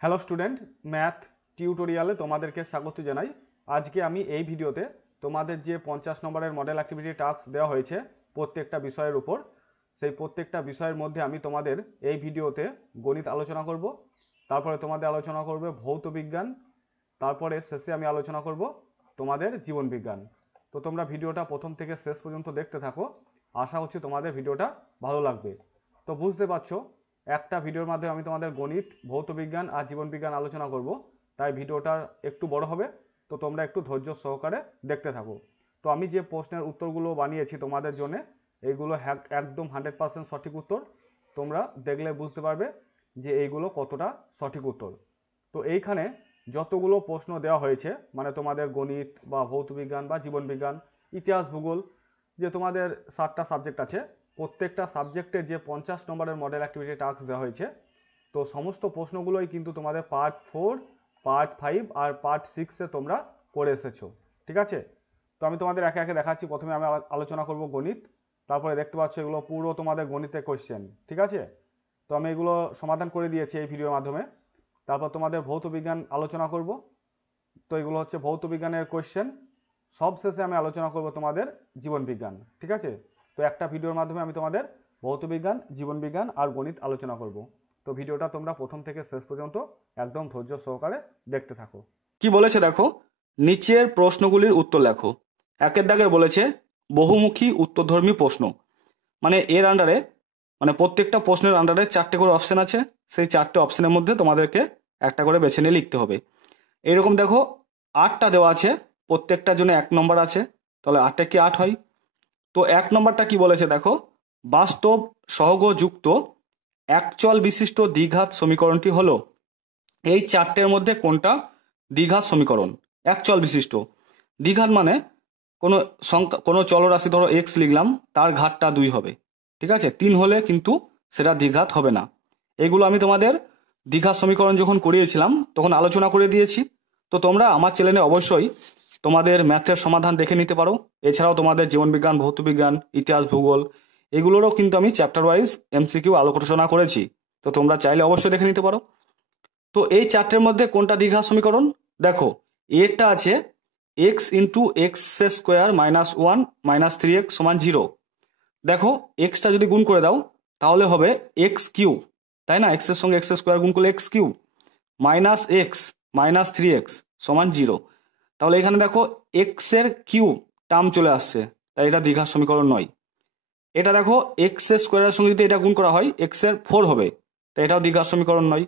Hello student, math টিউটোরিয়ালে তোমাদেরকে স্বাগত জানাই। আজকে আমি এই ভিডিওতে তোমাদের যে 50 নম্বরের মডেল অ্যাক্টিভিটি টাস্ক দেওয়া হয়েছে প্রত্যেকটা বিষয়ের উপর, সেই প্রত্যেকটা বিষয়ের মধ্যে আমি তোমাদের এই ভিডিওতে গণিত আলোচনা করব, তারপরে তোমাদের আলোচনা করবে ভৌত বিজ্ঞান, তারপরে শেষে আমি আলোচনা করব তোমাদের জীবন বিজ্ঞান। তো তোমরা ভিডিওটা প্রথম থেকে শেষ পর্যন্ত দেখতে থাকো, আশা হচ্ছে তোমাদের ভিডিওটা ভালো লাগবে। তো বুঝতে পারছো, একটা ভিডিওর মাধ্যমে আমি তোমাদের গণিত, ভৌত বিজ্ঞান আর জীবন বিজ্ঞান আলোচনা করব, তাই ভিডিওটা একটু বড় হবে। তো তোমরা একটু ধৈর্য সহকারে দেখতে থাকো। তো আমি যে প্রশ্নের উত্তরগুলো বানিয়েছি তোমাদের জন্য, এইগুলো একদম 100% সঠিক উত্তর। তোমরা দেখলে বুঝতে পারবে যে এইগুলো কতটা সঠিক উত্তর। তো এইখানে যতগুলো প্রশ্ন দেওয়া হয়েছে, মানে তোমাদের গণিত বা ভৌত বিজ্ঞান বা জীবন বিজ্ঞান, ইতিহাস, ভূগোল, যে তোমাদের 7টা সাবজেক্ট আছে, প্রত্যেকটা সাবজেক্টে যে 50 নম্বরের মডেল অ্যাক্টিভিটি টাস্ক দেওয়া হয়েছে, তো সমস্ত প্রশ্নগুলোই কিন্তু তোমাদের পার্ট 4, পার্ট 5 আর পার্ট 6-এ তোমরা করে এসেছো। ঠিক আছে? তো আমি তোমাদের একে একে দেখাচ্ছি। প্রথমে আমি আলোচনা করব গণিত, তারপরে দেখতে পাচ্ছ এগুলো পুরো তোমাদের গণিতের কোয়েশ্চেন। ঠিক আছে? তো আমি এগুলো সমাধান করে দিয়েছি এই ভিডিওর মাধ্যমে। তারপর তোমাদের ভৌত বিজ্ঞান আলোচনা করব। তো এগুলো হচ্ছে ভৌত বিজ্ঞানের কোয়েশ্চেন। সব শেষে আমি আলোচনা করব তোমাদের জীবন বিজ্ঞান। ঠিক আছে? তো একটা ভিডিওর মাধ্যমে আমি তোমাদের ভৌত বিজ্ঞান, জীবন বিজ্ঞান আর গণিত আলোচনা করব। তো ভিডিওটা তোমরা প্রথম থেকে শেষ পর্যন্ত একদম ধৈর্য সহকারে দেখতে থাকো। কি বলেছে দেখো, নিচের প্রশ্নগুলির উত্তর লেখো। একের দাগের বলেছে বহুমুখী উত্তরধর্মী প্রশ্ন, মানে এর আন্ডারে, মানে প্রত্যেকটা প্রশ্নের আন্ডারে 4টে করে অপশন আছে। সেই 4টে অপশনের মধ্যে তোমাদেরকে একটা করে বেছে নিয়ে লিখতে হবে। এইরকম দেখো 8টা দেওয়া আছে, প্রত্যেকটার জন্য 1 নম্বর আছে, তাহলে 8টা কি 8 হয়। তো 1 নম্বরটা কি বলেছে দেখো, বাস্তব সহগযুক্ত একচল বিশিষ্ট দ্বিঘাত সমীকরণটি হলো। এই 4টের মধ্যে কোনটা দ্বিঘাত সমীকরণ? একচল বিশিষ্ট। দ্বিঘাত মানে কোনো সংখ্যা, কোনো চলরাশি, ধরো এক্স লিখলাম, তার ঘাতটা 2 হবে। ঠিক আছে? 3 হলে কিন্তু সেটা দ্বিঘাত হবে না। এগুলো আমি তোমাদের দ্বিঘাত সমীকরণ যখন করিয়েছিলাম তখন আলোচনা করে দিয়েছি। তো তোমরা আমার চ্যানেলে অবশ্যই তোমাদের ম্যাথের সমাধান দেখে নিতে পারো। এছাড়াও তোমাদের জীবনবিজ্ঞান, ভৌতবিজ্ঞান, ইতিহাস, ভূগোল, এগুলোরও কিন্তু আমি চ্যাপ্টার ওয়াইজ এমসিকিউ আলোচনা করেছি। তো তোমরা চাইলে অবশ্যই দেখে নিতে পারো। তো এই 4টের মধ্যে কোনটা দ্বিঘাত সমীকরণ? দেখো, এরটা আছে x into x square minus 1 minus 3x সমান 0। দেখো, এক্সটা যদি গুণ করে দাও তাহলে হবে এক্স কিউ, তাই না? এক্স এর সঙ্গে এক্স স্কোয়ার গুণ করলে X cube, minus X minus 3x সমান 0। তাহলে এখানে দেখো এক্স এর কিউ টার্ম চলে আসছে, তাই এটা দ্বিঘাত সমীকরণ নয়। এটা দেখো এক্স এর স্কোয়ারের সঙ্গে যদি এটা গুণ করা হয় এক্স এর 4 হবে, তাই এটাও দ্বিঘাত সমীকরণ নয়।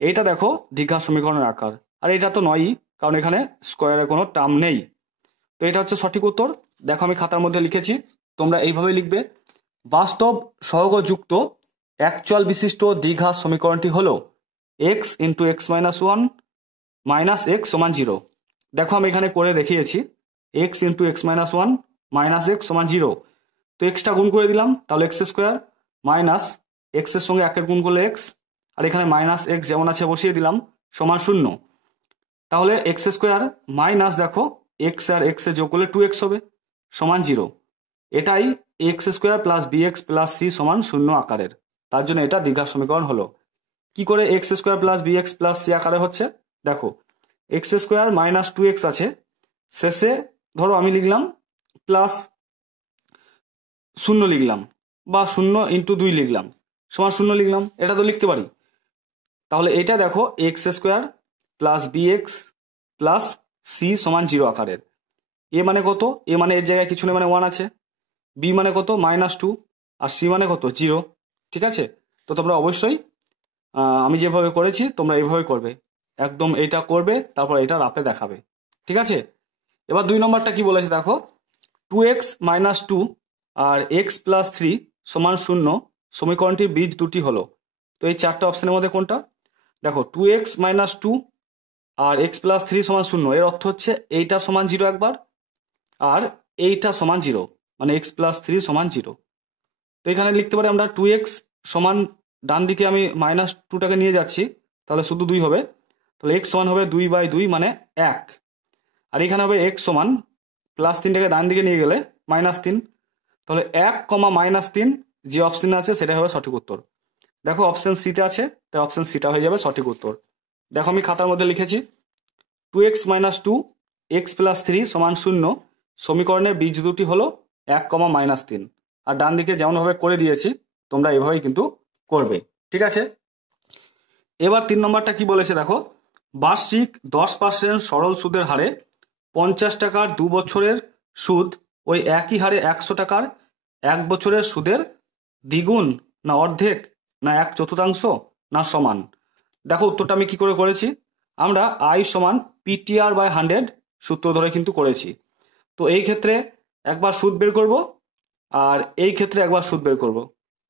এইটা দেখো দ্বিঘাত সমীকরণের আকার, আর এটা তো নয়ই, কারণ এখানে স্কোয়ারের কোনো টার্ম নেই। তো এটা হচ্ছে সঠিক উত্তর। দেখো আমি খাতার মধ্যে লিখেছি, তোমরা এইভাবে লিখবে। বাস্তব সহগযুক্ত একচল বিশিষ্ট দ্বিঘাত সমীকরণটি হলো x into x minus 1 minus x সমান 0। দেখো আমি এখানে করে দেখিয়েছি, x into x minus 1 minus x সমান 0। তো এক্সটা গুণ করে দিলাম, তাহলে এক্স স্কোয়ার মাইনাস এক্স এর সঙ্গে 1 গুণ করলে এক্স, আর এখানে মাইনাস এক্স যেমন আছে বসিয়ে দিলাম, সমান 0। তাহলে এক্স স্কোয়ার মাইনাস দেখো এক্স আর এক্স এ যোগ করলে 2x হবে, সমান 0। এটাই X square plus B X plus C সমান 0 আকারের। তার জন্য এটা দ্বিঘাত সমীকরণ হলো। কি করে X square plus B X plus C আকারে হচ্ছে? দেখো, এক্স স্কোয়ার মাইনাস 2x আছে, শেষে ধরো আমি লিখলাম প্লাস 0 লিখলাম, বা 0 ইন্টু 2 লিখলাম, সমান 0 লিখলাম, এটা তো লিখতে পারি। তাহলে এটা দেখো X square plus B X plus C সমান 0 আকারের। এ মানে কত? এ মানে এর জায়গায় কিছু নেই, মানে 1 আছে। বি মানে কত? -2। আর সি মানে কত? 0। ঠিক আছে? তো তোমরা অবশ্যই আমি যেভাবে করেছি তোমরা এইভাবে করবে, একদম এটা করবে, তারপর এটা রাতে দেখাবে। ঠিক আছে? এবার 2 নম্বরটা কি বলেছে দেখো, 2x মাইনাস 2 আর এক্স প্লাস 3 সমান 0 সমীকরণটির বীজ দুটি হলো। তো এই 4টে অপশনের মধ্যে কোনটা? দেখো, 2x মাইনাস 2 আর এক্স প্লাস 3 সমান 0, এর অর্থ হচ্ছে এইটা সমান 0 একবার, আর এইটা সমান 0, মানে এক্স প্লাস 3 সমান 0। তো এখানে লিখতে পারি আমরা 2x সমান, ডান দিকে আমি -2টাকে নিয়ে যাচ্ছি, তাহলে শুধু 2 হবে, তাহলে x সমান হবে 2/2 মানে 1। আর এখানে হবে x সমান প্লাস 3টাকে ডান দিকে নিয়ে গেলে -3, তাহলে 1, -3 যে অপশন আছে সেটা হবে সঠিক উত্তর। দেখো অপশন সিতে আছে, তাই অপশন সিটা হয়ে যাবে সঠিক উত্তর। দেখো আমি খাতার মধ্যে লিখেছি 2x - 2 x + 3 = 0। সমীকরণের বীজ দুটি হলো 1, -3। আর ডান দিকে যেমনভাবে করে দিয়েছি তোমরা এভাবেই কিন্তু করবে, ঠিক আছে। এবার 3 নম্বরটা কি বলেছে দেখো, বার্ষিক 10% সরল সুদের হারে 50 টাকার 2 বছরের সুদ ওই একই হারে 100 টাকার 1 বছরের সুদের দ্বিগুণ না অর্ধেক না 1/4 না সমান। দেখো উত্তরটা আমি কি করে করেছি, আমরা I = PTR/100 সূত্র ধরে কিন্তু করেছি। তো এই ক্ষেত্রে একবার সুদ বের করব আর এই ক্ষেত্রে একবার সুদ বের করব,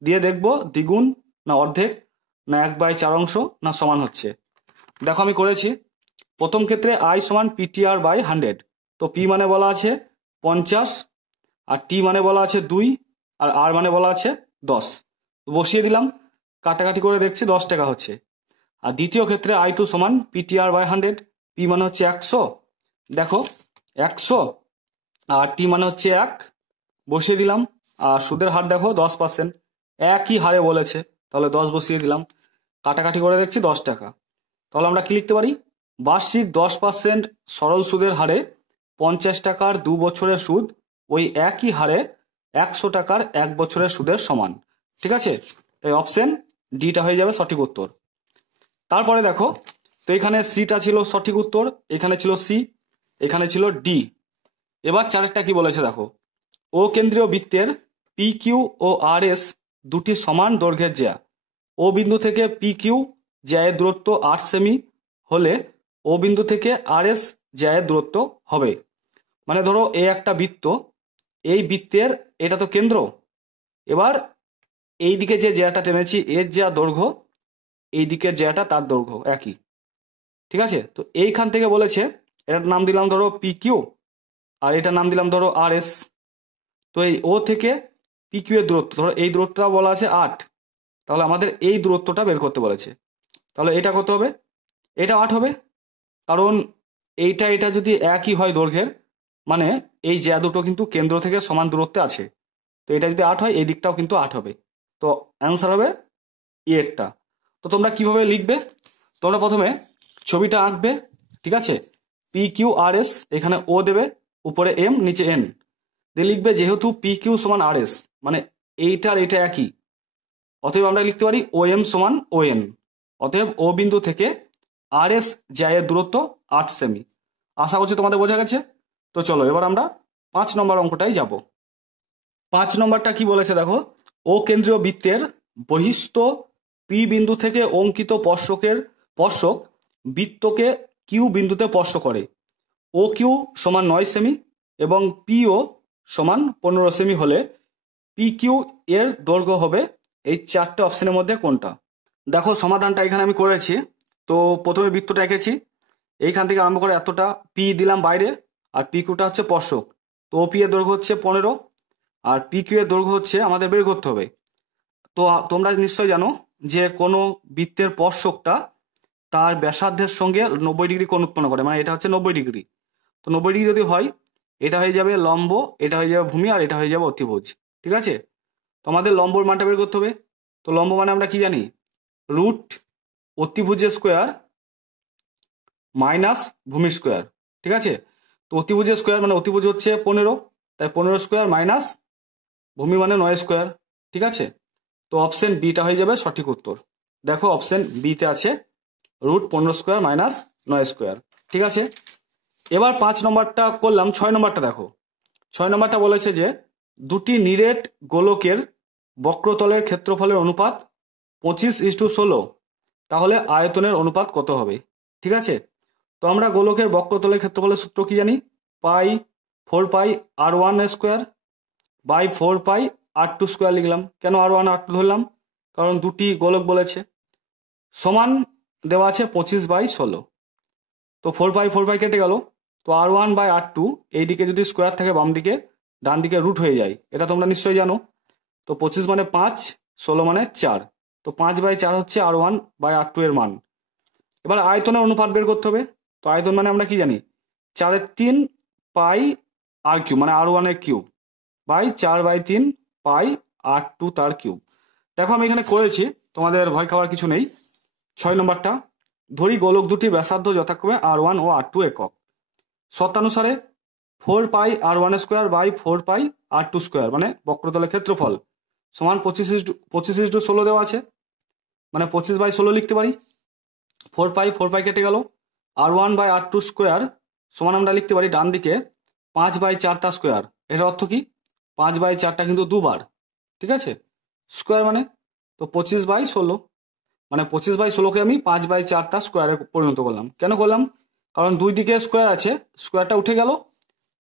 দিয়ে দেখব দ্বিগুণ না অর্ধেক না 1/4 না সমান হচ্ছে। দেখো আমি করেছি, প্রথম ক্ষেত্রে I = PTR/100। তো P মানে বলা আছে 50 আর T মানে বলা আছে 2 আর R মানে বলা আছে 10। তো বসিয়ে দিলাম, কাটাকাটি করে দেখছি 10 টাকা হচ্ছে। আর দ্বিতীয় ক্ষেত্রে I2 = PTR/100, P মানে হচ্ছে 100, দেখো 100 আর T মানে হচ্ছে 1, বসিয়ে দিলাম। আর সুদের হার দেখো 10%, একই হারে বলেছে, তাহলে 10 বসিয়ে দিলাম, কাটাকাটি করে দেখছি 10 টাকা। তাহলে আমরা কি লিখতে পারি, বার্ষিক 10% সরল সুদের হারে 50 টাকার 2 বছরের সুদ ওই একই হারে 100 টাকার 1 বছরের সুদের সমান, ঠিক আছে। তাই অপশন ডিটা হয়ে যাবে সঠিক উত্তর। তারপরে দেখো, তো এখানে সিটা ছিল সঠিক উত্তর, এখানে ছিল সি, এখানে ছিল ডি। এবার চারেরটা কি বলেছে দেখো, ও কেন্দ্রীয় বৃত্তের পি কিউ ও আর এস দুটি সমান দৈর্ঘ্যের জ্যা। ও বিন্দু থেকে পি কিউ জ্যায়ের দূরত্ব 8 সেমি হলে ও বিন্দু থেকে আর এস জ্যায়ের দূরত্ব হবে। মানে ধরো এই একটা বৃত্ত, এই বৃত্তের এটা তো কেন্দ্র, এবার এই দিকে যে জ্যাটা টেনেছি এর যা দৈর্ঘ্য, এই দিকের জ্যাটা তার দৈর্ঘ্য একই, ঠিক আছে। তো এইখান থেকে বলেছে এটার নাম দিলাম ধরো পি কিউ আর এটার নাম দিলাম ধরো আর এস। তো এই ও থেকে পি কিউ এর দূরত্ব ধরো এই দূরত্বটা বলা আছে 8, তাহলে আমাদের এই দূরত্বটা বের করতে বলেছে। তাহলে এটা কত হবে, এটা 8 হবে, কারণ এইটা এটা যদি একই হয় দৈর্ঘ্যের, মানে এই জ্যা দুটো কিন্তু কেন্দ্র থেকে সমান দূরত্বে আছে। তো এটা যদি 8 হয় এই দিকটাও কিন্তু 8 হবে। তো অ্যান্সার হবে এরটা। তো তোমরা কিভাবে লিখবে, তোমরা প্রথমে ছবিটা আঁকবে, ঠিক আছে। পি কিউ আর এস, এখানে ও দেবে, উপরে এম নিচে এন দিয়ে লিখবে, যেহেতু পি কিউ সমান আর এস মানে এইটার এটা একই, অতএব আমরা লিখতে পারি ও এম সমান ও এন। অতএব ও বিন্দু থেকে আর এস জ্যায়ের দূরত্ব 8 সেমি। আশা করছি তোমাদের বোঝা গেছে। তো চলো এবার আমরা 5 নম্বর অঙ্কটাই যাব। 5 নম্বরটা কি বলেছে দেখো, ও কেন্দ্রীয় বৃত্তের বহিস্থ পি বিন্দু থেকে অঙ্কিত স্পর্শক বৃত্তকে কিউ বিন্দুতে স্পর্শ করে। ও কিউ সমান 9 সেমি এবং পিও সমান 15 সেমি হলে পি কিউ এর দৈর্ঘ্য হবে এই 4টে অপশনের মধ্যে কোনটা। দেখো সমাধানটা এখানে আমি করেছি। তো প্রথমে বৃত্তটা এঁকেছি, এইখান থেকে আরম্ভ করে এতটা পি দিলাম বাইরে, আর পি কিউটা হচ্ছে স্পর্শক। তো ও পি এর দৈর্ঘ্য হচ্ছে 15 আর পি কিউ এর দৈর্ঘ্য হচ্ছে আমাদের বের করতে হবে। তো তোমরা নিশ্চয়ই জানো যে কোনো বৃত্তের স্পর্শকটা তার ব্যাসার্ধের সঙ্গে 90 ডিগ্রি কোণ উৎপন্ন করে, মানে এটা হচ্ছে 90 ডিগ্রি। তো 90 ডিগ্রি যদি হয়, এটা হয়ে যাবে লম্ব, এটা হয়ে যাবে ভূমি, আর এটা হয়ে যাবে অতিভুজ, ঠিক আছে। তো আমাদের লম্বর মানটা বের করতে হবে। তো লম্ব মানে আমরা কি জানি, রুট অতিভুজের স্কোয়ার মাইনাস ভূমি স্কোয়ার, ঠিক আছে। তো অতিভুজের স্কোয়ার মানে অতিভুজ হচ্ছে 15, তাই 15 স্কোয়ার মাইনাস ভূমি মানে 9 স্কোয়ার, ঠিক আছে। তো অপশন বিটা হয়ে যাবে সঠিক উত্তর। দেখো অপশন বিতে আছে রুট 15 স্কোয়ার মাইনাস 9 স্কোয়ার, ঠিক আছে। এবার 5 নম্বরটা করলাম। 6 নম্বরটা দেখো, 6 নম্বরটা বলেছে যে দুটি নিরেট গোলকের বক্রতলের ক্ষেত্রফলের অনুপাত 25:16, তাহলে আয়তনের অনুপাত কত হবে, ঠিক আছে। তো আমরা গোলকের বক্রতলের ক্ষেত্রফলের সূত্র কি জানি, pi 4 pi r1 square by 4 pi r2 square লিখলাম। কেন r1 r2 ধরলাম, কারণ দুটি গোলক বলেছে। সমান দেওয়া আছে 25/16। তো 4 পাই কেটে গেল, তো r1/r2 এই দিকে যদি স্কোয়ার থাকে বাম দিকে, ডান দিকে রুট হয়ে যায়, এটা তোমরা নিশ্চয়ই জানো। তো 25 মানে 5, 16 মানে 4, তো 5/4 হচ্ছে r1/r2 এর মান। এবার আয়তনের অনুপাত বের করতে হবে। তো আয়তন মানে আমরা কি জানি, 4/3 পাই আর কিউব মানে r1 এর কিউব বাই 4/3 পাই r2 তার কিউব। দেখো আমি এখানে করেছি, তোমাদের ভয় খাওয়ার কিছু নেই। 6 নম্বরটা ধরি গোলক দুটি ব্যাসার্ধ যথাক্রমে R1 ও R2 একক। শর্তানুসারে 4 pi R1 square by 4 pi R2 square মানে বক্রতলের ক্ষেত্রফল সমান 25:16 দেওয়া আছে, মানে 25/16 লিখতে পারি। 4 পাই কেটে গেল। R1 বাই R2 স্কোয়ার সমান আমরা লিখতে পারি ডান দিকে 5/4 স্কোয়ার। এটার অর্থ কি? 5/4 কিন্তু দুবার, ঠিক আছে, স্কোয়ার মানে, তো 25/16, মানে 25/16কে আমি 5/4 স্কোয়ারে পরিণত করলাম। কেন করলাম? কারণ দুই দিকে স্কোয়ার আছে, স্কোয়ারটা উঠে গেল,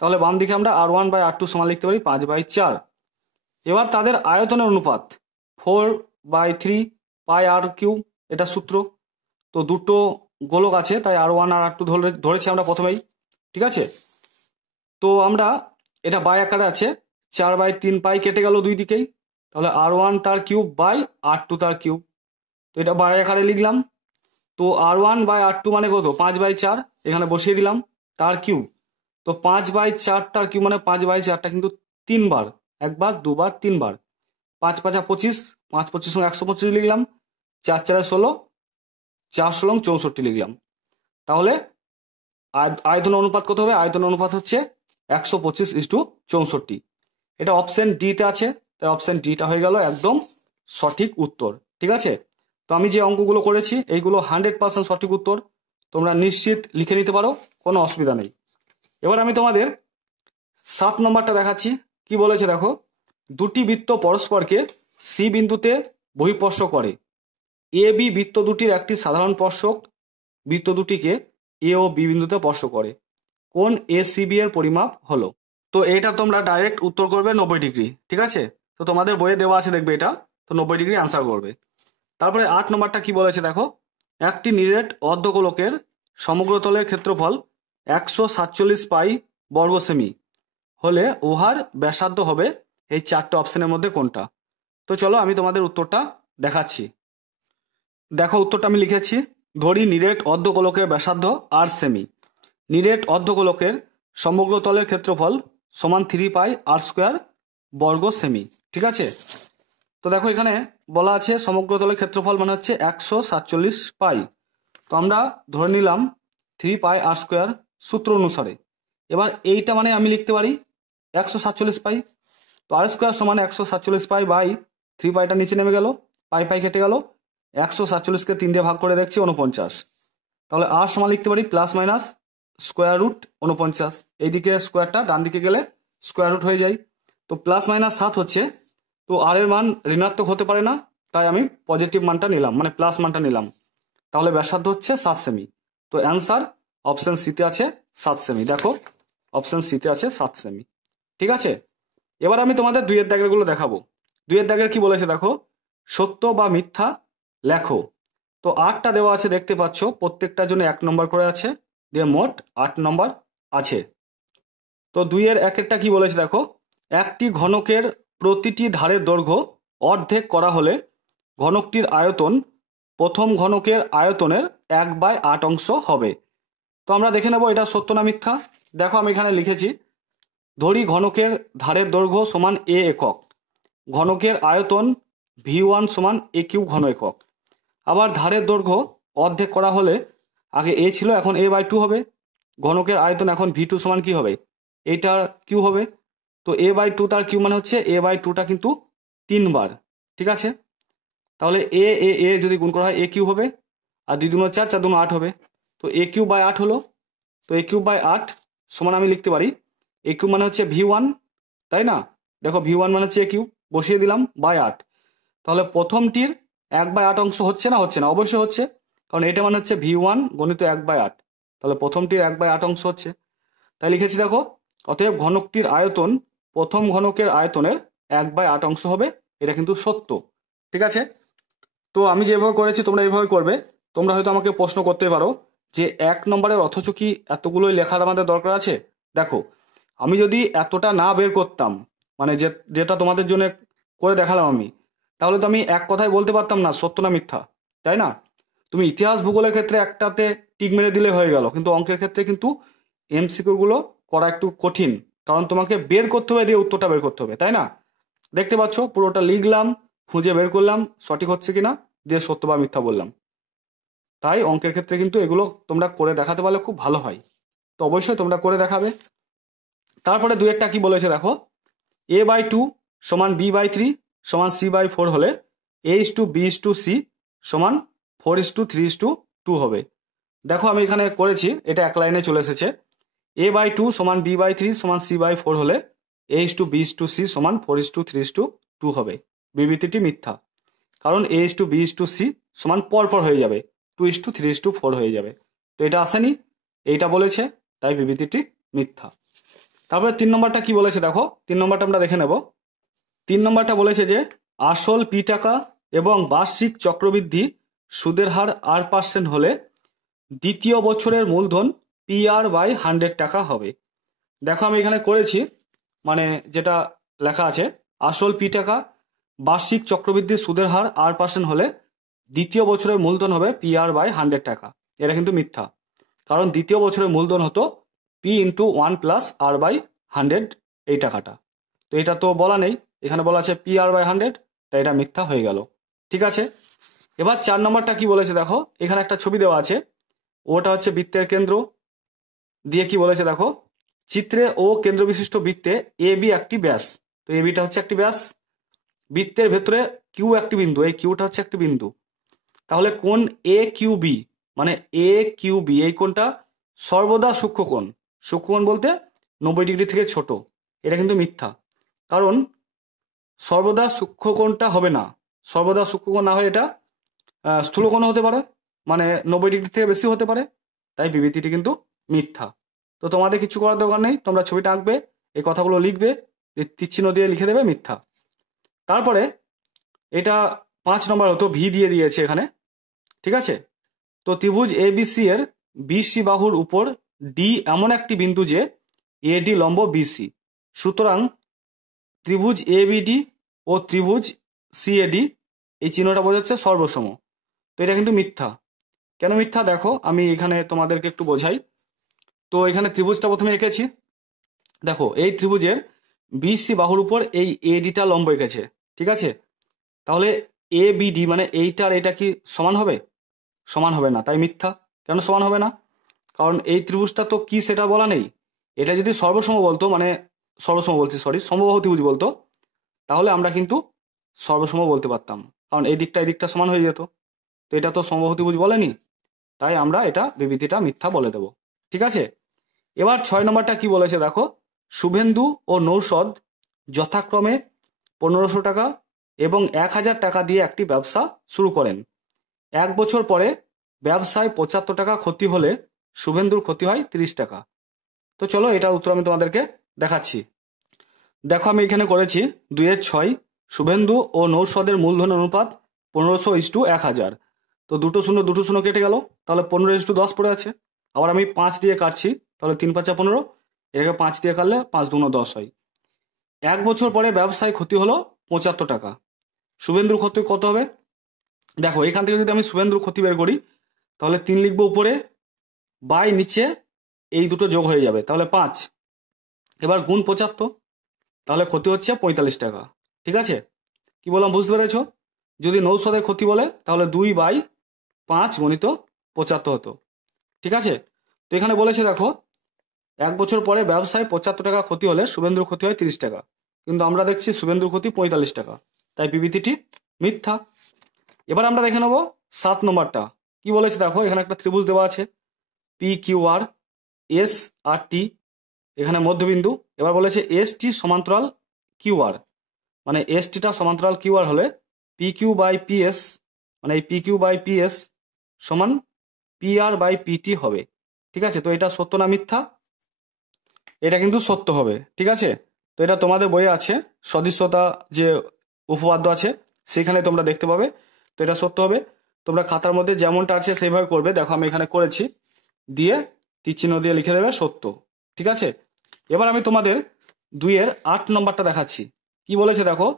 তাহলে বাম দিকে আমরা R1 বাই R2 সমান লিখতে পারি 5/4। এবার তাদের আয়তনের অনুপাত 4/3 পাই R কিউব, এটা সূত্র। তো দুটো গোলক আছে তাই R1 আর R2 ধরেছি আমরা প্রথমেই, ঠিক আছে। তো আমরা এটা বাই আকারে আছে, 4/3 পাই কেটে গেল দুই দিকেই, তাহলে R1 তার কিউব বাই R2 তার কিউব। তো এটা বাই আকারে লিখলাম। তো R1 বাই R2 মানে কত? 5/4, এখানে বসিয়ে দিলাম তার কিউব। তো 5/4 তার কিউব মানে 5/4টা কিন্তু 3 বার, একবার, দুবার, 3 বার। 5×5 = 25, 5×25 = 125 লিখলাম, 4×4 = 16, 4×16 = 64 লিখলাম। তাহলে আয়তন অনুপাত কত হবে? আয়তন অনুপাত হচ্ছে 125:64। এটা অপশন ডিতে আছে, তাই অপশন ডিটা হয়ে গেল একদম সঠিক উত্তর, ঠিক আছে। তো আমি যে অঙ্কগুলো করেছি এইগুলো 100% সঠিক উত্তর, তোমরা নিশ্চিত লিখে নিতে পারো, কোনো অসুবিধা নেই। এবার আমি তোমাদের 7 নম্বরটা দেখাচ্ছি। কি বলেছে দেখো, দুটি বৃত্ত পরস্পরকে সি বিন্দুতে বহিঃস্পর্শ করে। এ বি বৃত্ত দুটির একটি সাধারণ স্পর্শক বৃত্ত দুটিকে এ ও বি বিন্দুতে স্পর্শ করে। কোণ এ সি বি এর পরিমাপ হলো। তো এটা তোমরা ডাইরেক্ট উত্তর করবে 90 ডিগ্রি, ঠিক আছে। তো তোমাদের বইয়ে দেওয়া আছে দেখবে এটা, তো 90 ডিগ্রি আনসার করবে। তারপরে 8 নম্বরটা কি বলেছে দেখো, একটি নিরেট অর্ধগোলকের সমগ্রতলের ক্ষেত্রফল 147 পাই বর্গ সেমি হলে উহার ব্যাসার্ধ হবে এই 4টে অপশনের মধ্যে কোনটা? তো চলো আমি তোমাদের উত্তরটা দেখাচ্ছি। দেখো উত্তরটা আমি লিখেছি, ধরি নিরেট অর্ধগোলকের ব্যাসার্ধ আর সেমি। নিরেট অর্ধগোলকের সমগ্রতলের ক্ষেত্রফল সমান 3 পাই আর স্কোয়ার বর্গ সেমি, ঠিক আছে। তো দেখো এখানে বলা আছে সমগ্রতলের ক্ষেত্রফল মানে হচ্ছে 147 পাই। তো আমরা ধরে নিলাম 3 পাই আর স্কোয়ার সূত্র অনুসারে। এবার এইটা মানে আমি লিখতে পারি 147 পাই। তো আর স্কোয়ার সমান 147 পাই বাই 3 পাইটা নিচে নেমে গেল, পাই পাই কেটে গেল, 147কে 3 দিয়ে ভাগ করে দেখছি 49। তাহলে আর সমান লিখতে পারি প্লাস মাইনাস স্কোয়ার রুট 49। এইদিকে স্কোয়ারটা ডান দিকে গেলে স্কোয়ার রুট হয়ে যায়। তো প্লাস মাইনাস 7 হচ্ছে, তো আর এর মান ঋণাত্মক হতে পারে না, তাই আমি পজিটিভ মানটা নিলাম, মানে প্লাস মানটা নিলাম। তাহলে ব্যাসার্ধ হচ্ছে 7 সেমি। তো অ্যান্সার অপশন সিতে আছে 7 সেমি। দেখো অপশন সিতে আছে 7 সেমি, ঠিক আছে। এবার আমি তোমাদের 2-এর দাগেরগুলো দেখাবো। 2-এর দাগের কি বলেছে দেখো, সত্য বা মিথ্যা লেখো। তো 8টা দেওয়া আছে দেখতে পাচ্ছ, প্রত্যেকটার জন্য 1 নম্বর করে আছে, দিয়ে মোট 8 নম্বর আছে। তো 2-এর 1-এরটা কি বলেছে দেখো, একটি ঘনকের প্রতিটি ধারের দৈর্ঘ্য অর্ধেক করা হলে ঘনকটির আয়তন প্রথম ঘনকের আয়তনের 1/8 অংশ হবে। তো আমরা দেখে নেব এটা সত্য না মিথ্যা। দেখো আমি এখানে লিখেছি, ধরি ঘনকের ধারের দৈর্ঘ্য সমান এ একক, ঘনকের আয়তন V1 সমান এ কিউব ঘন একক। আবার ধারের দৈর্ঘ্য অর্ধেক করা হলে আগে এ ছিল, এখন a/2 হবে। ঘনকের আয়তন এখন V2 সমান কি হবে? এইটার কিউ হবে। তো a/2 তার কিউ মানে হচ্ছে a/2টা কিন্তু 3 বার, ঠিক আছে। তাহলে এ এ এ যদি গুণ করা হয় এ কিউ হবে, আর 2 × 4, 4 × 8 হবে। তো এ কিউব বাই 8 হলো। তো এ কিউব বাই 8 সমান আমি লিখতে পারি এ কিউব মানে হচ্ছে V1, তাই না। দেখো V1 মানে হচ্ছে এ কিউব, বসিয়ে দিলাম বাই 8। তাহলে প্রথমটির 1/8 অংশ হচ্ছে না? হচ্ছে না, অবশ্যই হচ্ছে, কারণ এটা মানে হচ্ছে V1 গণিত 1/8। তাহলে প্রথমটির 1/8 অংশ হচ্ছে, তাই লিখেছি দেখো, অতএব ঘনকটির আয়তন প্রথম ঘনকের আয়তনের 1/8 অংশ হবে। এটা কিন্তু সত্য, ঠিক আছে। তো আমি যেভাবে করেছি তোমরা এইভাবে করবে। তোমরা হয়তো আমাকে প্রশ্ন করতে পারো যে 1 নম্বরের অথচ কি এতগুলোই লেখার আমাদের দরকার আছে? দেখো আমি যদি এতটা না বের করতাম, মানে যেটা তোমাদের জন্য করে দেখালাম আমি, তাহলে তো আমি এক কথায় বলতে পারতাম না সত্য না মিথ্যা, তাই না। তুমি ইতিহাস ভূগোলের ক্ষেত্রে একটাতে টিক মেরে দিলে হয়ে গেল, কিন্তু অঙ্কের ক্ষেত্রে কিন্তু এমসিকিউ গুলো করা একটু কঠিন, কারণ তোমাকে বের করতে হবে, দিয়ে উত্তরটা বের করতে হবে, তাই না। দেখতে পাচ্ছ পুরোটা লিখলাম, খুঁজে বের করলাম সঠিক হচ্ছে কিনা, দিয়ে সত্য বা মিথ্যা বললাম। তাই অঙ্কের ক্ষেত্রে কিন্তু এগুলো তোমরা করে দেখাতে পারলে খুব ভালো হয়। তো অবশ্যই তোমরা করে দেখাবে। তারপরে দুয়েরটা কি বলেছে দেখো, a/2 সমান b/3 সমান c/4 হলে a:b:c সমান 4:3:2 হবে। দেখো আমি এখানে করেছি, এটা এক লাইনে চলে এসেছে। a/2 সমান b/3 সমান c/4 হলে a:b:c সমান 4:3:2 হবে। বিবৃতিটি মিথ্যা, কারণ a:b:c সমান পরপর হয়ে যাবে, 2:3:4 হয়ে যাবে। তো এটা আসেনি, এইটা বলেছে, তাই বিবৃতিটি মিথ্যা। তারপরে 3 নম্বরটা কি বলেছে দেখো, 3 নম্বরটা আমরা দেখে নেব। 3 নম্বরটা বলেছে যে আসল p টাকা এবং বার্ষিক চক্রবৃদ্ধি সুদের হার r% হলে দ্বিতীয় বছরের মূলধন PR/100 টাকা হবে। দেখো আমি এখানে করেছি, মানে যেটা লেখা আছে, আসল p টাকা বার্ষিক চক্রবৃদ্ধি সুদের হার r% হলে দ্বিতীয় বছরের মূলধন হবে PR/100 টাকা। এটা কিন্তু মিথ্যা, কারণ দ্বিতীয় বছরের মূলধন হতো p × 1 + r/100 এই টাকাটা। তো এটা তো বলা নেই, এখানে বলা আছে PR/100, তাই এটা মিথ্যা হয়ে গেল। ঠিক আছে, এবার 4 নম্বরটা কি বলেছে দেখো, এখানে একটা ছবি দেওয়া আছে, ওটা হচ্ছে বৃত্তের কেন্দ্র দিয়ে কি বলেছে দেখো, চিত্রে ও কেন্দ্র বিশিষ্ট বৃত্তে AB একটি ব্যাস। তো ABটা হচ্ছে একটি ব্যাস, বৃত্তের ভেতরে কিউ একটি বিন্দু, এই কিউটা হচ্ছে একটি বিন্দু। তাহলে কোণ AQB, মানে AQB এই কোণটা সর্বদা সূক্ষ্মকোণ। সূক্ষ্মকোণ বলতে 90 ডিগ্রি থেকে ছোট। এটা কিন্তু মিথ্যা, কারণ সর্বদা সূক্ষ্মকোণটা হবে না। সর্বদা সূক্ষ্মকোণ না হয়ে এটা স্থূলকোণ হতে পারে, মানে 90 ডিগ্রি থেকে বেশি হতে পারে, তাই বিবৃতিটি কিন্তু মিথ্যা। তো তোমাদের কিছু করার দরকার নেই, তোমরা ছবিটা আঁকবে, এই কথাগুলো লিখবে, তীরচিহ্ন দিয়ে লিখে দেবে মিথ্যা। তারপরে এটা 5 নম্বর হতো, ভি দিয়ে দিয়েছে এখানে। ঠিক আছে, তো ত্রিভুজ ABC এর BC বাহুর উপর ডি এমন একটি বিন্দু যে AD লম্ব BC। সুতরাং ত্রিভুজ ABD ও ত্রিভুজ CAD এই চিহ্নটা বোঝাচ্ছে সর্বসম। তো এটা কিন্তু মিথ্যা। কেন মিথ্যা দেখো, আমি এখানে তোমাদেরকে একটু বোঝাই। তো এখানে ত্রিভুজটা প্রথমে এঁকেছি, দেখো এই ত্রিভুজের BC বাহুর উপর এই ADটা লম্ব এঁকেছে। ঠিক আছে, তাহলে ABD মানে এইটার এটা কি সমান হবে? সমান হবে না, তাই মিথ্যা। কেন সমান হবে না? কারণ এই ত্রিভুজটা তো কি সেটা বলা নেই। এটা যদি সর্বসম বলতো, মানে সর্বসম বলছি সরি, সমবাহু ত্রিভুজ বলতো, তাহলে আমরা কিন্তু সর্বসম বলতে পারতাম, কারণ এই দিকটা এই দিকটা সমান হয়ে যেত। তো এটা তো সমবাহু ত্রিভুজ বলেনি, তাই আমরা এটা বিবৃতিটা মিথ্যা বলে দেব। ঠিক আছে, এবার 6 নম্বরটা কি বলেছে দেখো, শুভেন্দু ও নৌসদ যথাক্রমে 1500 টাকা এবং 1000 টাকা দিয়ে একটি ব্যবসা শুরু করেন। 1 বছর পরে ব্যবসায় 75 টাকা ক্ষতি হলে শুভেন্দুর ক্ষতি হয় 30 টাকা। তো চলো এটার উত্তর আমি তোমাদেরকে দেখাচ্ছি। দেখো আমি এখানে করেছি 2-6, শুভেন্দু ও নৌসদের মূলধন অনুপাত 1500:1000। তো দুটো শূন্য কেটে গেল, তাহলে 15:10 পড়ে আছে। আবার আমি 5 দিয়ে কাটছি, তাহলে 3×5 = 15, এটাকে 5 দিয়ে কাটলে 5×2 = 10 হয়। 1 বছর পরে ব্যবসায় ক্ষতি হলো 75 টাকা। শুভেন্দুর ক্ষতি কত হবে? দেখো এখান থেকে যদি আমি শুভেন্দুর ক্ষতি বের করি, তাহলে 3 লিখবো উপরে, বাই নিচে এই দুটো যোগ হয়ে যাবে, তাহলে 5। এবার গুণ 75, তাহলে ক্ষতি হচ্ছে 45 টাকা। ঠিক আছে, কি বললাম বুঝতে পেরেছো? যদি নৌসদের ক্ষতি বলে তাহলে 2/5 × 75 হতো। ঠিক আছে, তো এখানে বলেছে দেখো 1 বছর পরে ব্যবসায় 75 টাকা ক্ষতি হলে শুভেন্দুর ক্ষতি হয় 30 টাকা, কিন্তু আমরা দেখছি শুভেন্দুর ক্ষতি 45 টাকা, তাই বিবৃতিটি মিথ্যা। এবার আমরা দেখে নেব 7 নম্বরটা কি বলেছে দেখো, এখানে একটা ত্রিভুজ দেওয়া আছে PQR SRT, এখানে মধ্যবিন্দু। এবার বলেছে ST সমান্তরাল QR, মানে STটা সমান্তরাল QR হলে PQ/PS, মানে এই PQ/PS সমান PR/PT হবে। ঠিক আছে, তো এটা সত্য না মিথ্যা? এটা কিন্তু সত্য হবে। ঠিক আছে, তো এটা তোমাদের বইয়ে আছে, সদৃশ্যতা যে উপপাদ্য আছে সেখানে তোমরা দেখতে পাবে। তো এটা সত্য হবে, তোমরা খাতার মধ্যে যেমনটা আছে সেইভাবে করবে। দেখো আমি এখানে করেছি, দিয়ে তীরচিহ্ন দিয়ে লিখে দেবে সত্য। ঠিক আছে, এবার আমি তোমাদের 2-8 নম্বরটা দেখাচ্ছি। কি বলেছে দেখো,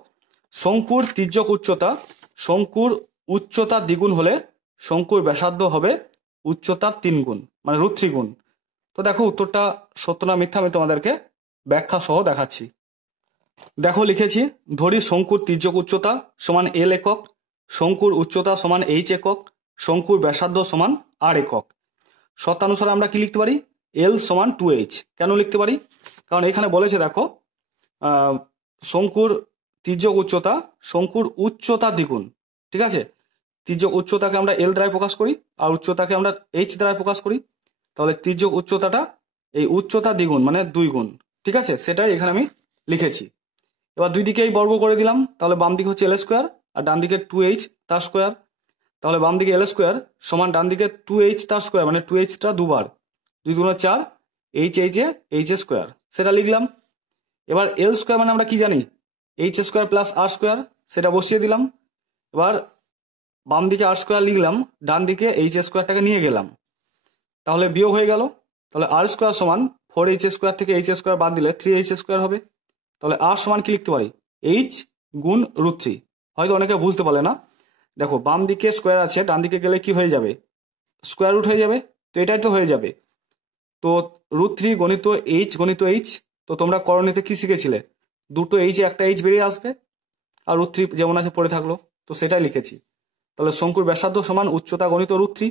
শঙ্কুর তির্যক উচ্চতা শঙ্কুর উচ্চতা দ্বিগুণ হলে শঙ্কুর ব্যাসার্ধ হবে উচ্চতার 3 গুণ, মানে √3 গুণ। তো দেখো উত্তরটা সত্য না মিথ্যা আমি তোমাদেরকে ব্যাখ্যা সহ দেখাচ্ছি। দেখো লিখেছি, ধরি শঙ্কুর তির্যক উচ্চতা সমান L একক, শঙ্কুর উচ্চতা সমান H একক, শঙ্কুর ব্যাসার্ধ সমান আর একক। শর্তানুসারে আমরা কি লিখতে পারি? এল সমান 2h। কেন লিখতে পারি? কারণ এখানে বলেছে দেখো শঙ্কুর তির্যক উচ্চতা শঙ্কুর উচ্চতা দ্বিগুণ। ঠিক আছে, তির্যক উচ্চতাকে আমরা এল দ্বারাই প্রকাশ করি আর উচ্চতাকে আমরা এইচ দ্বারাই প্রকাশ করি। তাহলে তির্যক উচ্চতাটা এই উচ্চতা দ্বিগুণ মানে 2 গুণ। ঠিক আছে, সেটাই এখানে আমি লিখেছি। এবার দুই দিকেই বর্গ করে দিলাম, তাহলে বাম দিকে হচ্ছে এল স্কোয়ার আর ডান দিকে 2h তার স্কোয়ার। তাহলে বাম দিকে এল স্কোয়ার সমান ডান দিকে 2h তার স্কোয়ার, মানে 2hটা দুবার, 2 2 4, এইচ স্কোয়ার, সেটা লিখলাম। এবার এল স্কোয়ার মানে আমরা কি জানি? এইচ স্কোয়ার প্লাস আর স্কোয়ার, সেটা বসিয়ে দিলাম। এবার বাম দিকে আর স্কোয়ার লিখলাম, ডান দিকে এইচ স্কোয়ারটাকে নিয়ে গেলাম, তাহলে বিয়োগ হয়ে গেল। তাহলে আর স্কোয়ার সমান 4h স্কোয়ার থেকে এইচ স্কোয়ার বাদ দিলে 3h স্কোয়ার হবে। তাহলে আর সমান কি লিখতে পারি? এইচ গুণ √3। হয়তো অনেকে বুঝতে পারলে না, দেখো বাম দিকে স্কোয়ার আছে, ডান দিকে গেলে কি হয়ে যাবে? স্কোয়ার রুট হয়ে যাবে, তো এটাই তো হয়ে যাবে। তো √3 গণিত এইচ গণিত এইচ। তো তোমরা করণীতে কি শিখেছিলে? দুটো এইচ একটা এইচ বেরিয়ে আসবে আর √3 যেমন আছে পড়ে থাকলো, তো সেটাই লিখেছি। তাহলে শঙ্কুর ব্যাসার্ধ সমান উচ্চতা গণিত √3,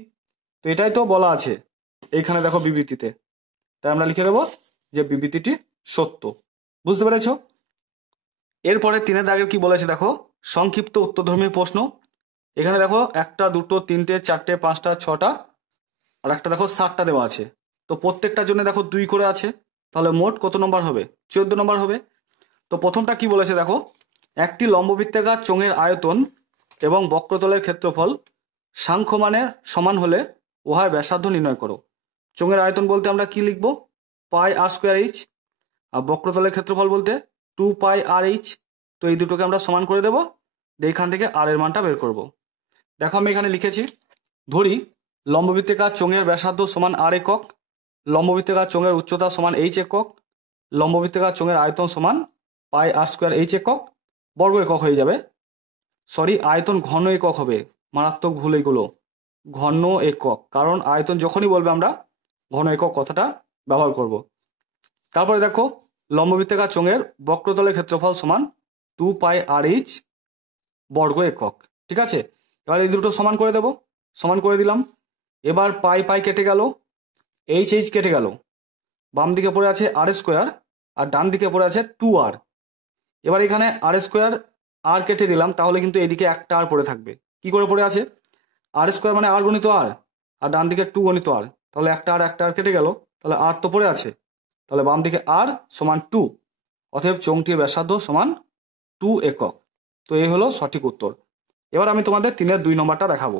তো এটাই তো বলা আছে এইখানে দেখো বিবৃতিতে। তাই আমরা লিখে দেবো যে বিবৃতিটি সত্য। বুঝতে পেরেছ? এরপরে 3 দাগের কি বলেছে দেখো, সংক্ষিপ্ত উত্তরধর্মী প্রশ্ন। এখানে দেখো 1 2 3 4 5 6টা আর একটা দেখো 7টা দেওয়া আছে। তো প্রত্যেকটার জন্য দেখো 2 করে আছে, তাহলে মোট কত নম্বর হবে? 14 নম্বর হবে। তো প্রথমটা কি বলেছে দেখো, একটি লম্ববৃত্তাকার চোঙের আয়তন এবং বক্রতলের ক্ষেত্রফল সাংখ্যমানের সমান হলে উহার ব্যাসার্ধ নির্ণয় করো। চোঙের আয়তন বলতে আমরা কি লিখবো? পাই আর স্কোয়ার এইচ, আর বক্রতলের ক্ষেত্রফল বলতে 2 পাই আর এইচ। তো এই দুটোকে আমরা সমান করে দেবো, এইখান থেকে আর এর মানটা বের করব। দেখো আমি এখানে লিখেছি, ধরি লম্ববৃত্তাকার চোঙের ব্যাসার্ধ সমান আর একক, লম্ববৃত্তাকার চোঙের উচ্চতা সমান এইচ একক, লম্ববৃত্তাকার চোঙের আয়তন সমান পাই আর স্কোয়ার এইচ একক, বর্গ একক হয়ে যাবে, সরি আয়তন ঘন একক হবে, মারাত্মক ভুল এগুলো, ঘন একক, কারণ আয়তন যখনই বলবে আমরা ঘন একক কথাটা ব্যবহার করব। তারপরে দেখো লম্ববৃত্তাকার চোঙের বক্রতলের ক্ষেত্রফল সমান 2 পাই আর এইচ বর্গ একক। ঠিক আছে, এবার এই দুটো সমান করে দেব, সমান করে দিলাম। এবার পাই পাই কেটে গেল, এইচ এইচ কেটে গেল, বাম দিকে পড়ে আছে আর স্কোয়ার আর ডান দিকে পড়ে আছে 2r। এবার এখানে আর স্কোয়ার আর কেটে দিলাম, তাহলে কিন্তু এদিকে একটা আর পড়ে থাকবে। কি করে পড়ে আছে? আর স্কোয়ার মানে আর গণিত আর, আর ডান দিকে 2 গণিত আর, তাহলে একটা আর কেটে গেল, তাহলে আর তো পড়ে আছে, তাহলে বাম দিকে আর সমান 2, অতএব চোঙটির ব্যাসার্ধ সমান 2 একক। তো এই হলো সঠিক উত্তর। এবার আমি তোমাদের 3-এর 2 নম্বরটা দেখাবো।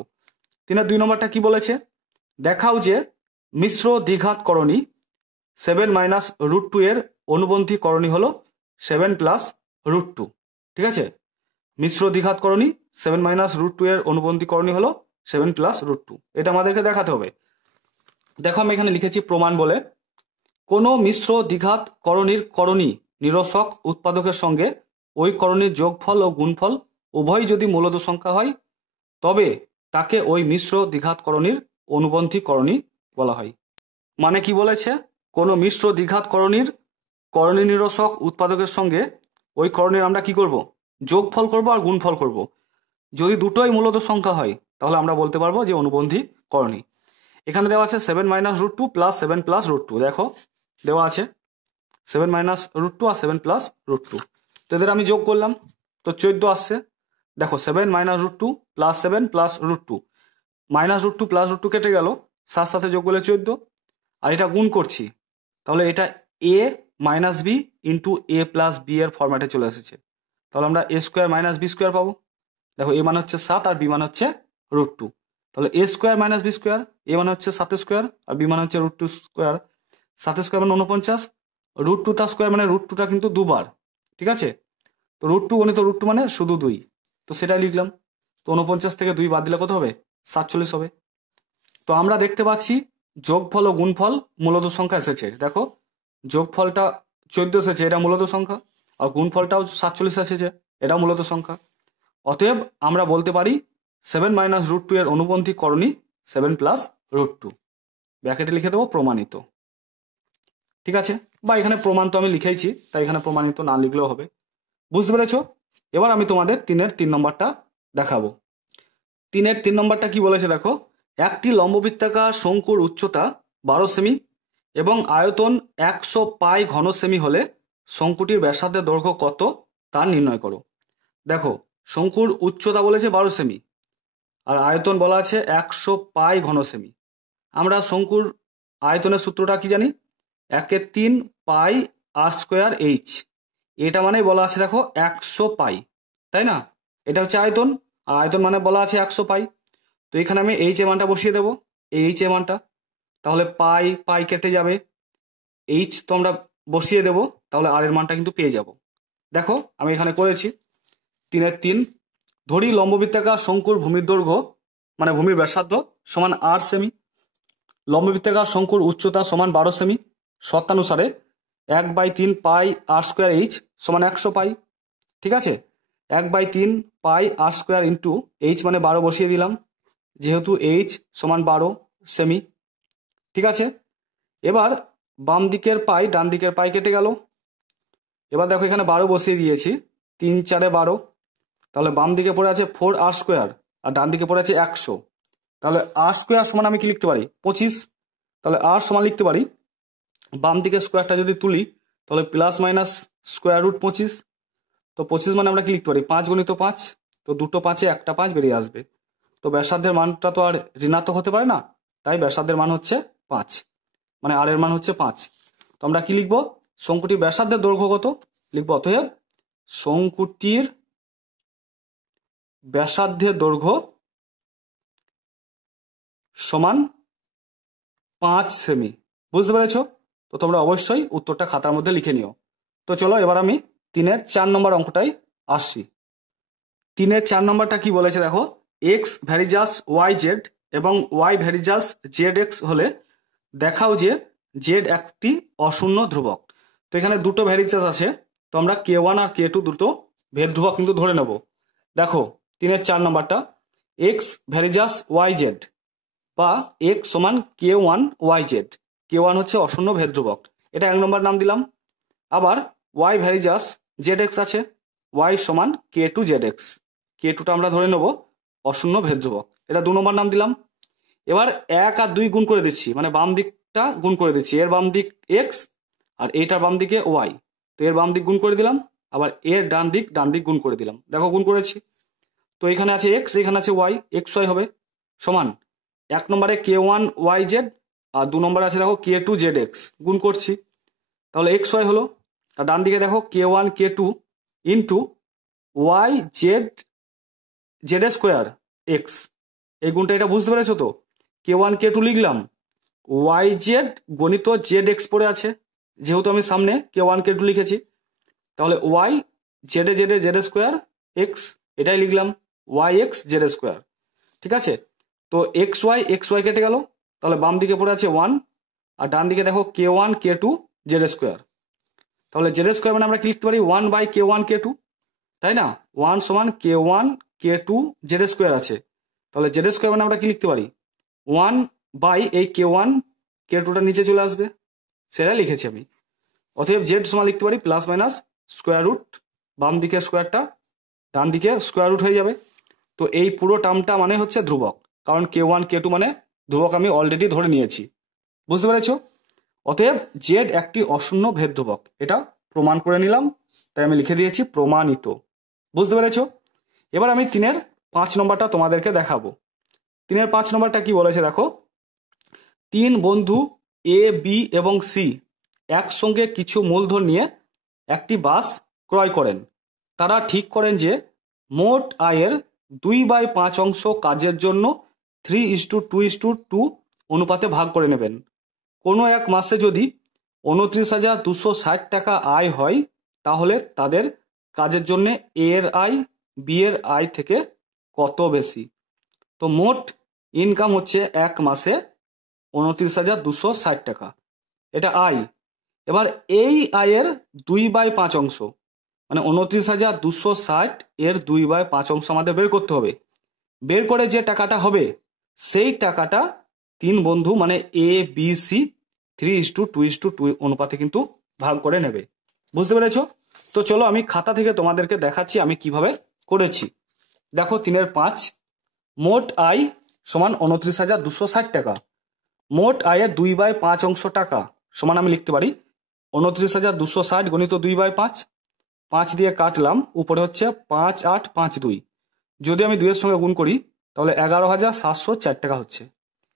3-এর 2 নম্বরটা কি বলেছে? দেখাও যে মিশ্র দ্বিঘাত করণী 7 - √2 এর অনুবন্ধী করণী হলো 7 + √2। ঠিক আছে, মিশ্র দ্বিঘাত করণী 7 - √2 এর অনুবন্ধী করণী হলো 7 + √2। এটা আমাদেরকে দেখাতে হবে। দেখো আমি এখানে লিখেছি প্রমাণ বলে, কোনো মিশ্র দ্বিঘাত করণীর করণী নিরসক উৎপাদকের সঙ্গে ওই করণীর যোগফল ও গুণফল উভয়ই যদি মূলদ সংখ্যা হয় তবে তাকে ওই মিশ্র দ্বিঘাত করণীর অনুবন্ধী করণী বলা হয়। মানে কি বলেছে? কোনো মিশ্র দ্বিঘাত করণীর করণী নিরসক উৎপাদকের সঙ্গে ওই করণীর আমরা কি করব? যোগফল করব আর গুণফল করব। যদি দুটোই মূলদ সংখ্যা হয় তাহলে আমরা বলতে পারবো যে অনুবন্ধী করণী। এখানে দেওয়া আছে 7 - √2 + 7 + √2। দেখো দেওয়া আছে 7 - √2 আর 7 + √2, তো এদের আমি যোগ করলাম, তো 14 আসছে। দেখো 7 - √2 + 7 + √2, -√2 + √2 কেটে গেল, সাথে যোগ করলে 14, আর এটা গুণ করছি, তাহলে এটা a - b * a + b এর ফরম্যাটে চলে এসেছে। তাহলে আমরা a² - b² পাবো। দেখো a মানে হচ্ছে 7 আর b মানে হচ্ছে √2, তাহলে a² - b², a মানে হচ্ছে 7² আর b মানে হচ্ছে √2²। 7² মানে 49, √2 তার স্কোয়ার মানে √2টা কিন্তু দুবার। ঠিক আছে, তো √2 গণিত √2 মানে শুধু 2, তো সেটাই লিখলাম। তো 49 থেকে 2 বাদ দিলে কত হবে? 47 হবে। তো আমরা দেখতে পাচ্ছি যোগফল ও গুণফল মূলদ সংখ্যা এসেছে। দেখো যোগফলটা 14 এসেছে, এটা মূলদ সংখ্যা, আর গুণফলটাও 47 এসেছে, এটা মূলদ সংখ্যা। অতএব আমরা বলতে পারি 7 - √2 এর অনুবন্ধী করণী 7 + √2। ব্র্যাকেটে লিখে দেবো প্রমাণিত। ঠিক আছে, বা এখানে প্রমাণ তো আমি লিখেইছি, তাই এখানে প্রমাণিত না লিখলেও হবে। বুঝতে পেরেছো? এবার আমি তোমাদের 3-এর 3 নম্বরটা দেখাবো। তিনের 3 নম্বরটা কি বলেছে দেখো, একটি লম্ববৃত্তাকার শঙ্কুর উচ্চতা 12 সেমি এবং আয়তন 100 পাই ঘন সেমি হলে শঙ্কুটির ব্যাসার্ধের দৈর্ঘ্য কত তা নির্ণয় করো। দেখো, শঙ্কুর উচ্চতা বলেছে 12 সেমি আর আয়তন বলা আছে 100 পাই ঘন সেমি। আমরা শঙ্কুর আয়তনের সূত্রটা কি জানি, 1/3 পাই আর স্কোয়ার এইচ। এটা মানে বলা আছে দেখো 100 পাই, তাই না? এটা হচ্ছে আয়তন, আর আয়তন মানে বলা আছে 100 পাই। তো এখানে আমি এইচ এর মানটা বসিয়ে দেবো, এই এইচ এর মানটা, তাহলে পাই পাই কেটে যাবে, এইচ তো আমরা বসিয়ে দেবো, তাহলে আর এর মানটা কিন্তু পেয়ে যাব। দেখো আমি এখানে করেছি 3 এর 3। ধরি লম্ববৃত্তাকার শঙ্কুর ভূমির দৈর্ঘ্য মানে ভূমির ব্যাসার্ধ সমান 8 সেমি, লম্ববৃত্তাকার শঙ্কুর উচ্চতা সমান 12 সেমি, শর্তানুসারে 1/3 পাই আর স্কোয়ার এইচ সমান 100 পাই। ঠিক আছে, 1/3 পাই আর স্কোয়ার ইন্টু এইচ মানে 12 বসিয়ে দিলাম, যেহেতু এইচ সমান 12 সেমি। ঠিক আছে, এবার বাম দিকের পাই ডান দিকের পাই কেটে গেল। এবার দেখো এখানে 12 বসিয়ে দিয়েছি, 3 4 12, তাহলে বাম দিকে পড়ে আছে 4 আর স্কোয়ার আর ডান দিকে পড়ে আছে 100। তাহলে আর স্কোয়ার সমান আমি কি লিখতে পারি, 25। তাহলে আর সমান লিখতে পারি, বাম দিকে স্কোয়ারটা যদি তুলি তাহলে প্লাস মাইনাস স্কোয়ার রুট 25। তো 25 মানে আমরা কি লিখতে পারি, 5 গুণিত 5, তো দুটো 5-এ একটা 5 বেরিয়ে আসবে। তো ব্যাসার্ধের মানটা তো আর ঋণাত্মক হতে পারে না, তাই ব্যাসার্ধের মান হচ্ছে 5, মানে আর এর মান হচ্ছে 5। তো আমরা কি লিখবো, শঙ্কুটির ব্যাসার্ধের দৈর্ঘ্য কত লিখবো, অতএব শঙ্কুটির ব্যাসার্ধের দৈর্ঘ্য সমান 5 সেমি। বুঝতে পেরেছো? তো তোমরা অবশ্যই উত্তরটা খাতার মধ্যে লিখে নিও। তো চলো এবার আমি 3 এর 4 নম্বর অঙ্কটাই আসছি। 3 এর 4 নম্বরটা কি বলেছে দেখো, এক্স ভ্যারিজাস ওয়াই জেড এবং ওয়াই ভ্যারিজাস জেড এক্স হলে দেখাও যে জেড একটি অশূন্য ধ্রুবক। তো এখানে দুটো ভ্যারিজাস আছে, তো আমরা K1 আর K2 দুটো ভেদ ধ্রুবক কিন্তু ধরে নেব। দেখো 3 এর 4 নম্বরটা, এক্স ভ্যারিজাস ওয়াই জেড বা এক্স সমান K1 ওয়াই জেড, K1 হচ্ছে অশূন্য ভেদ ধ্রুবক, এটা 1 নম্বর নাম দিলাম। আবার ওয়াই ভ্যারিজাস জেড এক্স আছে, ওয়াই সমান K2 জেড এক্স, K2টা আমরা ধরে নেব অশূন্য ভেদ ধ্রুবক, এটা 2 নম্বর নাম দিলাম। এবার 1 আর 2 গুণ করে দিচ্ছি, মানে বাম দিকটা গুণ করে দিচ্ছি, এর বাম দিক এক্স আর এইটার বাম দিকে ওয়াই, তো এর বাম দিক গুণ করে দিলাম, আবার এর ডান দিক গুণ করে দিলাম। দেখো গুণ করেছি, তো এখানে আছে এক্স এখানে আছে ওয়াই, এক্স ওয়াই হবে সমান 1 নম্বরে K1 ওয়াই জেড আর 2 নম্বরে আছে দেখো K2 জেড এক্স, গুণ করছি, তাহলে এক্স ওয়াই হলো। আর ডান দিকে দেখো K1 K2 into Y Z Z square X, এই গুণটা এটা বুঝতে পেরেছো তো? K1 K2 লিখলাম, ওয়াই জেড গণিত জেড এক্স পড়ে আছে, যেহেতু আমি সামনে K1 K2 লিখেছি, তাহলে ওয়াই জেডে জেডে জেড স্কোয়ার এক্স, এটাই লিখলাম ওয়াই এক্স জেড স্কোয়ার। ঠিক আছে, তো এক্স ওয়াই কেটে গেল, তাহলে বাম দিকে পড়ে আছে 1 আর ডান দিকে দেখো K1 K2 জেড স্কোয়ার, তাহলে জেড স্কোয়ার মানে আমরা কি লিখতে পারি, 1/K1 K2, তাই না? 1 সমান K1 K2 জেড স্কোয়ার আছে, তাহলে জেড স্কোয়ার মানে আমরা কি লিখতে পারি, 1 এই K1 K2টা নিচে চলে আসবে, সেটা লিখেছি আমি। অতএব জেড সমান লিখতে পারি প্লাস মাইনাস স্কোয়ার রুট, বাম দিকে স্কোয়ারটা ডান দিকে স্কোয়ার রুট হয়ে যাবে। তো এই পুরো টার্মটা মানে হচ্ছে ধ্রুবক, কারণ K1 K2 মানে ধ্রুবক আমি অলরেডি ধরে নিয়েছি। বুঝতে পেরেছো? অতএব জেড একটি অশূন্য ভেদ ধ্রুবক, এটা প্রমাণ করে নিলাম, তাই আমি লিখে দিয়েছি প্রমাণিত। বুঝতে পেরেছো? এবার আমি 3 এর 5 নম্বরটা তোমাদেরকে দেখাবো। 3 এর 5 নম্বরটা কি বলেছে দেখো, 3 বন্ধু এ বি এবং সি একসঙ্গে কিছু মূলধন নিয়ে একটি বাস ক্রয় করেন। তারা ঠিক করেন যে মোট আয়ের 2/5 অংশ কাজের জন্য 3:2:2 অনুপাতে ভাগ করে নেবেন। কোনো এক মাসে যদি 29,260 টাকা আয় হয়, তাহলে তাদের কাজের জন্য এ এর আয় বি এর আয় থেকে কত বেশি? তো মোট ইনকাম হচ্ছে এক মাসে 29,260 টাকা, এটা আয়। এবার এই আয়ের 2/5 অংশ মানে 29,260 এর 2/5 অংশ আমাদের বের করতে হবে। বের করে যে টাকাটা হবে সেই টাকাটা 3 বন্ধু মানে এ বি সি 3:2:2 অনুপাতে কিন্তু ভাগ করে নেবে। বুঝতে পেরেছো? তো চলো আমি খাতা থেকে তোমাদেরকে দেখাচ্ছি আমি কিভাবে করেছি। দেখো 3 এর 5, মোট আয় সমান 29,260 টাকা। মোট আয়ের 2/5 অংশ টাকা সমান আমি লিখতে পারি 29,260 গণিত 2/5, 5 দিয়ে কাটলাম, উপরে হচ্ছে 5, 8, 5, 2। যদি আমি 2 এর সঙ্গে গুণ করি তাহলে 11,704 টাকা হচ্ছে।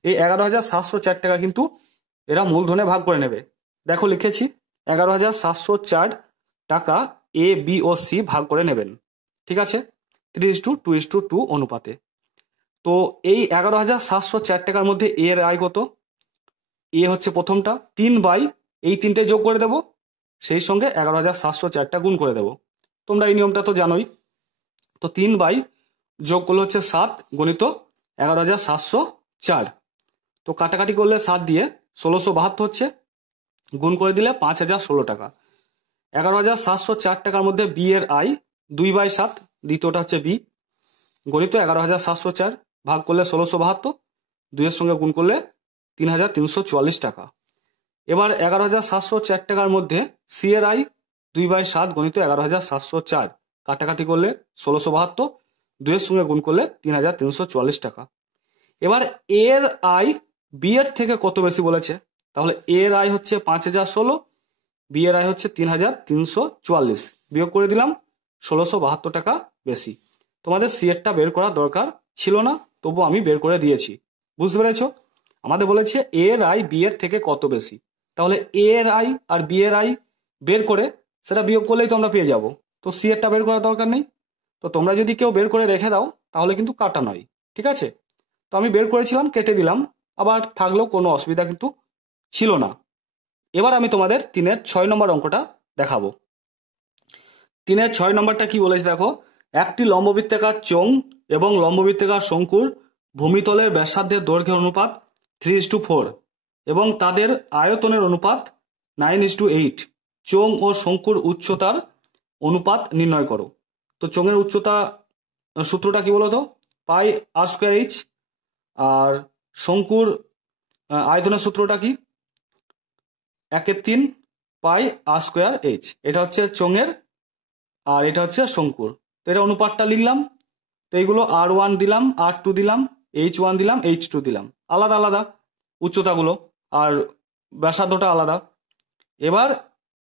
এই 11,704 টাকা কিন্তু এরা মূলধনে ভাগ করে নেবে। দেখো লিখেছি 11,704 টাকা এ, বি ও সি ভাগ করে নেবেন। ঠিক আছে, 3:2:2 অনুপাতে। তো এই 11,704 টাকার মধ্যে এর আয় কত? এ হচ্ছে প্রথমটা, 3 এই 3টে যোগ করে দেব, সেই সঙ্গে 11,704টা গুণ করে দেব। তোমরা এই নিয়মটা তো জানোই। তো 3 যোগ করলে হচ্ছে 7 গণিত 11,704। তো কাটাকাটি করলে 7 দিয়ে 1672 হচ্ছে, গুণ করে দিলে 5,016 টাকা। 11,704 টাকার মধ্যে বি এর আয় 2/7, দ্বিতীয়টা হচ্ছে বি, গণিত 11,704 ভাগ করলে 1672, 2 এর সঙ্গে গুণ করলে 3,344 টাকা। এবার 11,704 টাকার মধ্যে সি এর আয় 2/7 গণিত 11,704, কাটাকাটি করলে 1672, 2 এর সঙ্গে গুণ করলে 3,344 টাকা। এবার এর আয় বি এর থেকে কত বেশি বলেছে, তাহলে এর আয় হচ্ছে 5,016, বি এর আয় হচ্ছে 3,344, বিয়োগ করে দিলাম 1672 টাকা বেশি। তোমাদের সি এরটা বের করার দরকার ছিল না, তবু আমি বের করে দিয়েছি। বুঝতে পেরেছ? আমাদের বলেছে এর আয় বি এর থেকে কত বেশি, তাহলে এ এর আয় আর বি এর আয় বের করে সেটা বিয়োগ করলেই তো আমরা পেয়ে যাব। তো সি এরটা বের করার দরকার নেই। তো তোমরা যদি কেউ বের করে রেখে দাও তাহলে কিন্তু কাটা নয়। ঠিক আছে, তো আমি বের করেছিলাম, কেটে দিলাম, আবার থাকলেও কোনো অসুবিধা কিন্তু ছিল না। এবার আমি তোমাদের 3-এর 6 নম্বর অঙ্কটা দেখাবো। 3-এর 6 নম্বরটা কি বলেছে দেখো, একটি লম্ববৃত্তাকার চোঙ এবং লম্ববৃত্তাকার শঙ্কুর ভূমিতলের ব্যাসার্ধের দৈর্ঘ্যের অনুপাত 3:4 এবং তাদের আয়তনের অনুপাত 9:8। চোঙ ও শঙ্কুর উচ্চতার অনুপাত নির্ণয় করো। তো চোঙের উচ্চতা সূত্রটা কি বলতো, পাই আর স্কোয়ার এইচ। আর শঙ্কুর আয়তনের সূত্রটা কি, 1/3 পাই আর স্কোয়ার এইচ। এটা হচ্ছে চোঙের আর এটা হচ্ছে শঙ্কুর। তো এটা অনুপাতটা লিখলাম। তো এইগুলো R1 দিলাম, R2 দিলাম, H1 দিলাম, H2 দিলাম, আলাদা আলাদা উচ্চতাগুলো আর ব্যাসার্ধটা আলাদা। এবার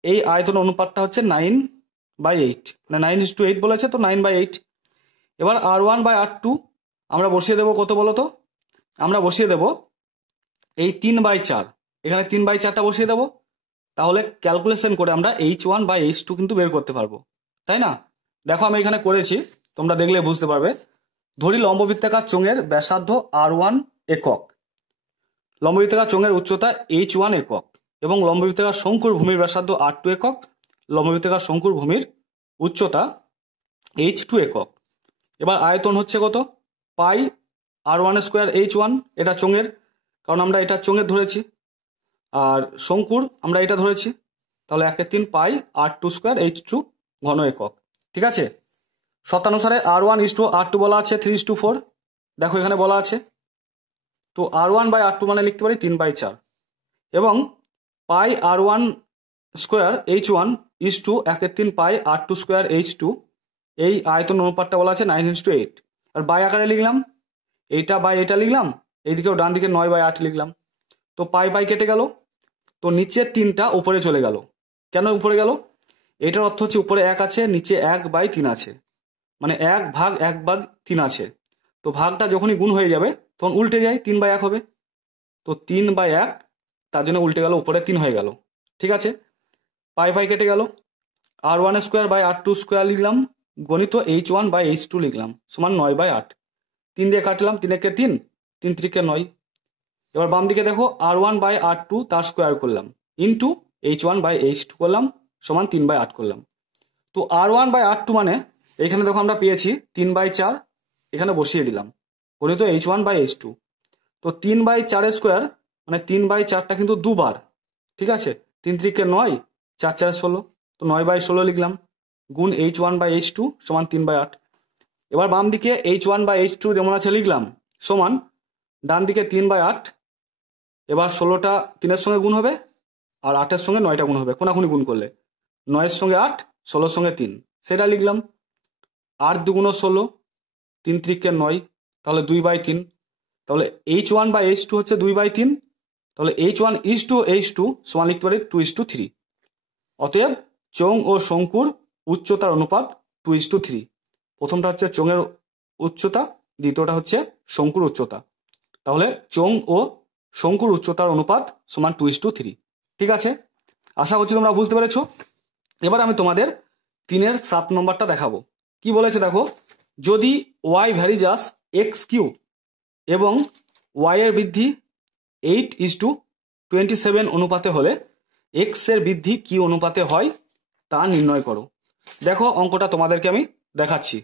এই আয়তন অনুপাতটা হচ্ছে 9/8, মানে 9:8 বলেছে, তো 9/8। এবার R1/R2 আমরা বসিয়ে দেবো কত বলো তো, আমরা বসিয়ে দেব এই 3/4, এখানে 3/4টা বসিয়ে দেবো। তাহলে ক্যালকুলেশন করে আমরা H1/H2 কিন্তু বের করতে পারবো, তাই না? দেখো আমি এখানে করেছি, তোমরা দেখলে বুঝতে পারবে। ধরি লম্ববৃত্তাকার চোঙের ব্যাসার্ধ R1 একক, লম্ববৃত্তাকার চোঙের উচ্চতা H1 একক এবং লম্ববৃত্তাকার শঙ্কুর ভূমির ব্যাসার্ধ R2 একক, লম্ববৃত্তাকার শঙ্কুর ভূমির উচ্চতা H2 একক। এবার আয়তন হচ্ছে কত, পাই R1 স্কোয়ার H1, এটা চোঙের, কারণ আমরা এটা চোঙের ধরেছি, আর শঙ্কুর আমরা এটা ধরেছি, তাহলে 1/3 পাই R2 স্কোয়ার H2 ঘন একক। ঠিক আছে, শতানুসারে R1:R2 বলা আছে 3:4, দেখো এখানে বলা আছে। তো R1/R2 মানে লিখতে পারি 3/4 এবং পাই R1 স্কোয়ার H1 1/3 পাই R2 স্কোয়ার H2, এই আয়তন অনুপাতটা বলা আছে 9:8। আর বাই আকারে লিখলাম, এইটা বাই এটা লিখলাম, এইদিকেও ডান দিকে 9/8 লিখলাম। তো পাই পাই কেটে গেল, তো নিচের 3টা উপরে চলে গেল। কেন উপরে গেল, এটার অর্থ হচ্ছে উপরে 1 আছে, নিচে 1/3 আছে, মানে 1/1/3 আছে। তো ভাগটা যখনই গুণ হয়ে যাবে তখন উল্টে যায়, 3/1 হবে। তো 3/1, তার জন্য উল্টে গেল, উপরে 3 হয়ে গেল। ঠিক আছে, পাই পাই কেটে গেল, R1 square by R2 square লিখলাম, গণিত H1/H2 লিখলাম, সমান 9/8। 3 দিয়ে কাটলাম, 3 3, 3 3 9। এবার বাম দিকে দেখো R1/R2 তার স্কোয়ার করলাম, ইন্টু H1/H2 করলাম, সমান 3/8 করলাম। তো R1/R2 মানে এখানে দেখো আমরা পেয়েছি 3/4, এখানে বসিয়ে দিলাম, গণিত H1/H2। তো 3/4 স্কোয়ার মানে 3/4টা কিন্তু দুবার। ঠিক আছে, 3 3 9, 4 4 16, তো 9/16 লিখলাম, গুণ H1/H2 সমান 3/8। এবার বাম দিকে H1/H2 যেমন আছে লিখলাম, সমান ডান দিকে 3/8। এবার 16টা 3-এর সঙ্গে গুণ হবে আর 8-এর সঙ্গে 9টা গুণ হবে, কোনাকুনি গুণ করলে 9-এর সঙ্গে 8, 16-এর সঙ্গে 3, সেটা লিখলাম। 8 2 16, 3 3 9, তাহলে 2/3। তাহলে H1/H2 হচ্ছে 2/3। তাহলে H1:H2 সমান লিখতে পারি 2:3। অতএব চোঙ ও শঙ্কুর উচ্চতার অনুপাত 2:3। প্রথমটা হচ্ছে চোঙের উচ্চতা, দ্বিতীয়টা হচ্ছে শঙ্কুর উচ্চতা। তাহলে চোঙ ও শঙ্কুর উচ্চতার অনুপাত সমান 2:3। ঠিক আছে, আশা করছি তোমরা বুঝতে পেরেছো। এবার আমি তোমাদের 3-এর 7 নম্বরটা দেখাবো। কি বলেছে দেখো, যদি y ভ্যারিজাস x³ এবং y এর বৃদ্ধি 8:27 অনুপাতে হলে x এর বৃদ্ধি কি অনুপাতে হয় তা নির্ণয় করো। দেখো অঙ্কটা তোমাদেরকে আমি দেখাচ্ছি।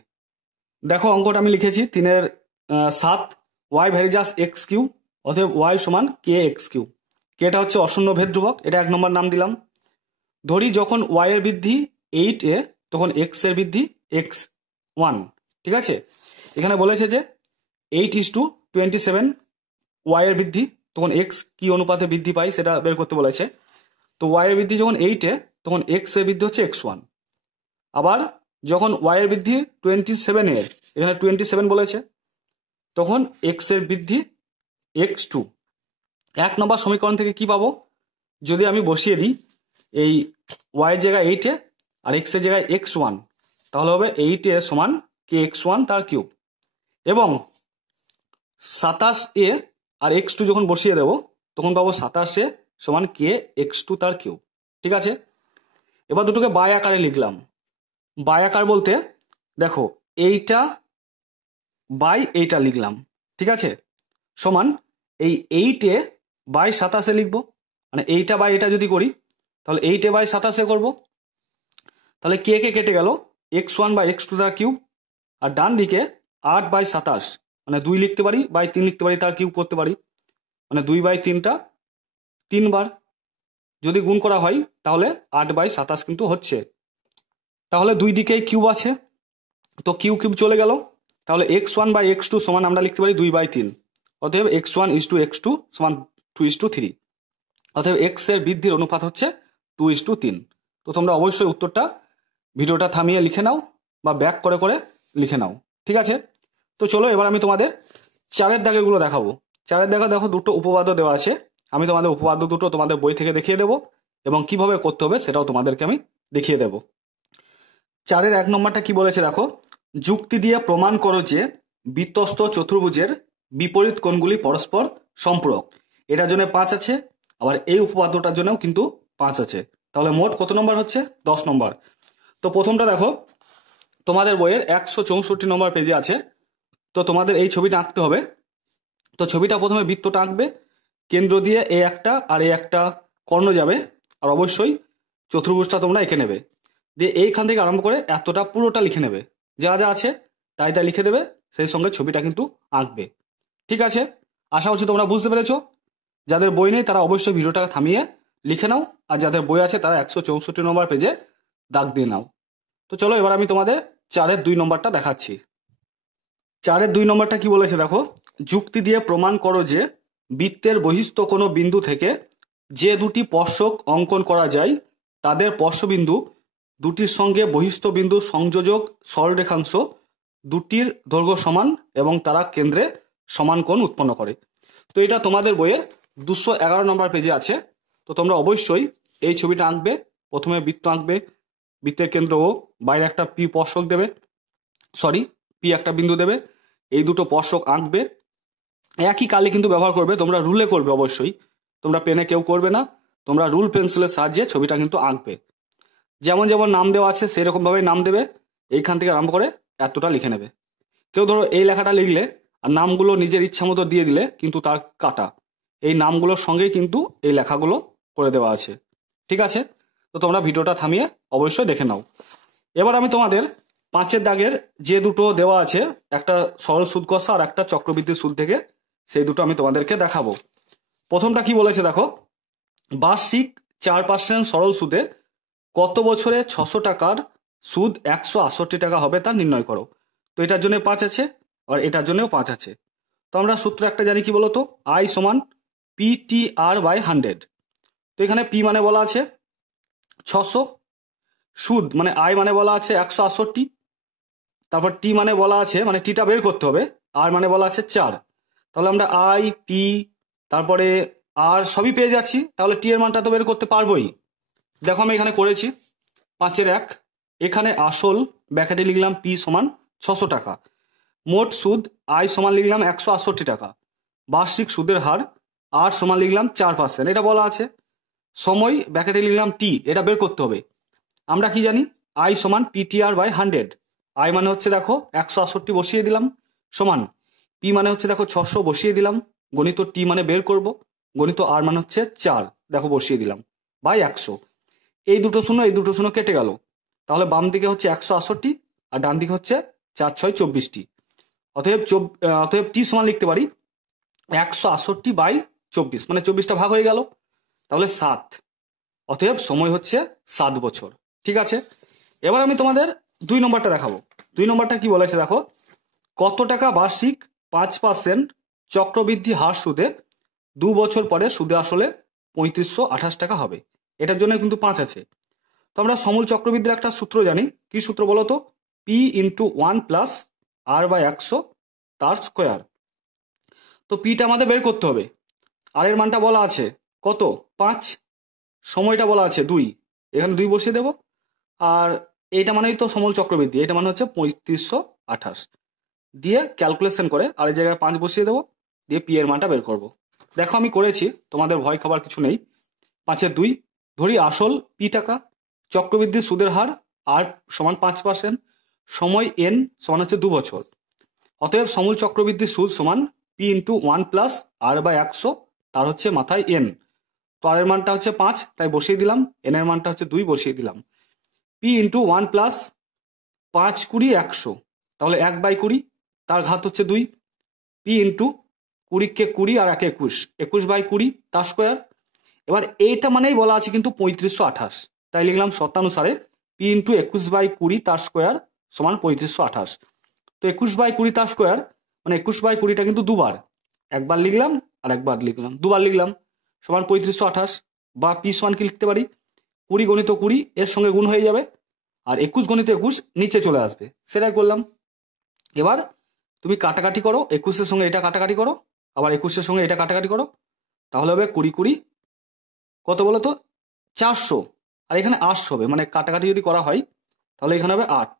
দেখো অঙ্কটা আমি লিখেছি 3-এর 7, y ভ্যারিজাস x³ অতএব y সমান kx³। কেটা হচ্ছে অশূন্য ভেদ ধ্রুবক, এটা 1 নম্বর নাম দিলাম। ধরি যখন y এর বৃদ্ধি 8 তখন x এর বৃদ্ধি x1। ঠিক আছে, এখানে বলেছে যে 8:27 y এর বৃদ্ধি, তখন x কি অনুপাতে বৃদ্ধি পাই সেটা বের করতে বলেছে। তো y এর বৃদ্ধি যখন 8 তখন x এর বৃদ্ধি হচ্ছে x1। আবার যখন y এর বৃদ্ধি 27 এখানে 27 বলেছে, তখন x এর বৃদ্ধি x2। 1 নম্বর সমীকরণ থেকে কি পাবো, যদি আমি বসিয়ে দিই এই y এর জায়গায় 8 আর x এর জায়গায় x1, তাহলে হবে 8 সমান kx1 তার কিউব, এবং 27 আর x2 যখন বসিয়ে দেবো তখন পাবো 27 সমান kx2 তার কিউব। ঠিক আছে, এবার দুটোকে বাই আকারে লিখলাম। বাই আকার বলতে দেখো এইটা বাই এইটা লিখলাম। ঠিক আছে, সমান এই 8/27 লিখবো, মানে এইটা বাই এটা যদি করি তাহলে 8/27 করব। তাহলে কে কেটে গেল, x1/x2 তার কিউব, আর ডান দিকে 8/27 মানে 2 লিখতে পারি, বাই 3 লিখতে পারি, তার কিউব করতে পারি, মানে 2/3টা 3 বার যদি গুণ করা হয় তাহলে 8/27 কিন্তু হচ্ছে। তাহলে দুই দিকেই কিউব আছে, তো কিউব চলে গেল। তাহলে x1/x2 সমান আমরা লিখতে পারি 2/3। অতএব x1:x2 সমান 2:3। অতএব x এর বৃদ্ধির অনুপাত হচ্ছে 2:3। তো তোমরা অবশ্যই উত্তরটা ভিডিওটা থামিয়ে লিখে নাও বা ব্যাক করে করে লিখে নাও। ঠিক আছে, তো চলো এবার আমি তোমাদের 4-এর দাগেরগুলো দেখাবো। 4-এর দাগে দেখো দুটো উপপাদ্য দেওয়া আছে, আমি তোমাদের উপপাদ্য দুটো তোমাদের বই থেকে দেখিয়ে দেবো এবং কিভাবে করতে হবে সেটাও তোমাদেরকে আমি দেখিয়ে দেবো। 4-এর 1 নম্বরটা কি বলেছে দেখো, যুক্তি দিয়ে প্রমাণ করো যে বৃত্তস্থ চতুর্ভুজের বিপরীত কোণগুলি পরস্পর সম্পূরক। এটার জন্য 5 আছে, আবার এই উপপাদ্যটার জন্যও কিন্তু 5 আছে। তাহলে মোট কত নম্বর হচ্ছে, 10 নম্বর। তো প্রথমটা দেখো তোমাদের বইয়ের 164 নম্বর পেজে আছে। তো তোমাদের এই ছবিটা আঁকতে হবে। তো ছবিটা প্রথমে বৃত্তটা আঁকবে, কেন্দ্র দিয়ে এ একটা আর এ একটা কর্ণ যাবে, আর অবশ্যই চতুর্ভুজটা তোমরা এঁকে নেবে। দিয়ে এইখান থেকে আরম্ভ করে এতটা পুরোটা লিখে নেবে, যা যা আছে তাই তাই লিখে দেবে, সেই সঙ্গে ছবিটা কিন্তু আঁকবে। ঠিক আছে, আশা করছি তোমরা বুঝতে পেরেছো। যাদের বই নেই তারা অবশ্যই ভিডিওটা থামিয়ে লিখে নাও, আর যাদের বই আছে তারা 164 নম্বর পেজে দাগ দিয়ে নাও। তো চলো এবার আমি তোমাদের 4-এর 2 নম্বরটা দেখাচ্ছি। 4-এর 2 নম্বরটা কি বলেছে দেখো, যুক্তি দিয়ে প্রমাণ করো যে বৃত্তের বহিস্থ কোনো বিন্দু থেকে যে দুটি স্পর্শক অঙ্কন করা যায় তাদের স্পর্শবিন্দু দুটির সঙ্গে বহিস্থ বিন্দু সংযোজক সরলরেখাংশ দুটির দৈর্ঘ্য সমান এবং তারা কেন্দ্রে সমান কোণ উৎপন্ন করে। তো এটা তোমাদের বইয়ে 211 নম্বর পেজে আছে। তো তোমরা অবশ্যই এই ছবিটা আঁকবে, প্রথমে বৃত্ত আঁকবে, বৃত্তের কেন্দ্র ও, বাইরে একটা পি স্পর্শক দেবে, পি একটা বিন্দু দেবে, এই দুটো স্পর্শক আঁকবে। একই কালি কিন্তু ব্যবহার করবে, তোমরা রুলে করবে অবশ্যই, তোমরা পেনে কেউ করবে না, তোমরা রুল পেন্সিলের সাহায্যে ছবিটা কিন্তু আঁকবে। যেমন যেমন নাম দেওয়া আছে সেরকম ভাবেই নাম দেবে, এইখান থেকে আরম্ভ করে এতটা লিখে নেবে। কেউ ধরো এই লেখাটা লিখলে আর নামগুলো নিজের ইচ্ছা মতো দিয়ে দিলে কিন্তু তার কাটা, এই নামগুলোর সঙ্গেই কিন্তু এই লেখাগুলো করে দেওয়া আছে। ঠিক আছে, তো তোমরা ভিডিওটা থামিয়ে অবশ্যই দেখে নাও। এবার আমি তোমাদের 5-এর দাগের যে দুটো দেওয়া আছে, একটা সরল সুদ কষা আর একটা চক্রবৃদ্ধি সুদ থেকে, সেই দুটো আমি তোমাদেরকে দেখাবো। প্রথমটা কি বলেছে দেখো, বার্ষিক 4% সরল সুদে কত বছরে 600 টাকার সুদ 168 টাকা হবে তা নির্ণয় করো। তো এটার জন্য 5 আছে আর এটার জন্যও 5 আছে। তো আমরা সূত্র একটা জানি, কি বলতো, I সমান PTR/100। তো এখানে পি মানে বলা আছে 600, সুদ মানে I মানে বলা আছে 168, তারপর টি মানে বলা আছে, মানে টিটা বের করতে হবে, আর মানে বলা আছে 4, তাহলে আমরা আই পি তারপরে আর সবই পেয়ে যাচ্ছি, তাহলে টি এর মানটা তো বের করতে পারবোই। দেখো আমি এখানে করেছি 5-এর 1, এখানে আসল ব্যাকেটে লিখলাম পি সমান 600 টাকা, মোট সুদ আই সমান লিখলাম 168 টাকা, বার্ষিক সুদের হার আর সমান লিখলাম 4%, এটা বলা আছে। সময় ব্যাকেটে লিখলাম টি, এটা বের করতে হবে। আমরা কি জানি আই সমান পিটিআর বাই 100, আই মানে হচ্ছে দেখো 168 বসিয়ে দিলাম, সমান পি মানে হচ্ছে দেখো 600 বসিয়ে দিলাম, গণিত টি মানে বের করব, গণিত আর মানে হচ্ছে 4 দেখো বসিয়ে দিলাম, বাই 100। এই দুটো শূন্য কেটে গেল, তাহলে বাম দিকে হচ্ছে 168 আর ডান দিকে হচ্ছে 4×6 24টি। অতএব টি সমান লিখতে পারি 168 বাই 24, মানে 24টা ভাগ হয়ে গেল, তাহলে 7। অতএব সময় হচ্ছে 7 বছর। ঠিক আছে, এবার আমি তোমাদের 2 নম্বরটা দেখাবো। 2 নম্বরটা কি বলেছে দেখো, কত টাকা বার্ষিক 5% চক্রবৃদ্ধি হার সুদে 2 বছর পরে সুদে আসলে 3528 টাকা হবে। এটার জন্য কিন্তু 5 আছে। তো আমরা সমূল চক্রবৃদ্ধির একটা সূত্র জানি, কি সূত্র বলো তো, P into 1 plus R by 100 তার স্কোয়ার। তো পিটা আমাদের বের করতে হবে, আর এর মানটা বলা আছে কত 5, সময়টা বলা আছে 2, এখানে 2 বসিয়ে দেব, আর এইটা মানেই তো সমূল চক্রবৃদ্ধি, এটা মানে হচ্ছে 3528 দিয়ে ক্যালকুলেশন করে আর এই জায়গায় 5 বসিয়ে দেবো, দিয়ে পি এর মানটা বের করব। দেখো আমি করেছি, তোমাদের ভয় খাবার কিছু নেই। 5-এর 2 ধরি আসল পি টাকা, চক্রবৃদ্ধি সুদের হার আর সমান 5%, সময় এন সমান হচ্ছে 2 বছর। অতএব সমূল চক্রবৃদ্ধি সুদ সমান P into 1 plus R by 100 তার হচ্ছে মাথায় এন। তো আর এর মানটা হচ্ছে 5, তাই বসিয়ে দিলাম, এন এর মানটা হচ্ছে 2 বসিয়ে দিলাম। পি ইন্টু 1 প্লাস 5 20 100, তাহলে 1/20 তার ঘাত হচ্ছে 2, পি ইন্টু 20 কে 20 আর 1 21, 21/20 তার স্কোয়ার। এবার এইটা মানেই বলা আছে কিন্তু 3528, তাই লিখলাম শর্তানুসারে পি ইন্টু 21/20 তার স্কোয়ার সমান 3528। তো 21/20 তার স্কোয়ার মানে 21/20টা কিন্তু দুবার, একবার লিখলাম আর একবার লিখলাম, দুবার লিখলাম, সমান 3528। বা পি সমান কি লিখতে পারি, 20 গণিত 20 এর সঙ্গে গুণ হয়ে যাবে, আর 21 গণিত 21 নিচে চলে আসবে, সেটাই করলাম। এবার তুমি কাটাকাটি করো, 21-এর সঙ্গে এটা কাটাকাটি করো, আবার 21-এর সঙ্গে এটা কাটাকাটি করো, তাহলে হবে 20 20 কত বলো তো 400, আর এখানে 800 হবে, মানে কাটাকাটি যদি করা হয় তাহলে এখানে হবে 8,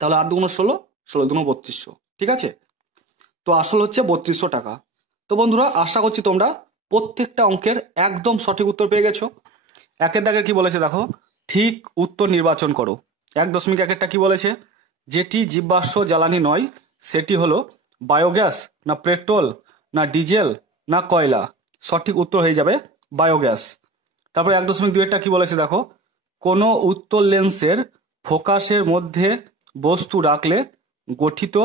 তাহলে 8 2 16, 16 2 3200। ঠিক আছে, তো আসল হচ্ছে 3200 টাকা। তো বন্ধুরা আশা করছি তোমরা প্রত্যেকটা অঙ্কের একদম সঠিক উত্তর পেয়ে গেছো। 1-এর দাগের কি বলেছে দেখো, ঠিক উত্তর নির্বাচন করো। 1.1-এরটা কি বলেছে, যেটি জীবাশ্ম জ্বালানি নয় সেটি হলো বায়োগ্যাস না পেট্রোল না ডিজেল না কয়লা, সঠিক উত্তর হয়ে যাবে বায়োগ্যাস। তারপরে 1.2-এরটা কি বলেছে দেখো, কোনো উত্তল লেন্সের ফোকাসের মধ্যে বস্তু রাখলে গঠিত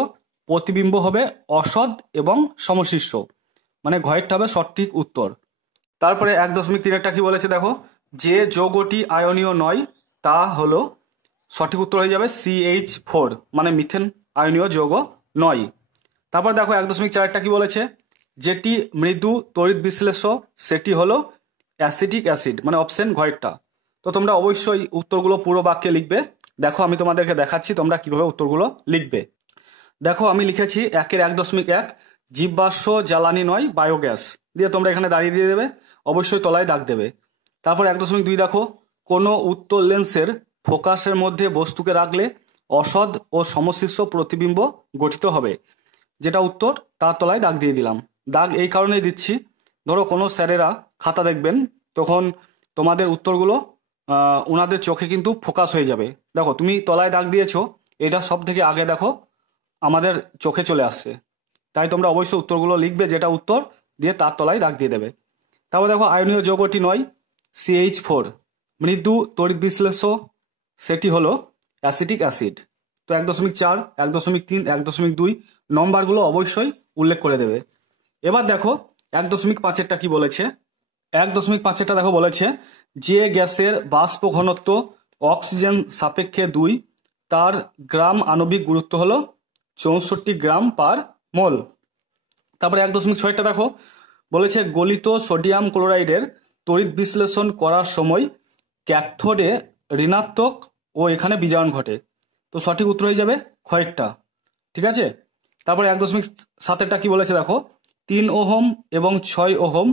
প্রতিবিম্ব হবে অসৎ এবং সমশীর্ষ, মানে ঘয়েরটা হবে সঠিক উত্তর। তারপরে 1.3-এরটা কি বলেছে দেখো, যে যৌগটি আয়নীয় নয় তা হলো, সঠিক উত্তর হয়ে যাবে CH4, মানে মিথেন আয়নীয় যৌগ নয়। তারপর দেখো 1.4-এরটা কি বলেছে, যেটি মৃদু তড়িৎ বিশ্লেষ্য সেটি হলো অ্যাসিটিক অ্যাসিড, মানে অপশন ঘয়েরটা। তো তোমরা অবশ্যই উত্তরগুলো পুরো বাক্যে লিখবে। দেখো আমি তোমাদেরকে দেখাচ্ছি তোমরা কিভাবে উত্তরগুলো লিখবে। দেখো আমি লিখেছি 1-এর 1.1 জীবাশ্ম জ্বালানি নয় বায়োগ্যাস, দিয়ে তোমরা এখানে দাঁড়িয়ে দিয়ে দেবে, অবশ্যই তলায় দাগ দেবে। তারপর 1.2 দেখো, কোনো উত্তল লেন্সের ফোকাসের মধ্যে বস্তুকে রাখলে অসৎ ও সমশীর্ষ প্রতিবিম্ব গঠিত হবে, যেটা উত্তর তার তলায় দাগ দিয়ে দিলাম। দাগ এই কারণেই দিচ্ছি, ধরো কোনো স্যারেরা খাতা দেখবেন তখন তোমাদের উত্তরগুলো ওনাদের চোখে কিন্তু ফোকাস হয়ে যাবে। দেখো তুমি তলায় দাগ দিয়েছো, এটা সব থেকে আগে দেখো আমাদের চোখে চলে আসছে, তাই তোমরা অবশ্যই উত্তরগুলো লিখবে যেটা উত্তর, দিয়ে তার তলায় দাগ দিয়ে দেবে। তারপর দেখো আয়নীয় যৌগটি নয় CH4, মৃদু তড়িৎ বিশ্লেষ্য সেটি হলো অ্যাসিটিক অ্যাসিড। তো 1.4 1.3 1.2 নম্বরগুলো অবশ্যই উল্লেখ করে দেবে। এবার দেখো 1.5-এরটা কি বলেছে, 1.5-এরটা দেখো বলেছে, যে গ্যাসের বাষ্প ঘনত্ব অক্সিজেন সাপেক্ষে 2 তার গ্রাম আণবিক গুরুত্ব হলো 64 গ্রাম পার মোল। তারপরে 1.6-টা দেখো বলেছে, গলিত সোডিয়াম ক্লোরাইডের তড়িৎ বিশ্লেষণ করার সময় ক্যাথোডে ঋণাত্মক ও এখানে বিজারণ ঘটে। তো সঠিক উত্তর হয়ে যাবে ক্ষয়েরটা। ঠিক আছে, তারপরে 1.7টা কি বলেছে দেখো, 3 ওহম এবং 6 ওহম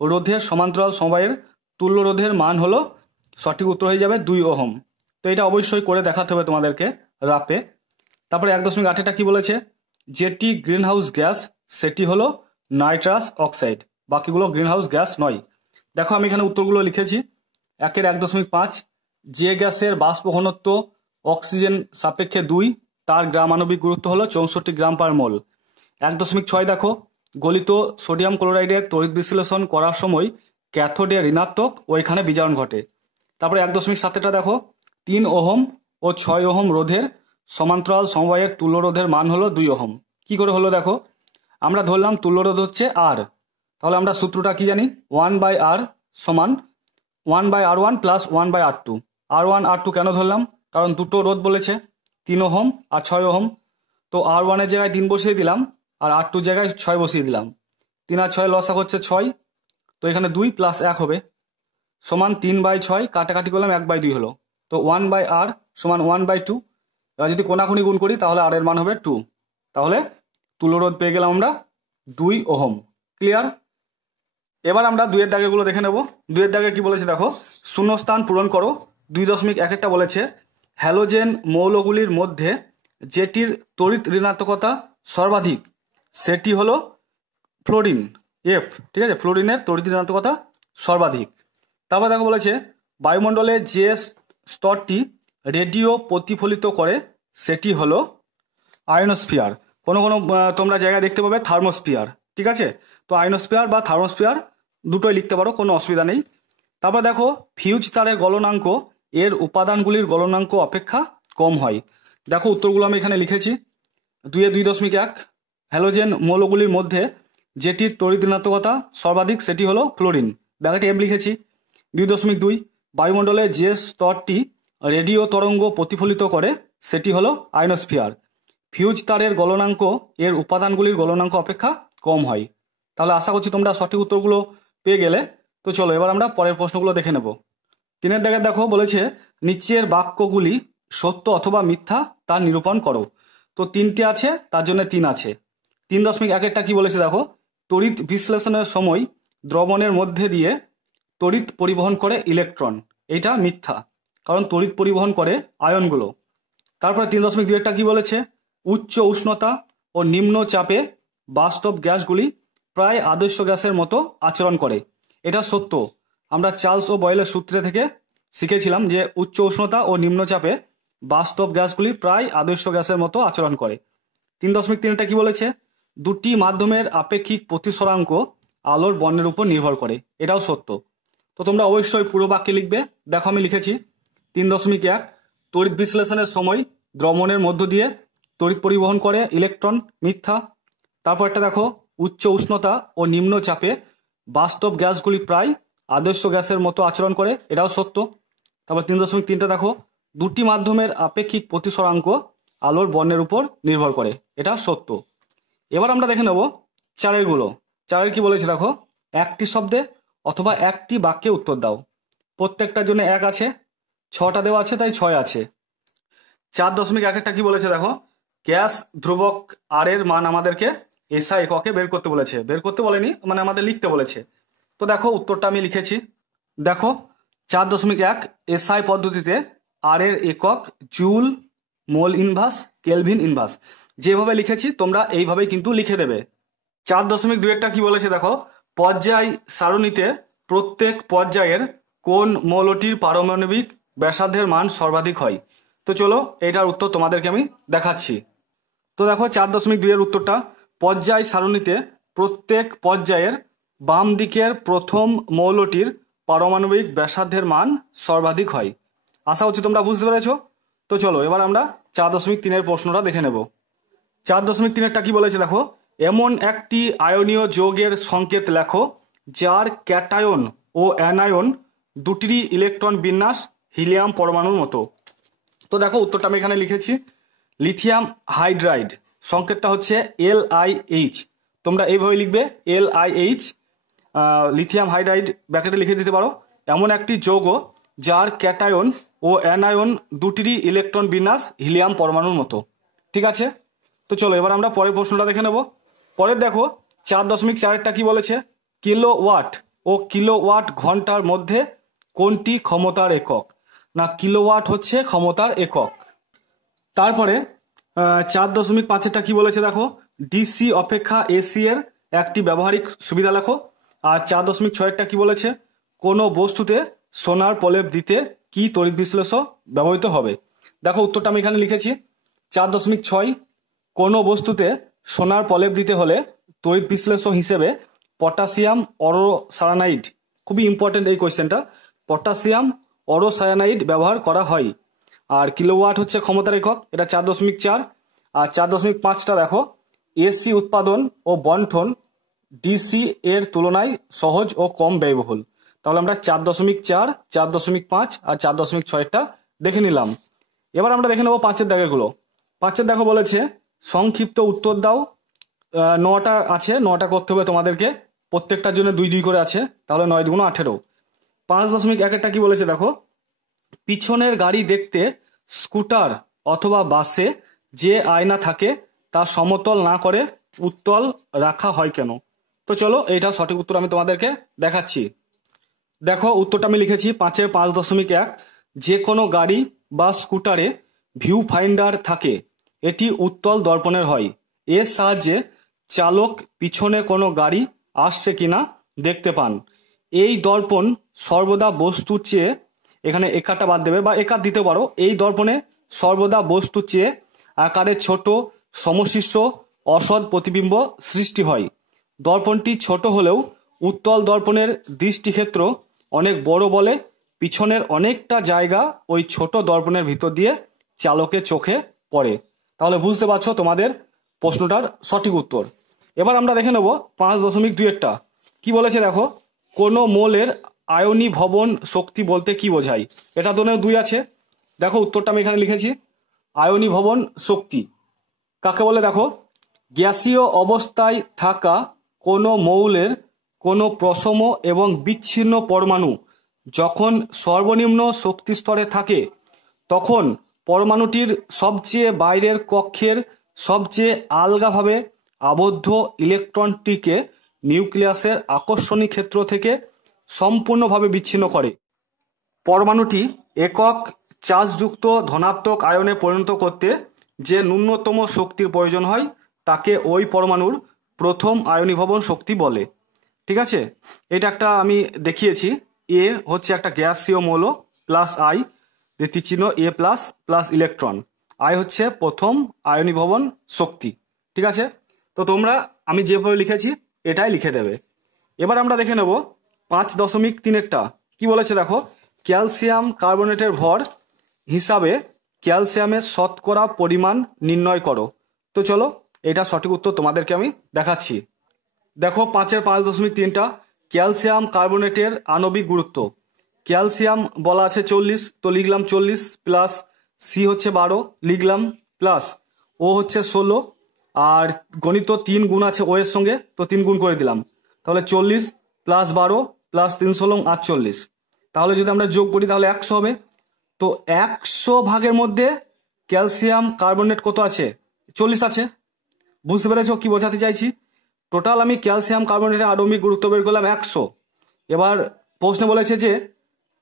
রোধের সমান্তরাল সমবায়ের তুল্য রোধের মান হলো, সঠিক উত্তর হয়ে যাবে 2 ওহম। তো এটা অবশ্যই করে দেখাতে হবে তোমাদেরকে রাপে। তারপরে 1.8টা কি বলেছে, যেটি গ্রিন হাউস গ্যাস সেটি হলো নাইট্রাস অক্সাইড, বাকিগুলো গ্রিন হাউস গ্যাস নয়। দেখো আমি এখানে উত্তরগুলো লিখেছি। 1.5, যে গ্যাসের বাষ্প ঘনত্ব অক্সিজেন সাপেক্ষে 2, তার গ্রাম আণবিক গুরুত্ব হলো 64 গ্রাম পার মোল। 1.6 দেখো, গলিত সোডিয়াম ক্লোরাইডের তড়িৎ বিশ্লেষণ করার সময় ক্যাথোডে ঋণাত্মক ও এখানে বিজারণ ঘটে। তারপরে 1.7টা দেখো, 3 ওহম ও 6 ওহম রোধের সমান্তরাল সমবায়ের তুল্য রোধের মান হলো 2 ওহম। কি করে হলো দেখো, আমরা ধরলাম তুল্য রোধ হচ্ছে আর, তাহলে আমরা সূত্রটা কি জানি, 1/r সমান 1/r1 plus 1/r2। R1 R2 কেন ধরলাম, কারণ দুটো রোধ বলেছে, 3 ওহম আর 6 ওহম। তো R1 এর জায়গায় 3 বসিয়ে দিলাম আর R2 জায়গায় 6 বসিয়ে দিলাম। 3 আর 6 লসাগু হচ্ছে 6, তো এখানে 2 প্লাস 1 হবে সমান 3/6, কাটাকাটি করলাম 1/2 হলো। তো 1/r সমান 1/2। এবার যদি কোনাকুনি গুণ করি তাহলে আর এর মান হবে 2, তাহলে তুল্য রোধ পেয়ে গেলাম আমরা 2 ওহম। ক্লিয়ার? এবার আমরা 2 এর দাগের গুলো দেখে নেব। 2 এর দাগে কি বলেছে দেখো, শূন্যস্থান পূরণ করো। 2.1টা বলেছে হ্যালোজেন মৌলগুলির মধ্যে যেটির তড়িৎ ঋণাত্মকতা সর্বাধিক সেটি হলো ফ্লোরিন, এফ। ঠিক আছে, ফ্লোরিনের তড়িৎ ঋণাত্মকতা সর্বাধিক। তারপর দেখো বলেছে বায়ুমণ্ডলে যে স্তরটি রেডিও প্রতিফলিত করে সেটি হলো আয়নোস্ফিয়ার। কোনো কোনো তোমরা জায়গায় দেখতে পাবে থার্মোস্ফিয়ার। ঠিক আছে, তো আয়নোস্ফিয়ার বা থার্মোস্ফিয়ার দুটোই লিখতে পারো, কোনো অসুবিধা নেই। তারপর দেখো ফিউজ তারের গলনাঙ্ক এর উপাদানগুলির গলনাঙ্ক অপেক্ষা কম হয়। দেখো উত্তরগুলো আমি এখানে লিখেছি। 2.1 হ্যালোজেন মৌলগুলির মধ্যে যেটির তড়িৎ ঋণাত্মকতা সর্বাধিক সেটি হলো ফ্লোরিন, ব্যাকেটে এফ লিখেছি। 2.2 বায়ুমণ্ডলে যে স্তরটি রেডিও তরঙ্গ প্রতিফলিত করে সেটি হলো আয়নোস্ফিয়ার। ফিউজ তারের গলনাঙ্ক এর উপাদানগুলির গলনাঙ্ক অপেক্ষা কম হয়। তাহলে আশা করছি তোমরা সঠিক উত্তরগুলো পেয়ে গেলে। তো চলো এবার আমরা পরের প্রশ্নগুলো দেখে নেব। 3 দাগে দেখো বলেছে নিচের বাক্যগুলি সত্য অথবা মিথ্যা তা নিরূপণ করো। তো 3টে আছে, তার জন্য 3 আছে। 3.1টা কি বলেছে দেখো, তড়িৎ বিশ্লেষণের সময় দ্রবণের মধ্যে দিয়ে তড়িৎ পরিবহন করে ইলেকট্রন, এটা মিথ্যা, কারণ তড়িৎ পরিবহন করে আয়নগুলো। তারপরে 3.2টা কি বলেছে, উচ্চ উষ্ণতা ও নিম্ন চাপে বাস্তব গ্যাসগুলি প্রায় আদর্শ গ্যাসের মতো আচরণ করে, এটা সত্য। আমরা চার্লস ও বয়েলের সূত্রে থেকে শিখেছিলাম যে উচ্চ উষ্ণতা ও নিম্ন চাপে বাস্তব গ্যাসগুলি প্রায় আদর্শ গ্যাসের মতো আচরণ করে। 3.3টা কি বলেছে, দুটি মাধ্যমের আপেক্ষিক প্রতিসরাঙ্ক আলোর বর্ণের উপর নির্ভর করে, এটাও সত্য। তো তোমরা অবশ্যই পুরো বাক্যে লিখবে। দেখো আমি লিখেছি 3.1 তড়িৎ বিশ্লেষণের সময় দ্রবণের মধ্য দিয়ে তড়িৎ পরিবহন করে ইলেকট্রন, মিথ্যা। তারপরটা দেখো উচ্চ উষ্ণতা ও নিম্ন চাপে বাস্তব গ্যাসগুলি প্রায় আদর্শ গ্যাসের মতো আচরণ করে, এটাও সত্য। তারপর 3.3টা দেখো দুটি মাধ্যমের আপেক্ষিক প্রতিসরাঙ্ক আলোর বর্ণের উপর নির্ভর করে, এটা সত্য। এবার আমরা দেখে নেব 4 গুলো। 4 কি বলেছে দেখো, একটি শব্দে অথবা একটি বাক্যে উত্তর দাও। প্রত্যেকটার জন্য 1 আছে, 6টা দেওয়া আছে তাই 6 আছে। 4.1টা কি বলেছে দেখো, গ্যাস ধ্রুবক আর এর মান আমাদেরকে এসআই এককে বের করতে বলেছে, বের করতে বলেনি, মানে আমাদের লিখতে বলেছে। তো দেখো উত্তরটা আমি লিখেছি। দেখো 4.1 এসআই পদ্ধতিতে আর এর একক joule, mole inverse, kelvin inverse. যেভাবে লিখেছি তোমরা এইভাবেই কিন্তু লিখে দেবে। 4.2টা কি বলেছে দেখো, পর্যায় সারণীতে প্রত্যেক পর্যায়ের কোন মৌলটির পারমাণবিক ব্যাসার্ধের মান সর্বাধিক হয়। তো চলো এটার উত্তর তোমাদেরকে আমি দেখাচ্ছি। তো দেখো 4.2 এর উত্তরটা, পর্যায় সারণীতে প্রত্যেক পর্যায়ের বাম দিকের প্রথম মৌলটির পারমাণবিক ব্যাসার্ধের মান সর্বাধিক হয়। আশা করছি তোমরা বুঝতে পেরেছো। তো চলো এবার আমরা 4.3 প্রশ্নটা দেখে নেব। 4.3টা কি বলেছে দেখো, এমন একটি আয়নীয় যৌগের সংকেত লেখো যার ক্যাটায়ন ও অ্যানায়ন দুটিরই ইলেকট্রন বিন্যাস হিলিয়াম পরমাণুর মতো। তো দেখো উত্তরটা আমি এখানে লিখেছি, লিথিয়াম হাইড্রাইড, সংকেতটা হচ্ছে LiH। তোমরা এইভাবে লিখবে LiH, লিথিয়াম হাইড্রাইড ব্র্যাকেটে লিখে দিতে পারো। এমন একটি যৌগ যার ক্যাটায়ন ও অ্যানায়ন দুটিরই ইলেকট্রন বিন্যাস হিলিয়াম পরমাণুর মতো। ঠিক আছে, তো চলো এবার আমরা পরের প্রশ্নটা দেখে নেব। পরের দেখো 4.4টা কি বলেছে, কিলোওয়াট ও কিলোওয়াট ঘন্টার মধ্যে কোনটি ক্ষমতার একক? না, কিলোওয়াট হচ্ছে ক্ষমতার একক। তারপরে 4.5টা কি বলেছে দেখো, ডিসি অপেক্ষা এসি এর একটি ব্যবহারিক সুবিধা লেখো। আর 4.6টা কি বলেছে, কোনো বস্তুতে সোনার প্রলেপ দিতে কি তড়িৎ বিশ্লেষক ব্যবহৃত হবে? দেখো উত্তরটা আমি এখানে লিখেছি। 4.6, কোনো বস্তুতে সোনার প্রলেপ দিতে হলে তড়িৎ বিশ্লেষক হিসেবে পটাশিয়াম অরোসায়ানাইড, খুবই ইম্পর্টেন্ট এই কোয়েশ্চেনটা, পটাশিয়াম অরোসায়ানাইড ব্যবহার করা হয়। আর কিলোওয়াট হচ্ছে ক্ষমতার একক, এটা 4.4। আর 4.5টা দেখো, এসি উৎপাদন ও বন্টন ডিসি এর তুলনায় সহজ ও কম ব্যয়বহুল। তাহলে আমরা 4.4, 4.5 আর 4.6টা দেখে নিলাম। এবার আমরা দেখে নেবো 5এর দাগেরগুলো। 5এর দেখো বলেছে সংক্ষিপ্ত উত্তর দাও। 9টা আছে, 9টা করতে হবে তোমাদেরকে, প্রত্যেকটার জন্য 2 2 করে আছে, তাহলে 9 2 18। 5.1টা কি বলেছে দেখো, পিছনের গাড়ি দেখতে স্কুটার অথবা বাসে যে আয়না থাকে তা সমতল না করে উত্তল রাখা হয় কেন? তো চলো এইটা সঠিক উত্তর আমি তোমাদেরকে দেখাচ্ছি। দেখো উত্তরটা আমি লিখেছি 5-এর 5.1, যে কোনো গাড়ি বা স্কুটারে ভিউ ফাইন্ডার থাকে, এটি উত্তল দর্পণের হয়। এর সাহায্যে চালক পিছনে কোনো গাড়ি আসছে কিনা দেখতে পান। এই দর্পণ সর্বদা বস্তুর চেয়ে, এখানে একারটা বাদ দেবে বা একার দিতে পারো, এই দর্পণে সর্বদা বস্তুর চেয়ে আকারে ছোট সমশীর্ষ অসৎ প্রতিবিম্ব সৃষ্টি হয়। দর্পণটি ছোট হলেও উত্তল দর্পণের দৃষ্টিক্ষেত্র অনেক বড় বলে পিছনের অনেকটা জায়গা ওই ছোট দর্পণের ভিতর দিয়ে চালকের চোখে পড়ে। তাহলে বুঝতে পারছো তোমাদের প্রশ্নটার সঠিক উত্তর। এবার আমরা দেখে নেব 5.2টা কি বলেছে দেখো, কোনো মোলের আয়নীভবন শক্তি বলতে কি বোঝায়? এটা তো 2 আছে। দেখো উত্তরটা আমি এখানে লিখেছি, আয়নীভবন শক্তি কাকে বলে দেখো, গ্যাসীয় অবস্থায় থাকা কোনো মৌলের কোনো প্রশম এবং বিচ্ছিন্ন পরমাণু যখন সর্বনিম্ন শক্তি স্তরে থাকে তখন পরমাণুটির সবচেয়ে বাইরের কক্ষের সবচেয়ে আলগাভাবে আবদ্ধ ইলেকট্রনটিকে নিউক্লিয়াসের আকর্ষণী ক্ষেত্র থেকে সম্পূর্ণভাবে বিচ্ছিন্ন করে। পরমাণুটি একক চার্জযুক্ত ধনাত্মক আয়নে পরিণত করতে যে ন্যূনতম শক্তির প্রয়োজন হয় তাকে ওই পরমাণুর প্রথম আয়নীভবন শক্তি বলে। ঠিক আছে, এটা একটা আমি দেখিয়েছি। এ হচ্ছে একটা গ্যাসীয় মৌল প্লাস আই, দ্বিতীয় চিহ্ন এ প্লাস প্লাস ইলেকট্রন, আই হচ্ছে প্রথম আয়নীভবন শক্তি। ঠিক আছে, তো তোমরা আমি যেভাবে লিখেছি এটাই লিখে দেবে। এবার আমরা দেখে নেব 5.3টা কি বলেছে দেখো, ক্যালসিয়াম কার্বনেটের ভর হিসাবে ক্যালসিয়ামের শতকরা পরিমাণ নির্ণয় করো। তো চলো এটা সঠিক উত্তর তোমাদেরকে আমি দেখাচ্ছি। দেখো 5-এর 5.3টা ক্যালসিয়াম কার্বনেটের আণবিক গুরুত্ব। ক্যালসিয়াম বলা আছে 40, তো লিখলাম 40 প্লাস সি হচ্ছে 12 লিখলাম, প্লাস ও হচ্ছে 16, আর গণিত 3 গুণ আছে ও এর সঙ্গে, তো 3 গুণ করে দিলাম, তাহলে 40 প্লাস 12 প্লাস 3 16 48। তাহলে যদি আমরা যোগ করি তাহলে 100 হবে। তো 100 ভাগের মধ্যে ক্যালসিয়াম কার্বনেট কত আছে? 40 আছে। বুঝতে পেরেছো কি বোঝাতে চাইছি? টোটাল আমি ক্যালসিয়াম কার্বনেটের আণবিক গুরুত্ব বের করলাম 100। এবার প্রশ্নে বলেছে যে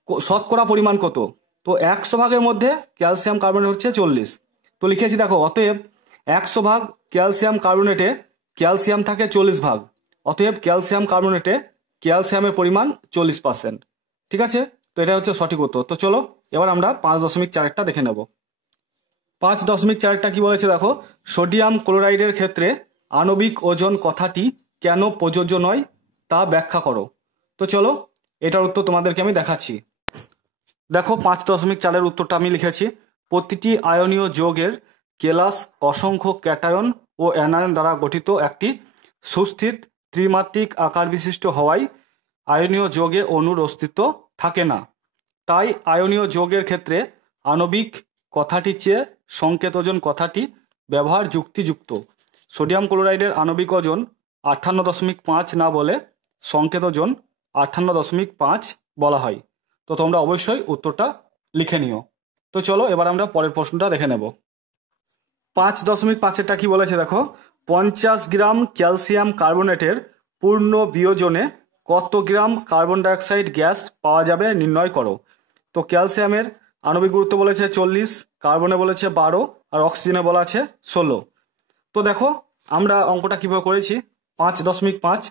শতকরা পরিমাণ কত, তো 100 ভাগের মধ্যে ক্যালসিয়াম কার্বনেট হচ্ছে 40, তো লিখেছি দেখো, অতএব 100 ভাগ ক্যালসিয়াম কার্বনেটে ক্যালসিয়াম থাকে 40 ভাগ, অতএব ক্যালসিয়াম কার্বনেটে ক্যালসিয়ামের পরিমাণ 40%। ঠিক আছে, তো এটা হচ্ছে সঠিক উত্তর। তো চলো এবার আমরা 5.4টা দেখে নেব। 5.4টা কি বলেছে দেখো, সোডিয়াম ক্লোরাইডের ক্ষেত্রে আণবিক ওজন কথাটি কেন প্রযোজ্য নয় তা ব্যাখ্যা করো। তো চলো এটার উত্তর তোমাদেরকে আমি দেখাচ্ছি। দেখো 5.4-এর উত্তরটা আমি লিখেছি, প্রতিটি আয়নীয় যৌগের কেলাস অসংখ্য ক্যাটায়ন ও অ্যানায়ন দ্বারা গঠিত একটি সুস্থির ত্রিমাত্রিক আকার বিশিষ্ট হওয়ায় আয়নীয় যৌগে অণুর অস্তিত্ব থাকে না। তাই আয়নীয় যৌগের ক্ষেত্রে আণবিক কথাটির চেয়ে সংকেত ওজন কথাটি ব্যবহার যুক্তিযুক্ত। সোডিয়াম ক্লোরাইডের আণবিক ওজন 58.5 না বলে সংকেত ওজন 58.5 বলা হয়। তো তোমরা অবশ্যই উত্তরটা লিখে নিও। তো চলো এবার আমরা পরের প্রশ্নটা দেখে নেব। 5.5-এরটা কি বলেছে দেখো, 50 গ্রাম ক্যালসিয়াম কার্বনেটের পূর্ণ বিয়োজনে কত গ্রাম কার্বন ডাইঅক্সাইড গ্যাস পাওয়া যাবে নির্ণয় করো। তো ক্যালসিয়ামের আণবিক গুরুত্ব বলেছে 40, কার্বনে বলেছে 12, আর অক্সিজেনে বলা আছে 16। তো দেখো আমরা অঙ্কটা কিভাবে করেছি। 5.5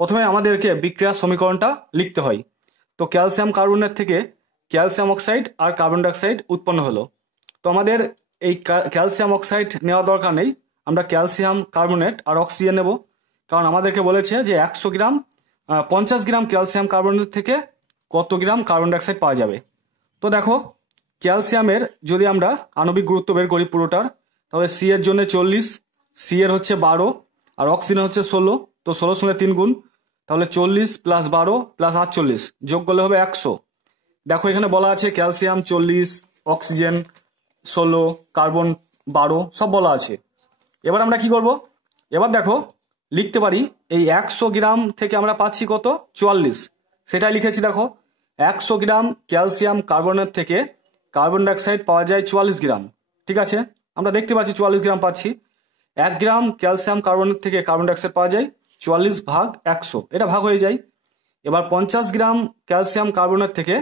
প্রথমে আমাদেরকে বিক্রিয়ার সমীকরণটা লিখতে হয়। তো ক্যালসিয়াম কার্বনেট থেকে ক্যালসিয়াম অক্সাইড আর কার্বন ডাইঅক্সাইড উৎপন্ন হলো। তো আমাদের এই ক্যালসিয়াম অক্সাইড নেওয়া দরকার নেই, আমরা ক্যালসিয়াম কার্বনেট আর অক্সিজেন নেব, কারণ আমাদেরকে বলেছে যে 50 গ্রাম ক্যালসিয়াম কার্বনেট থেকে কত গ্রাম কার্বন ডাইঅক্সাইড পাওয়া যাবে। তো দেখো ক্যালসিয়ামের যদি আমরা আণবিক গুরুত্ব বের করি পুরোটার, তাহলে সি এর জন্য 40, সি এর হচ্ছে 12, আর অক্সিজেন হচ্ছে 16। তো 16 সঙ্গে 3 গুণ, তাহলে 40 + 12 + 48 যোগ করলে হবে 100। দেখো এখানে বলা আছে ক্যালসিয়াম 40, অক্সিজেন 16, কার্বন 12 সব বলা আছে। এবার আমরা কি করব, এবার দেখো লিখতে পারি এই 100 গ্রাম থেকে আমরা পাচ্ছি কত 44, সেটাই লিখেছি। দেখো 100 গ্রাম ক্যালসিয়াম কার্বনেট থেকে কার্বন ডাইঅক্সাইড পাওয়া যায় 44 গ্রাম, ঠিক আছে, আমরা দেখতে পাচ্ছি 44 গ্রাম পাচ্ছি। 1 গ্রাম ক্যালসিয়াম কার্বনেট থেকে কার্বন ডাইঅক্সাইড পাওয়া যায় 44 ভাগ 100, এটা ভাগ হয়ে যায়। এবার 50 গ্রাম ক্যালসিয়াম কার্বনেট থেকে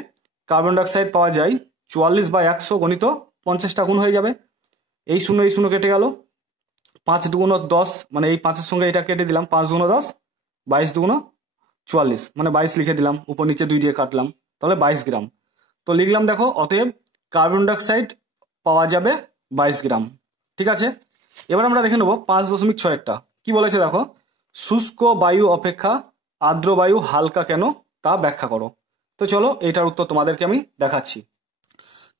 কার্বন ডাইঅক্সাইড পাওয়া যায় 44/100 গণিত 50টা গুণ হয়ে যাবে। এই শূন্য কেটে গেল, 5 দুগুণ 10, মানে এই 5-এর সঙ্গে এটা কেটে দিলাম, 5 দুগুণ 10, 22 দুগুণ 44, মানে 22 লিখে দিলাম, উপর নিচে 2 দিয়ে কাটলাম, তাহলে 22 গ্রাম। তো লিখলাম দেখো অতএব কার্বন ডাইঅক্সাইড পাওয়া যাবে 22 গ্রাম, ঠিক আছে। এবার আমরা দেখে নেবো 5.6-টা কি বলেছে দেখো, শুষ্ক বায়ু অপেক্ষা আর্দ্র বায়ু হালকা কেন তা ব্যাখ্যা করো। তো চলো এইটার উত্তর তোমাদেরকে আমি দেখাচ্ছি।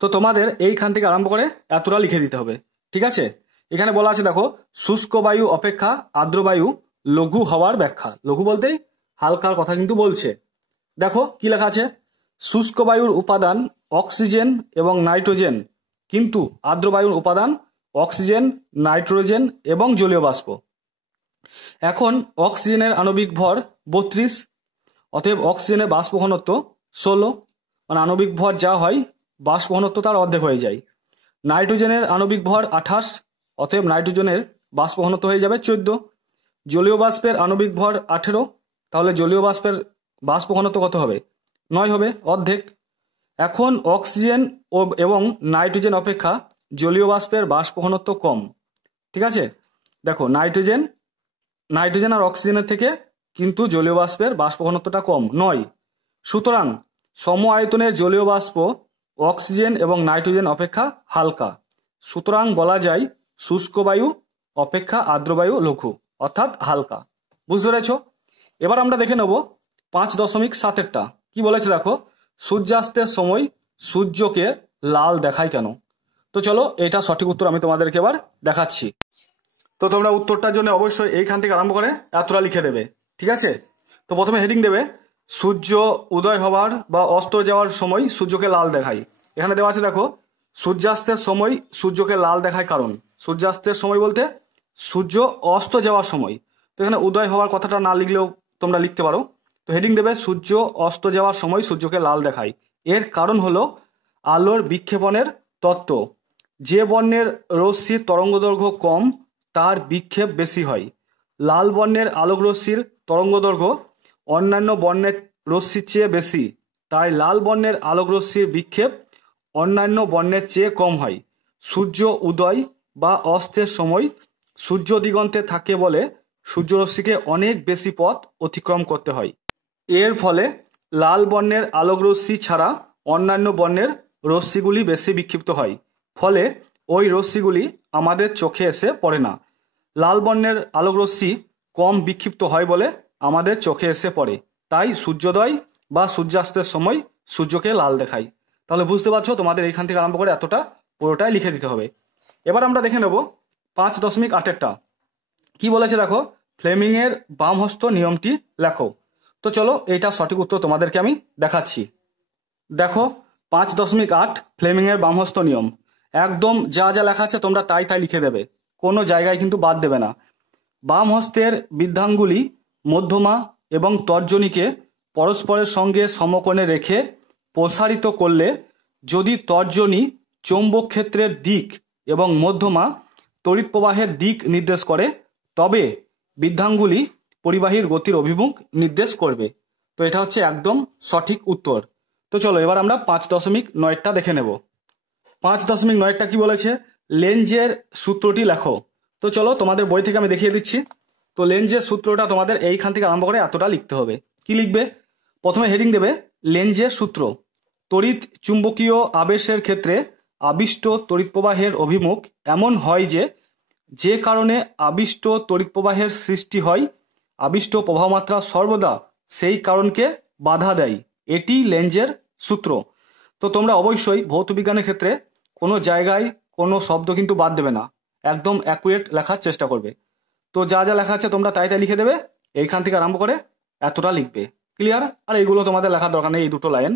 তো তোমাদের এইখান থেকে আরম্ভ করে এতটা লিখে দিতে হবে, ঠিক আছে। এখানে বলা আছে দেখো, শুষ্ক বায়ু অপেক্ষা আর্দ্র বায়ু লঘু হওয়ার ব্যাখ্যা। লঘু বলতেই হালকার কথা কিন্তু বলছে। দেখো কি লেখা আছে, শুষ্ক বায়ুর উপাদান অক্সিজেন এবং নাইট্রোজেন, কিন্তু আর্দ্র বায়ুর উপাদান অক্সিজেন, নাইট্রোজেন এবং জলীয় বাষ্প। এখন অক্সিজেনের আণবিক ভর 32, অতএব অক্সিজেনের বাষ্প ঘনত্ব 16, মানে আণবিক ভর যা হয় বাষ্প ঘনত্ব তার অর্ধেক হয়ে যায়। নাইট্রোজেনের আণবিক ভর 28, অতএব নাইট্রোজেনের বাষ্প ঘনত্ব হয়ে যাবে 14। জলীয় বাষ্পের আণবিক ভর 18, তাহলে জলীয় বাষ্পের বাষ্প ঘনত্ব কত হবে 9 হবে, অর্ধেক। এখন অক্সিজেন এবং নাইট্রোজেন অপেক্ষা জলীয় বাষ্পের বাষ্প ঘনত্ব কম, ঠিক আছে। দেখো নাইট্রোজেন আর অক্সিজেনের থেকে কিন্তু জলীয় বাষ্পের বাষ্প ঘনত্বটা কম 9, সুতরাং সম আয়তনের জলীয় বাষ্প অক্সিজেন এবং নাইট্রোজেন অপেক্ষা হালকা, সুতরাং বলা যায় শুষ্ক বায়ু অপেক্ষা আর্দ্র বায়ু লঘু, অর্থাৎ হালকা। বুঝতে পেরেছ? এবার আমরা দেখে নেব 5.7-টা কি বলেছে দেখো, সূর্যাস্তের সময় সূর্যকে লাল দেখায় কেন। তো চলো এটা সঠিক উত্তর আমি তোমাদেরকে এবার দেখাচ্ছি। তো তোমরা উত্তরটার জন্য অবশ্যই এইখান থেকে আরম্ভ করে এতটা লিখে দেবে, ঠিক আছে। তো প্রথমে হেডিং দেবে, সূর্য উদয় হবার বা অস্ত যাওয়ার সময় সূর্যকে লাল দেখায়। এখানে দেওয়া আছে দেখো, সূর্যাস্তের সময় সূর্যকে লাল দেখায় কারণ, সূর্যাস্তের সময় বলতে সূর্য অস্ত যাওয়ার সময়। তো এখানে উদয় হওয়ার কথাটা না লিখলেও তোমরা লিখতে পারো। তো হেডিং দেবে, সূর্য অস্ত যাওয়ার সময় সূর্যকে লাল দেখায়। এর কারণ হলো আলোর বিক্ষেপণের তত্ত্ব। যে বর্ণের রশ্মির তরঙ্গদৈর্ঘ্য কম তার বিক্ষেপ বেশি হয়। লাল বর্ণের আলোক রশ্মির তরঙ্গদৈর্ঘ্য অন্যান্য বর্ণের রশ্মির চেয়ে বেশি, তাই লাল বর্ণের আলোক রশ্মির বিক্ষেপ অন্যান্য বর্ণের চেয়ে কম হয়। সূর্য উদয় বা অস্তের সময় সূর্য দিগন্তে থাকে বলে সূর্যরশ্মিকে অনেক বেশি পথ অতিক্রম করতে হয়। এর ফলে লাল বর্ণের আলোক রশ্মি ছাড়া অন্যান্য বর্ণের রশ্মিগুলি বেশি বিক্ষিপ্ত হয়, ফলে ওই রশ্মিগুলি আমাদের চোখে এসে পড়ে না। লাল বর্ণের আলোক রশ্মি কম বিক্ষিপ্ত হয় বলে আমাদের চোখে এসে পড়ে, তাই সূর্যোদয় বা সূর্যাস্তের সময় সূর্যকে লাল দেখায়। তাহলে বুঝতে পারছো, তোমাদের এইখান থেকে আরম্ভ করে এতটা পুরোটাই লিখে দিতে হবে। এবার আমরা দেখে নেব 5.8-টা কি বলেছে দেখো, ফ্লেমিং এর বামহস্ত নিয়মটি লেখো। তো চলো এইটা সঠিক উত্তর তোমাদেরকে আমি দেখাচ্ছি। দেখো 5.8 ফ্লেমিং এর বামহস্ত নিয়ম, একদম যা যা লেখা আছে তোমরা তাই তাই লিখে দেবে, কোনো জায়গায় কিন্তু বাদ দেবে না। বাম হস্তের বৃদ্ধাঙ্গুলি মধ্যমা এবং তর্জনীকে পরস্পরের সঙ্গে সমকোণে রেখে প্রসারিত করলে যদি তর্জনী চৌম্বক ক্ষেত্রের দিক এবং মধ্যমা তড়িৎ প্রবাহের দিক নির্দেশ করে, তবে বৃদ্ধাঙ্গুলি পরিবাহীর গতির অভিমুখ নির্দেশ করবে। তো এটা হচ্ছে একদম সঠিক উত্তর। তো চলো এবার আমরা 5.9টা দেখে নেব। 5.9টা কি বলেছে, লেঞ্জের সূত্রটি লেখো। তো চলো তোমাদের বই থেকে আমি দেখিয়ে দিচ্ছি। তো লেঞ্জের সূত্রটা তোমাদের এইখান থেকে আরম্ভ করে এতটা লিখতে হবে। কি লিখবে, প্রথমে হেডিং দেবে লেঞ্জের সূত্র। তড়িৎ চুম্বকীয় আবেশের ক্ষেত্রে আবিষ্ট তড়িৎ প্রবাহের অভিমুখ এমন হয় যে কারণে আবিষ্ট তড়িৎ প্রবাহের সৃষ্টি হয়, আবিষ্ট প্রবাহমাত্রা সর্বদা সেই কারণকে বাধা দেয়। এটি লেঞ্জের সূত্র। তো তোমরা অবশ্যই ভৌত বিজ্ঞানের ক্ষেত্রে কোনো জায়গায় কোনো শব্দ কিন্তু বাদ দেবে না, একদম অ্যাকুরেট লেখার চেষ্টা করবে। তো যা যা লেখা আছে তোমরা তাই তাই লিখে দেবে, এইখান থেকে আরম্ভ করে এতটা লিখবে। ক্লিয়ার? আর এইগুলো তোমাদের লেখার দরকার নেই, এই দুটো লাইন।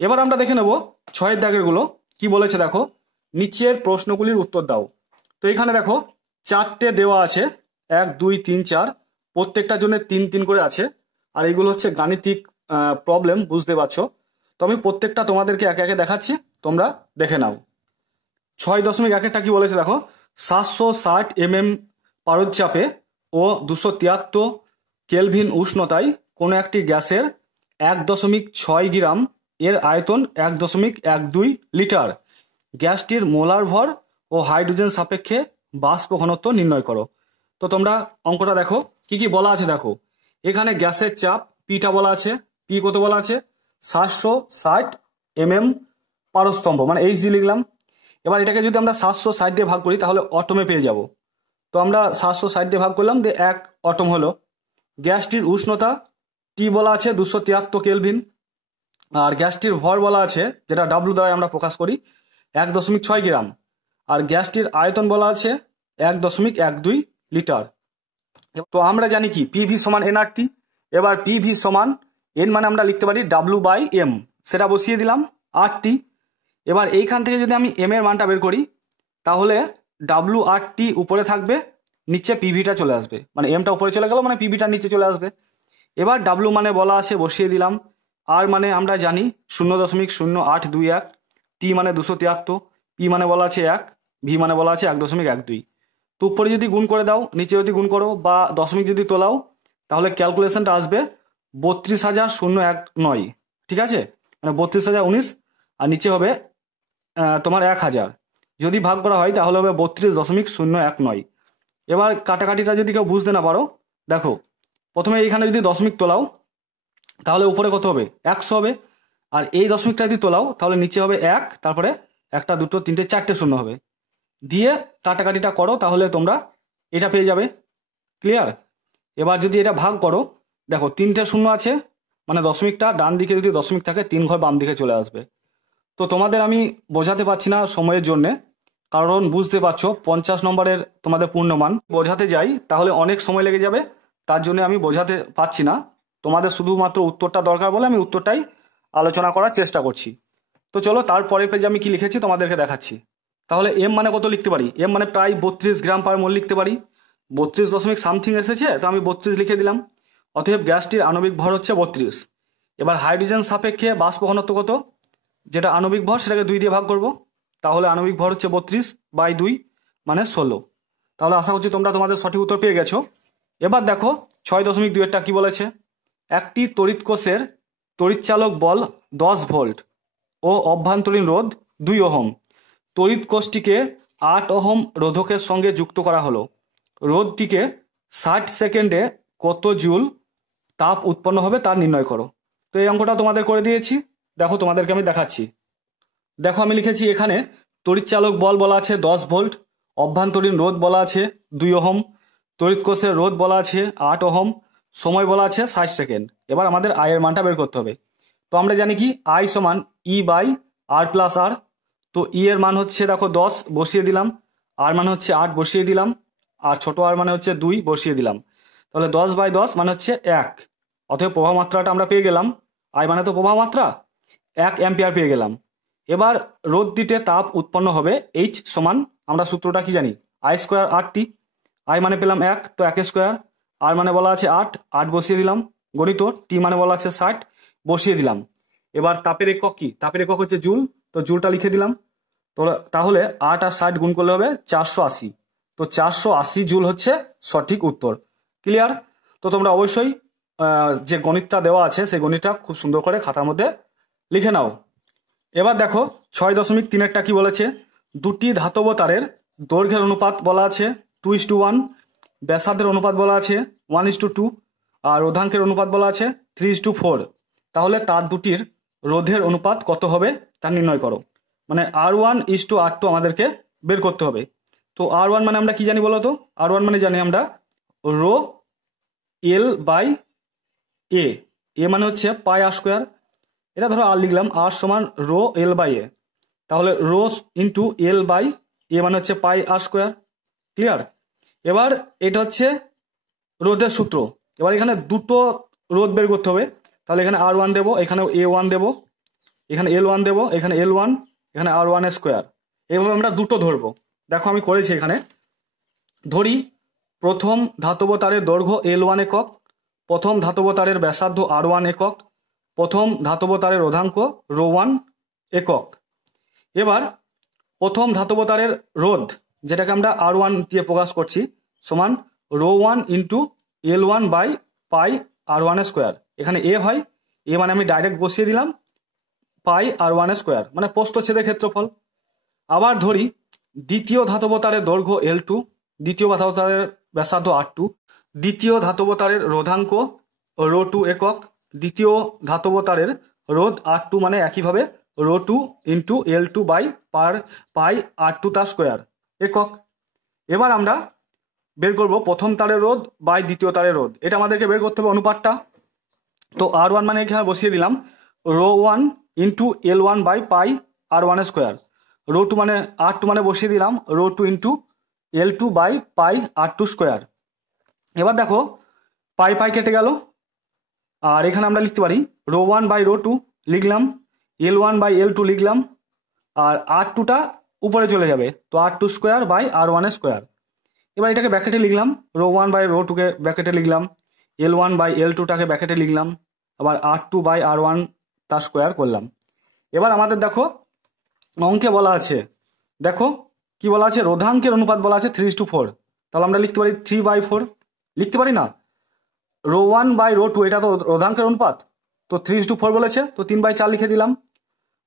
এবার আমরা দেখে নেব 6 দাগের গুলো কি বলেছে। দেখো, নিচের প্রশ্নগুলির উত্তর দাও। তো এখানে দেখো 4টে দেওয়া আছে, 1 2 3 4, প্রত্যেকটার জন্য 3 করে আছে। আর এইগুলো হচ্ছে গাণিতিক প্রবলেম, বুঝতে পারছো। তো আমি প্রত্যেকটা তোমাদেরকে একে একে দেখাচ্ছি, তোমরা দেখে নাও। 6.1টা কি বলেছে দেখো, 760 mm পারদচাপে ও 273 কেলভিন উষ্ণতায় কোনো একটি গ্যাসের 1.6 গ্রাম এর আয়তন 1.12 লিটার। গ্যাসটির মোলার ভর ও হাইড্রোজেন সাপেক্ষে বাষ্প ঘনত্ব নির্ণয় করো। তো তোমরা অঙ্কটা দেখো কি কি বলা আছে। দেখো এখানে গ্যাসের চাপ পিটা বলা আছে, পি কত বলা আছে, 760 mm পারস্তম্ভ, মানে এইচজি লিখলাম। এবার এটাকে যদি আমরা 760 দিয়ে ভাগ করি তাহলে অটমে পেয়ে যাব। তো আমরা 760 দিয়ে ভাগ করলাম, দিয়ে 1 অটম হলো। গ্যাসটির উষ্ণতা টি বলা আছে 273 কেলভিন, আর গ্যাসটির ভর বলা আছে, যেটা ডাব্লু দ্বারা আমরা প্রকাশ করি, 1.6 গ্রাম। আর গ্যাসটির আয়তন বলা আছে 1.12 লিটার। তো আমরা জানি কি পিভি সমান এনআরটি। এবার পিভি সমান এন মানে আমরা লিখতে পারি W/M, সেটা বসিয়ে দিলাম আরটি। এবার এইখান থেকে যদি আমি এম এর মানটা বের করি তাহলে WRT উপরে থাকবে, নিচে পিভিটা চলে আসবে, মানে এমটা উপরে চলে গেল মানে পিভিটা নিচে চলে আসবে। এবার ডাব্লু মানে বলা আছে বসিয়ে দিলাম, আর মানে আমরা জানি 0.0821, টি মানে 273, পি মানে বলা আছে 1, ভি মানে বলা আছে 1.12। তো উপরে যদি গুণ করে দাও, নিচে যদি গুণ করো বা দশমিক যদি তোলাও, তাহলে ক্যালকুলেশনটা আসবে 32,019। ঠিক আছে, মানে 32,019, আর নিচে হবে তোমার 1000। যদি ভাগ করা হয় তাহলে হবে 32.019। এবার কাটাকাটিটা যদি কেউ বুঝতে না পারো, দেখো প্রথমে এইখানে যদি দশমিক তোলাও তাহলে উপরে কত হবে, 100 হবে। আর এই দশমিকটা যদি তোলাও তাহলে নিচে হবে 1, তারপরে 1 2 3 4 শূন্য হবে। দিয়ে কাটাকাটিটা করো তাহলে তোমরা এটা পেয়ে যাবে। ক্লিয়ার? এবার যদি এটা ভাগ করো, দেখো 3টে শূন্য আছে, মানে দশমিকটা ডান দিকে যদি দশমিক থাকে 3 ঘর বাম দিকে চলে আসবে। তো তোমাদের আমি বোঝাতে পারছি না সময়ের জন্যে, কারণ বুঝতে পারছো 50 নম্বরের তোমাদের পূর্ণমান বোঝাতে যাই তাহলে অনেক সময় লেগে যাবে, তার জন্য আমি বোঝাতে পারছি না। তোমাদের শুধুমাত্র উত্তরটা দরকার বলে আমি উত্তরটাই আলোচনা করার চেষ্টা করছি। তো চলো তারপরের পেজে আমি কি লিখেছি তোমাদেরকে দেখাচ্ছি। তাহলে এম মানে কত লিখতে পারি, এম মানে প্রায় 32 গ্রাম পার মোল লিখতে পারি। 32 দশমিক সামথিং এসেছে, তো আমি 32 লিখে দিলাম। অতএব গ্যাসটির আণবিক ভর হচ্ছে 32। এবার হাইড্রোজেন সাপেক্ষে বাষ্প ঘনত্ব কত, যেটা আণবিক ভর সেটাকে 2 দিয়ে ভাগ করব, তাহলে আণবিক ভর হচ্ছে 32/2 মানে 16। তাহলে আশা করছি তোমরা তোমাদের সঠিক উত্তর পেয়ে গেছো। এবার দেখো 6.2-এরটা কি বলেছে, একটি তড়িৎ কোষের তড়িৎচালক বল 10 ভোল্ট ও অভ্যন্তরীণ রোধ 2 ওহম। তড়িৎ কোষটিকে 8 ওহম রোধকের সঙ্গে যুক্ত করা হলো। রোধটিকে 60 সেকেন্ডে কত জুল তাপ উৎপন্ন হবে তা নির্ণয় করো। তো এই অঙ্কটা তোমাদের করে দিয়েছি, দেখো তোমাদেরকে আমি দেখাচ্ছি। দেখো আমি লিখেছি এখানে তড়িৎচালক বল বলা আছে 10 ভোল্ট, অভ্যন্তরীণ রোধ বলা আছে 2 ওহম, তড়িৎ কোষের রোধ বলা আছে 8 ওহম, সময় বলা আছে 60 সেকেন্ড। এবার আমাদের আই এর মানটা বের করতে হবে। তো আমরা জানি কি আই সমান E/R+R। তো ই এর মান হচ্ছে দেখো 10 বসিয়ে দিলাম, আর মানে হচ্ছে 8 বসিয়ে দিলাম, আর ছোট আর মানে হচ্ছে 2 বসিয়ে দিলাম। তাহলে 10/10 মানে হচ্ছে 1। অতএব প্রবাহ মাত্রাটা আমরা পেয়ে গেলাম, আই মানে তো প্রবাহ মাত্রা, 1 অ্যাম্পিয়ার পেয়ে গেলাম। এবার রোধটিতে তাপ উৎপন্ন হবে H সমান, আমরা সূত্রটা কি জানি, I²RT। আই মানে পেলাম 1, তো 1² আর মানে বলা আছে 8 বসিয়ে দিলাম, গণিত টি মানে বলা আছে 60 বসিয়ে দিলাম। এবার তাপের একক কি, তাপের একক হচ্ছে জুল, তো জুলটা লিখে দিলাম। তো তাহলে 8 আর 60 গুণ করলে হবে 480। তো 480 জুল হচ্ছে সঠিক উত্তর। ক্লিয়ার? তো তোমরা অবশ্যই যে গণিতটা দেওয়া আছে সেই গণিতটা খুব সুন্দর করে খাতার মধ্যে লিখে নাও। এবার দেখো 6.3-এরটা কি বলেছে, দুটি ধাতব তারের দৈর্ঘ্যের অনুপাত বলা আছে 2:1, ব্যাসার্ধের অনুপাত বলা আছে 1:2 আর রোধাঙ্কের অনুপাত বলা আছে 3:4। তাহলে তার দুটির রোধের অনুপাত কত হবে তা নির্ণয় করো। মানে R1:R2 আমাদেরকে বের করতে হবে। তো R1 মানে আমরা কি জানি বলো তো? R1 মানে জানি আমরা রো L/A, এ মানে হচ্ছে পাই আর স্কোয়ার। এটা ধরো আর লিখলাম, আর সমান রো L/A, তাহলে রো ইন্টু L/A মানে হচ্ছে পাই আর স্কোয়ার। ক্লিয়ার? এবার এটা হচ্ছে রোধের সূত্র। এবার এখানে দুটো রোধ বের করতে হবে, তাহলে এখানে R1 দেবো, এখানে A1 দেবো, এখানে L1 দেবো, এখানে L1, এখানে R1 এর স্কোয়ার। এইভাবে আমরা দুটো ধরবো। দেখো আমি করেছি এখানে। ধরি প্রথম ধাতব তারের দৈর্ঘ্য L1 একক, প্রথম ধাতব তারের ব্যাসার্ধ R1 একক, প্রথম ধাতব তারের রোধাঙ্ক ρ1 একক। এবার প্রথম ধাতব তারের রোধ, যেটাকে আমরা R1 দিয়ে প্রকাশ করছি, সমান ρ1 into L1 by pi R1 এর স্কোয়ার। এখানে এ হয়, এ মানে আমি ডাইরেক্ট বসিয়ে দিলাম পাই R1 এর স্কোয়ার, মানে প্রস্থচ্ছেদের ক্ষেত্রফল। আবার ধরি দ্বিতীয় ধাতব তারের দৈর্ঘ্য L2, দ্বিতীয় ধাতব তারের ব্যাসার্ধ R2, দ্বিতীয় ধাতব তারের রোধাঙ্ক ρ2 একক, দ্বিতীয় ধাতব তারের রোধ R2 মানে একইভাবে ρ2 into L2 by pi R2 তার স্কোয়ার একক। এবার আমরা বের করব প্রথম তারের রোধ বাই দ্বিতীয় তারের রোধ। এটা আমাদেরকে বের করতে হবে অনুপাতটা। তো R1 মানে এখানে বসিয়ে দিলাম ρ1 into L1 by pi R1 এর স্কোয়ার, ρ2 মানে R2 মানে বসিয়ে দিলাম ρ2 into L2 by pi R2 square. এবার দেখো পাই পাই কেটে গেল, আর এখানে আমরা লিখতে পারি ρ1 বাই ρ2 লিখলাম, L1 বাই L2 লিখলাম, আর R2টা উপরে চলে যাবে, তো R2 স্কোয়ার বাই R1 এর স্কোয়ার। এবার এটাকে ব্র্যাকেটে লিখলাম, ρ1 বাই ρ2কে ব্র্যাকেটে লিখলাম, L1 বাই L2টাকে ব্র্যাকেটে লিখলাম, আবার R2 বাই R1 তার স্কোয়ার করলাম। এবার আমাদের দেখো অঙ্কে বলা আছে, দেখো কি বলা আছে, রোধাঙ্কের অনুপাত বলা আছে 3:4, তাহলে আমরা লিখতে পারি 3/4, লিখতে পারি না? ρ1 বাই ρ2 এটা তো রোধাঙ্কের অনুপাত, তো 3:4 বলেছে, তো 3/4 লিখে দিলাম।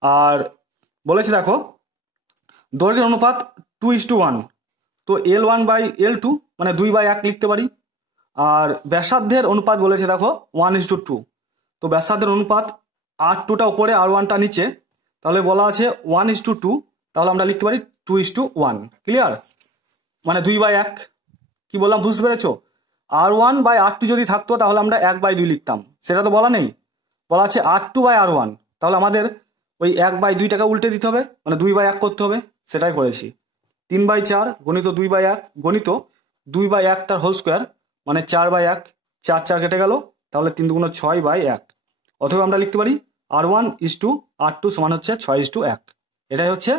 আর বলেছে দেখো দৈর্ঘ্যের অনুপাত 2:1, তো L1 বাই L2 মানে 2/1 লিখতে পারি। আর ব্যাসার্ধের অনুপাত বলেছে দেখো 1:2, তো ব্যাসার্ধের অনুপাত R2টা উপরে R1টা নিচে, তাহলে বলা আছে 1:2, তাহলে আমরা লিখতে পারি 2:1। ক্লিয়ার? মানে 2/1। কি বললাম বুঝতে পেরেছো? R1 বাই R2 যদি থাকতো তাহলে আমরা 1/2 লিখতাম, সেটা তো বলা নেই, বলা আছে R2 বাই R1, তাহলে আমাদের ওই 1/2 টাকা উল্টে দিতে হবে, মানে 2/1 করতে হবে, সেটাই করেছি। 3/4 গণিত 2/1 গণিত 2/1 তার হোল স্কোয়ার মানে 4/1, 4 কেটে গেল, তাহলে 3 দুগুণ 6/1। অথবা আমরা লিখতে পারি R1:R2 সমান হচ্ছে 6:1। এটাই হচ্ছে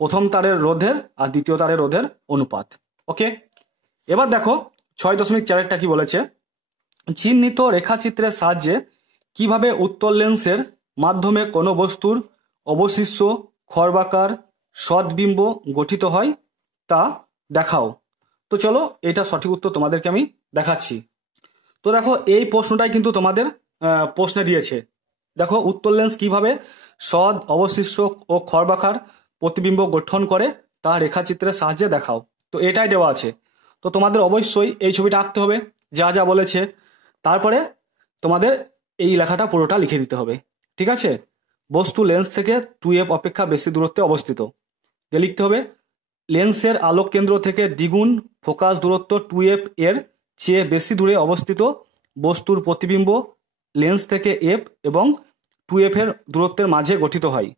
প্রথম তারের রোধের আর দ্বিতীয় তারের রোধের অনুপাত। ওকে, এবার দেখো 6.4টা কি বলেছে, চিহ্নিত রেখাচিত্রের সাহায্যে কিভাবে উত্তল লেন্সের মাধ্যমে কোনো বস্তুর অবশিষ্ট খর্বাকার সদ্বিম্ব গঠিত হয় তা দেখাও। তো চলো এটা সঠিক উত্তর তোমাদেরকে আমি দেখাচ্ছি। তো দেখো এই প্রশ্নটাই কিন্তু তোমাদের প্রশ্নে দিয়েছে। দেখো উত্তল লেন্স কিভাবে সদ অবশিষ্ট ও খর্বাকার প্রতিবিম্ব গঠন করে তা রেখাচিত্রের সাহায্যে দেখাও। তো এটাই দেওয়া আছে, তো তোমাদের অবশ্যই এই ছবিটা আঁকতে হবে যা যা বলেছে, তারপরে তোমাদের এই লেখাটা পুরোটা লিখে দিতে হবে। ঠিক আছে? বস্তু লেন্স থেকে 2f অপেক্ষা বেশি দূরত্বে অবস্থিত, যে লিখতে হবে লেন্সের আলোক কেন্দ্র থেকে দ্বিগুণ ফোকাস দূরত্ব 2f এর চেয়ে বেশি দূরে অবস্থিত বস্তুর প্রতিবিম্ব লেন্স থেকে f এবং 2f এর দূরত্বের মাঝে গঠিত হয়।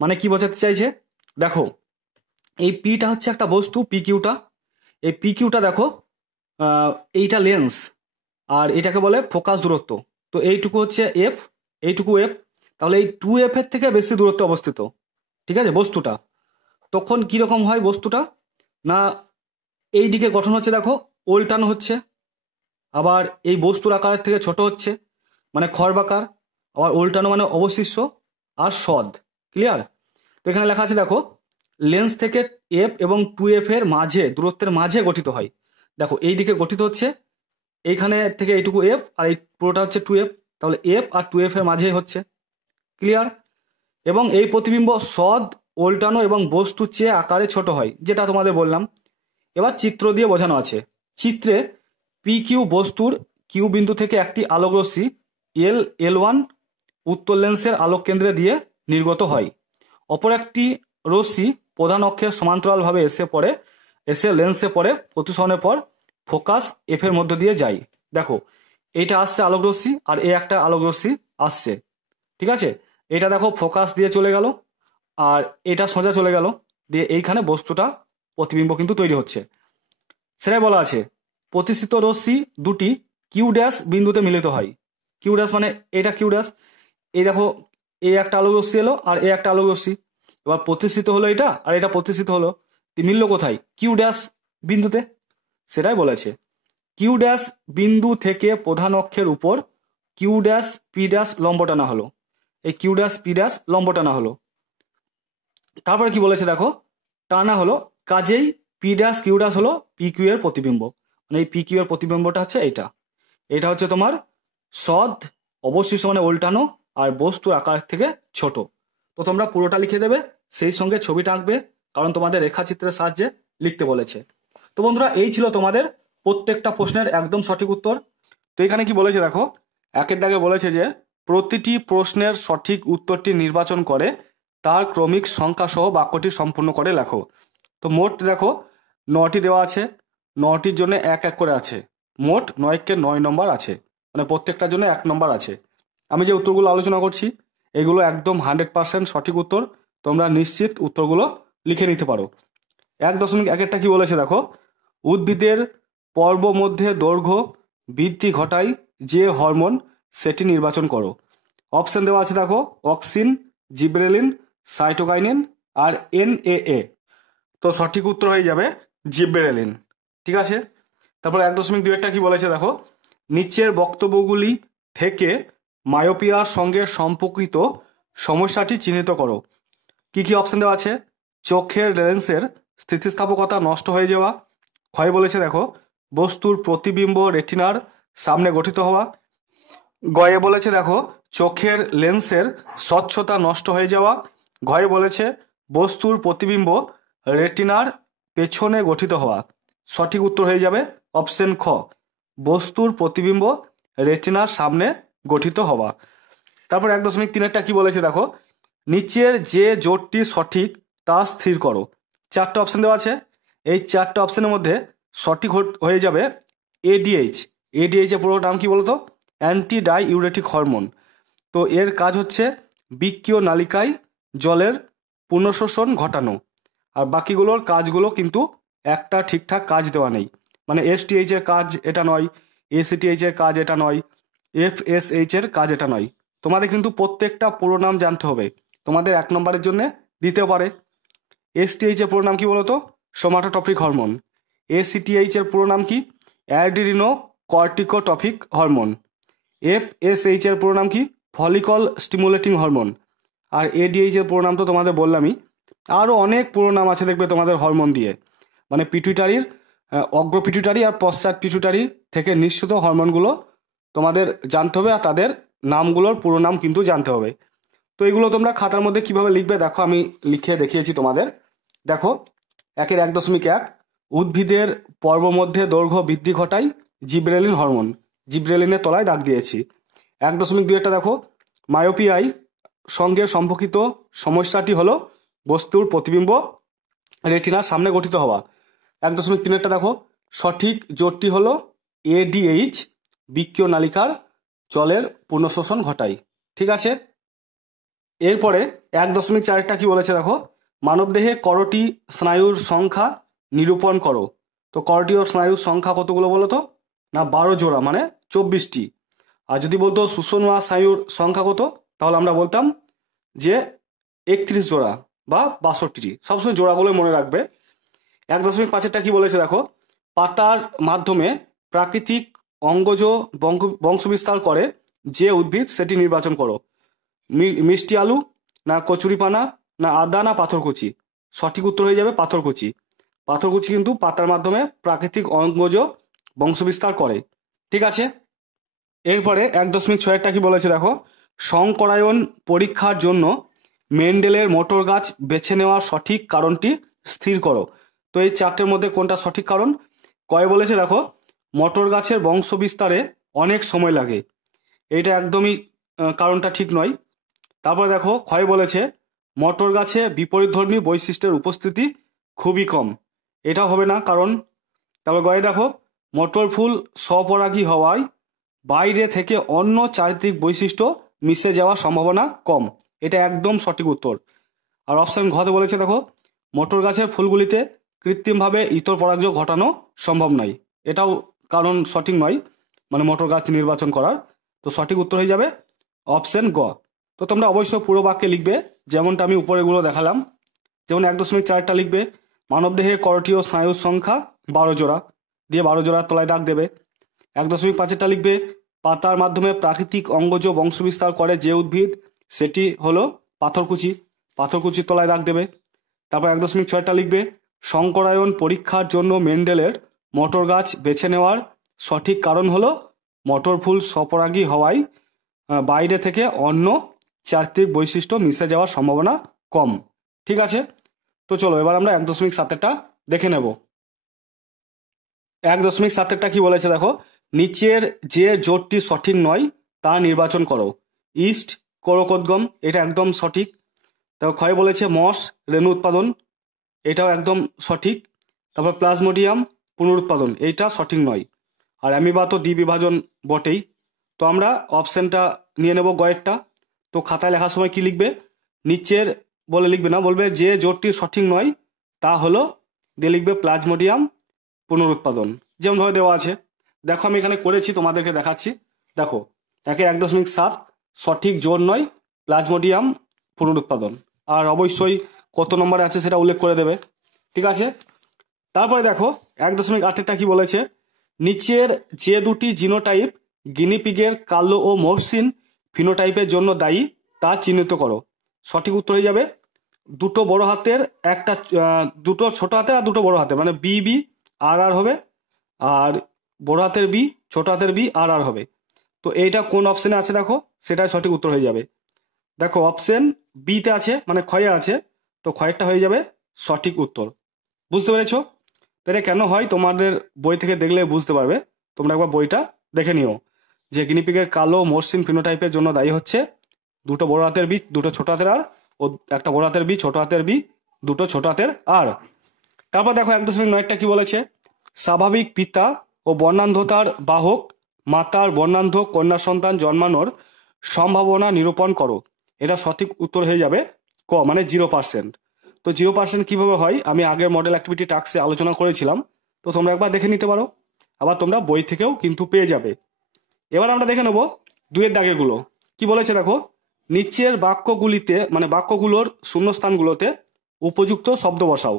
মানে কি বোঝাতে চাইছে, দেখো এই পিটা হচ্ছে একটা বস্তু, পি কিউটা, এই পি কিউটা দেখো এইটা লেন্স আর এটাকে বলে ফোকাস দূরত্ব, তো এইটুকু হচ্ছে এফ, এইটুকু এফ, তাহলে এই 2f এর থেকে বেশি দূরত্বে অবস্থিত। ঠিক আছে বস্তুটা, তখন কিরকম হয় বস্তুটা, না এই দিকে গঠন হচ্ছে দেখো উল্টানো হচ্ছে, আবার এই বস্তুর আকারের থেকে ছোট হচ্ছে মানে খর্বাকার, আবার উল্টানো মানে অবশিষ্ট আর সদ। ক্লিয়ার? তো এখানে লেখা আছে দেখো লেন্স থেকে এফ এবং 2F এর মাঝে, দূরত্বের মাঝে গঠিত হয়। দেখো এই দিকে গঠিত হচ্ছে, এইখানে থেকে এইটুকু এফ আর এই পুরোটা হচ্ছে 2F, তাহলে এফ আর 2F এর মাঝেই হচ্ছে। ক্লিয়ার? এবং এই প্রতিবিম্ব সদ, উল্টানো এবং বস্তুর চেয়ে আকারে ছোট হয়, যেটা তোমাদের বললাম। এবার চিত্র দিয়ে বোঝানো আছে। চিত্রে পি কিউ বস্তুর কিউ বিন্দু থেকে একটি আলোকরশ্মি L1 উত্তর লেন্সের আলোক কেন্দ্রে দিয়ে নির্গত হয়। অপর একটি রশ্মি প্রধান অক্ষের সমান্তরালভাবে এসে লেন্সে পড়ে, প্রতিসরণের পর ফোকাস এফ এর মধ্য দিয়ে যায়। দেখো এইটা আসছে আলোকরশ্মি আর এই একটা আলোকরশ্মি আসছে, ঠিক আছে? এটা দেখো ফোকাস দিয়ে চলে গেল আর এটা সোজা চলে গেল, দিয়ে এইখানে বস্তুটা প্রতিবিম্ব কিন্তু তৈরি হচ্ছে। সেটাই বলা আছে প্রতিষ্ঠিত রশ্মি দুটি কিউ ড্যাশ বিন্দুতে মিলিত হয়। কিউ ড্যাশ মানে এটা কিউ ড্যাশ, এই দেখো এই একটা আলোক রশ্মি এলো আর এই একটা আলোক রশ্মি, এবার প্রতিষ্ঠিত হলো এটা আর এটা প্রতিষ্ঠিত হলো, মিললো কোথায়? কিউ ড্যাশ বিন্দুতে। সেটাই বলেছে কিউ ড্যাশ বিন্দু থেকে প্রধান অক্ষের উপর কিউ ড্যাশ পি ড্যাশ লম্ব টানা হলো, এই কিউ ড্যাশ পি ড্যাশ লম্ব টানা হলো। তারপরে কি বলেছে দেখো, টানা হলো, কাজেই পি ড্যাশ কিউ ড্যাশ হলো পি কিউ এর প্রতিবিম্ব। মানে এই পি কিউ এর প্রতিবিম্বটা হচ্ছে এইটা, এটা হচ্ছে তোমার সদ, অবশিষ্ট মানে উল্টানো, আর বস্তুর আকার থেকে ছোট। তো তোমরা পুরোটা লিখে দেবে, সেই সঙ্গে ছবিটা আঁকবে, কারণ তোমাদের রেখাচিত্রের সাহায্যে লিখতে বলেছে। তো বন্ধুরা এই ছিল তোমাদের প্রত্যেকটা প্রশ্নের একদম সঠিক উত্তর। তো এখানে কি বলেছে দেখো, একের দাগে বলেছে যে প্রতিটি প্রশ্নের সঠিক উত্তরটি নির্বাচন করে তার ক্রমিক সংখ্যা সহ বাক্যটি সম্পূর্ণ করে লেখো। তো মোট দেখো 9টি দেওয়া আছে, 9টির জন্য এক এক করে আছে, মোট 9কে 9 নম্বর আছে, মানে প্রত্যেকটার জন্য 1 নম্বর আছে। আমি যে উত্তরগুলো আলোচনা করছি এগুলো একদম 100% সঠিক উত্তর, তোমরা নিশ্চিত উত্তরগুলো লিখে নিতে পারো। 1.1 কি বলেছে দেখো, উদ্ভিদের পর্ব মধ্যে দৈর্ঘ্য বৃদ্ধি ঘটায় যে হরমোন সেটি নির্বাচন করো। অপশন দেওয়া আছে দেখো, অক্সিন, জিব্রেলিন, সাইটোকাইনিন আর NAA। তো সঠিক উত্তর হয়ে যাবে জিব্রেলিন, ঠিক আছে? তারপর 1.2 কি বলেছে দেখো, নিচের বক্তব্যগুলি থেকে মায়োপিয়ার সঙ্গে সম্পর্কিত সমস্যাটি চিহ্নিত করো। কি কি অপশন দেওয়া আছে? চোখের লেন্সের স্থিতিস্থাপকতা নষ্ট হয়ে যাওয়া। ক্ষয় বলেছে দেখো, বস্তুর প্রতিবিম্ব রেটিনার সামনে গঠিত হওয়া। গয়ে বলেছে দেখো, চোখের লেন্সের স্বচ্ছতা নষ্ট হয়ে যাওয়া। ঘয়ে বলেছে বস্তুর প্রতিবিম্ব রেটিনার পেছনে গঠিত হওয়া। সঠিক উত্তর হয়ে যাবে অপশন খ, বস্তুর প্রতিবিম্ব রেটিনার সামনে গঠিত হওয়া। তারপর 1.3 কি বলেছে দেখো, নিচের যে জোটটি সঠিক তা স্থির করো। 4টে অপশন দেওয়া আছে, এই 4টে অপশনের মধ্যে সঠিক হয়ে যাবে ADH। ADH এর পুরো নাম কি বলতো? Anti die ইউরেটিক hormone. তো এর কাজ হচ্ছে বৃক্কীয় নালিকায় জলের পুনঃশোষণ ঘটানো, আর বাকিগুলোর কাজগুলো কিন্তু একটা ঠিকঠাক কাজ দেওয়া নেই। মানে STH এর কাজ এটা নয়, ACTH এর কাজ এটা নয়, FSH এর কাজ এটা নয়। তোমাদের কিন্তু প্রত্যেকটা পুরো নাম জানতে হবে, তোমাদের 1 নম্বরের জন্য দিতেও পারে। STH এর পুরো নাম কি বলতো? Somatotropic hormone. ACTH এর পুরো নাম কি? Adreno corticotropic hormone. FSH এর পুরো নাম কি? Follicle stimulating hormone. আর ADH এর পুরো নাম তো তোমাদের বললামই, আরও অনেক পুরো নাম আছে দেখবে তোমাদের হরমোন দিয়ে। মানে পিটুইটারির অগ্র পিটুইটারি আর পশ্চাৎ পিটুইটারি থেকে নিঃসৃত হরমোনগুলো তোমাদের জানতে হবে, আর তাদের নামগুলোর পুরো নাম কিন্তু জানতে হবে। তো এগুলো তোমরা খাতার মধ্যে কিভাবে লিখবে দেখো, আমি লিখে দেখিয়েছি তোমাদের। দেখো 1.1 উদ্ভিদের পর্ব মধ্যে দৈর্ঘ্য বৃদ্ধি ঘটায় জিব্রেলিন হরমোন, জিব্রেলিনের তলায় দাগ দিয়েছি। 1.2 দেখো, মায়োপিয়ায় সঙ্গে সম্পর্কিত সমস্যাটি হলো বস্তুর প্রতিবিম্ব রেটিনার সামনে গঠিত হওয়া। 1.3 দেখো, সঠিক জোটটি হলো ADH, বৃক্কীয় নালিকার জলের পুনঃশোষণ ঘটায়। ঠিক আছে, এরপরে 1.4 কি বলেছে দেখো, মানবদেহে করটি স্নায়ুর সংখ্যা নিরূপণ করো। তো করটি ও স্নায়ুর সংখ্যা কতগুলো বলো তো? না 12 জোড়া, মানে 24টি। আর যদি বলতো সুষমা স্নায়ুর সংখ্যা কত, তাহলে আমরা বলতাম যে 31 জোড়া বা 62টি। সবসময় জোড়াগুলোই মনে রাখবে। 1.5 কি বলেছে দেখো, পাতার মাধ্যমে প্রাকৃতিক অঙ্গজ বংশবিস্তার করে যে উদ্ভিদ সেটি নির্বাচন করো। মিষ্টি আলু, না কচুরিপানা, না আদা, না পাথরকুচি। সঠিক উত্তর হয়ে যাবে পাথরকুচি। পাথরকুচি কিন্তু পাতার মাধ্যমে প্রাকৃতিক অঙ্গজ বংশবিস্তার করে। ঠিক আছে, এরপরে 1.6টা কি বলেছে দেখো, সংকরায়ন পরীক্ষার জন্য মেন্ডেলের মোটর গাছ বেছে নেওয়ার সঠিক কারণটি স্থির করো। তো এই চারটের মধ্যে কোনটা সঠিক কারণ? কয় বলেছে দেখো, মোটর গাছের বংশ বিস্তারে অনেক সময় লাগে, এইটা একদমই কারণটা ঠিক নয়। তারপরে দেখো ক্ষয় বলেছে মোটর গাছে বিপরীতধর্মী বৈশিষ্ট্যের উপস্থিতি খুবই কম, এটা হবে না কারণ। তারপর গয়ে দেখো মোটর ফুল স্বপরাগী হওয়ায় বাইরে থেকে অন্য চারিত্রিক বৈশিষ্ট্য মিশে যাওয়ার সম্ভাবনা কম, এটা একদম সঠিক উত্তর। আর অপশন ঘতে বলেছে দেখো, মোটর গাছের ফুলগুলিতে কৃত্রিমভাবে ইতর পরাগযোগ ঘটানো সম্ভব নয়, এটাও কারণ সঠিক নয়, মানে মোটর গাছ নির্বাচন করার। তো সঠিক উত্তর হয়ে যাবে অপশন গ। তো তোমরা অবশ্যই পুরো বাক্যে লিখবে, যেমনটা আমি উপরেগুলো দেখালাম। যেমন 1.4টা লিখবে, মানবদেহে করটীয় স্নায়ুর সংখ্যা 12 জোড়া, দিয়ে 12 জোড়ার তলায় দাগ দেবে। 1.5টা লিখবে, পাতার মাধ্যমে প্রাকৃতিক অঙ্গজ বংশবিস্তার করে যে উদ্ভিদ, সেটি হলো পাথরকুচি, পাথরকুচির তলায় দাগ দেবে। তারপর 1.6টা লিখবে, সংকরায়ন পরীক্ষার জন্য মেন্ডেলের মটর গাছ বেছে নেওয়ার সঠিক কারণ হলো মটর ফুল স্বপরাগী হওয়ায় বাইরে থেকে অন্য চারিত্রিক বৈশিষ্ট্য মিশে যাওয়ার সম্ভাবনা কম। ঠিক আছে, তো চলো এবার আমরা 1.7টা দেখে নেব। 1.7টা কি বলেছে দেখো, নিচের যে জোটটি সঠিক নয় তা নির্বাচন করো। ইস্ট, করকোদ্গম, এটা একদম সঠিক। তারপর ক্ষয় বলেছে মস, রেণু উৎপাদন, এটাও একদম সঠিক। তারপর প্লাজমোডিয়াম, পুনরুৎপাদন, এইটা সঠিক নয়। আর অ্যামিবা তো দ্বিবিভাজন বটেই। তো আমরা অপশনটা নিয়ে নেব গয়েরটা। তো খাতায় লেখার সময় কি লিখবে, নিচের বলে লিখবে না, বলবে যে জোটটি সঠিক নয় তা হলো, দিয়ে লিখবে প্লাজমোডিয়াম পুনরুৎপাদন, যেমনভাবে দেওয়া আছে। দেখো আমি এখানে করেছি, তোমাদেরকে দেখাচ্ছি। দেখো 1.7 সঠিক জোর নয় প্লাজমোডিয়াম পুনরুৎপাদন, আর অবশ্যই কত নম্বরে আছে সেটা উল্লেখ করে দেবে। ঠিক আছে, তারপরে দেখো 1.8টা কি বলেছে, নিচের যে দুটি জিনোটাইপ গিনিপিগের কালো ও মসৃণ ফিনোটাইপের জন্য দায়ী তা চিহ্নিত করো। সঠিক উত্তর হয়ে যাবে দুটো বড় হাতের একটা, দুটো ছোট হাতের আর দুটো বড় হাতের, মানে বি বি আর আর হবে, আর বড় হাতের বি ছোট হাতের বি আর আর হবে। তো এইটা কোন অপশনে আছে দেখো, সেটাই সঠিক উত্তর হয়ে যাবে। দেখো অপশন বিতে আছে, মানে ক্ষয়ে আছে, তো ক্ষয়েরটা হয়ে যাবে সঠিক উত্তর। বুঝতে পেরেছো? তো এটা কেন হয় তোমাদের বই থেকে দেখলে বুঝতে পারবে, তোমরা একবার বইটা দেখে নিও, যে গিনিপিগের কালো মসৃণ ফিনোটাইপের জন্য দায়ী হচ্ছে দুটো বড় হাতের বি, দুটো ছোট হাতের আর, ও একটা বড় হাতের বি, ছোট হাতের বি, দুটো ছোট হাতের আর। তারপর দেখো 1.9টা কি বলেছে, স্বাভাবিক পিতা ও বর্ণান্ধতার বাহক মাতার বর্ণান্ধ কন্যা সন্তান জন্মানোর সম্ভাবনা নিরূপণ করো। এটা সঠিক উত্তর হয়ে যাবে ক, মানে 0%। তো 0% কিভাবে হয় আমি আগের মডেল অ্যাক্টিভিটি টাস্কে আলোচনা করেছিলাম, তো তোমরা একবার দেখে নিতে পারো, আবার তোমরা বই থেকেও কিন্তু পেয়ে যাবে। এবার আমরা দেখে নেব 2-এর দাগেরগুলো। কি বলেছে দেখো, নিচের বাক্যগুলিতে, মানে বাক্যগুলোর শূন্যস্থানগুলোতে উপযুক্ত শব্দ বসাও।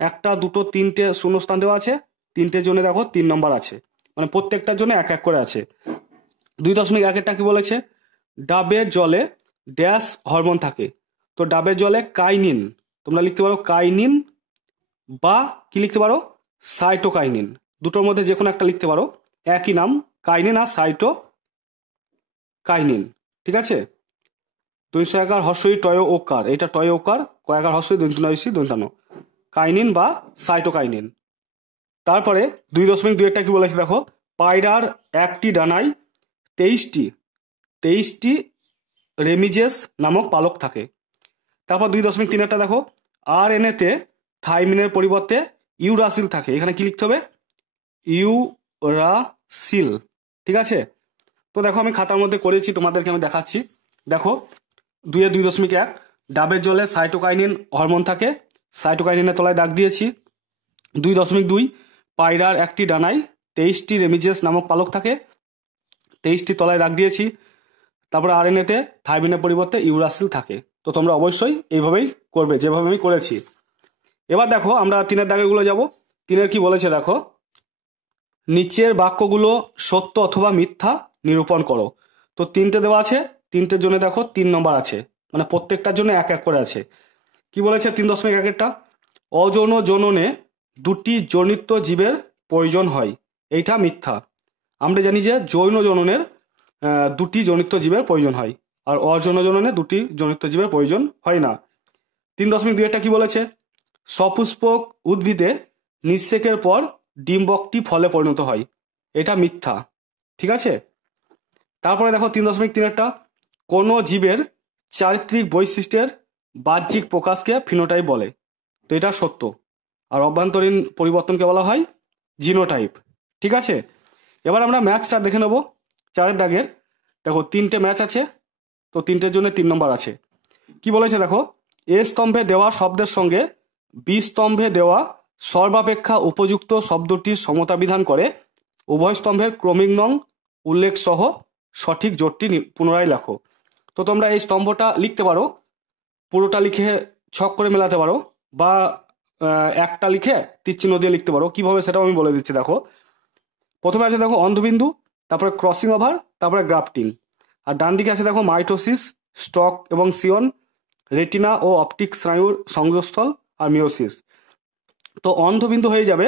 1, 2, 3টে শূন্যস্থান দেওয়া আছে, 3টের জন্য দেখো 3 নম্বর আছে, মানে প্রত্যেকটার জন্য 1-1 করে আছে। 2.1টা কি বলেছে, ডাবের জলে ড্যাশ হরমোন থাকে। তো ডাবের জলে কাইনিন, তোমরা লিখতে পারো কাইনিন বা কি লিখতে পারো সাইটোকাইনিন, দুটোর মধ্যে যে কোনো একটা লিখতে পারো, একই নাম, কাইনিন আর সাইটোকাইনিন। ঠিক আছে, 211 হর্ষই টয় ওকার, এটা টয় ওকার, কয়াকার হর্ষই দন্তানয়সী দন্তানো, কাইনিন বা সাইটোকাইনিন। তারপরে 2.2টা কি বলেছে দেখো, পায়রার একটি ডানায় 23টি রেমিজেস নামক পালক থাকে। তারপর 2.3টা দেখো, RNA-তে থাইমিনের পরিবর্তে ইউরাসিল থাকে, এখানে কি লিখতে হবে ইউরাসিল। ঠিক আছে, তো দেখো আমি খাতার মধ্যে করেছি, তোমাদেরকে আমি দেখাচ্ছি। দেখো 2.1 ডাবের জলে সাইটোকাইনিন হরমোন থাকে, সাইটোকাইনিনের তলায় দাগ দিয়েছি। 2.2 পায়রার একটি ডানায় 23টি রেমিজেস নামক পালক থাকে, 23টি তলায় দাগ দিয়েছি। তারপরে RNA-তে থাইমিনের পরিবর্তে ইউরাসিল থাকে। তো তোমরা অবশ্যই এইভাবেই করবে যেভাবে আমি করেছি। এবার দেখো আমরা 3-এর দাগেরগুলো যাব। 3-এর কি বলেছে দেখো, নিচের বাক্যগুলো সত্য অথবা মিথ্যা নিরূপণ করো। তো 3টে দেওয়া আছে, 3টের জন্য দেখো 3 নম্বর আছে, মানে প্রত্যেকটার জন্য 1-1 করে আছে। কি বলেছে 3.1-টা, অযৌন জননে দুটি জনিত জীবের প্রয়োজন হয়, এইটা মিথ্যা। আমরা জানি যে যৌন জননের দুটি জনিত জীবের প্রয়োজন হয়, আর অযৌন জননে দুটি জনিত জীবের প্রয়োজন হয় না। 3.2 কি বলেছে? সপুষ্পক উদ্ভিদে নিঃশেকের পর ডিম্বকটি ফলে পরিণত হয়, এটা মিথ্যা। ঠিক আছে, তারপরে দেখো 3.3 কোনো জীবের চারিত্রিক বৈশিষ্ট্যের বাহ্যিক প্রকাশকে ফিনোটাইপ বলে, তো এটা সত্য। আর অভ্যন্তরীণ পরিবর্তনকে বলা হয় জিনোটাইপ। ঠিক আছে, এবার আমরা ম্যাচটা দেখে নেব। 4 দাগের দেখো 3টে ম্যাচ আছে, তো 3টের জন্য 3 নম্বর আছে। কি বলেছে দেখো, এ স্তম্ভে দেওয়া শব্দের সঙ্গে বি স্তম্ভে দেওয়া সর্বাপেক্ষা উপযুক্ত শব্দটির সমতা বিধান করে উভয় স্তম্ভের ক্রমিক নং উল্লেখ সহ সঠিক জোটটি পুনরায় লেখো। তো তোমরা এই স্তম্ভটা লিখতে পারো, পুরোটা লিখে ছক করে মেলাতে পারো, বা একটা লিখে তীরচিহ্ন দিয়ে লিখতে পারো। কিভাবে সেটাও আমি বলে দিচ্ছি। দেখো প্রথমে আছে দেখো অন্ধবিন্দু, তারপরে ক্রসিং ওভার, তারপরে গ্রাফটিং। আর ডান দিকে আছে দেখো মাইটোসিস, স্টক এবং সিয়ন, রেটিনা ও অপটিক স্নায়ুর সংযোগস্থল, আর মিওসিস। তো অন্ধবিন্দু হয়ে যাবে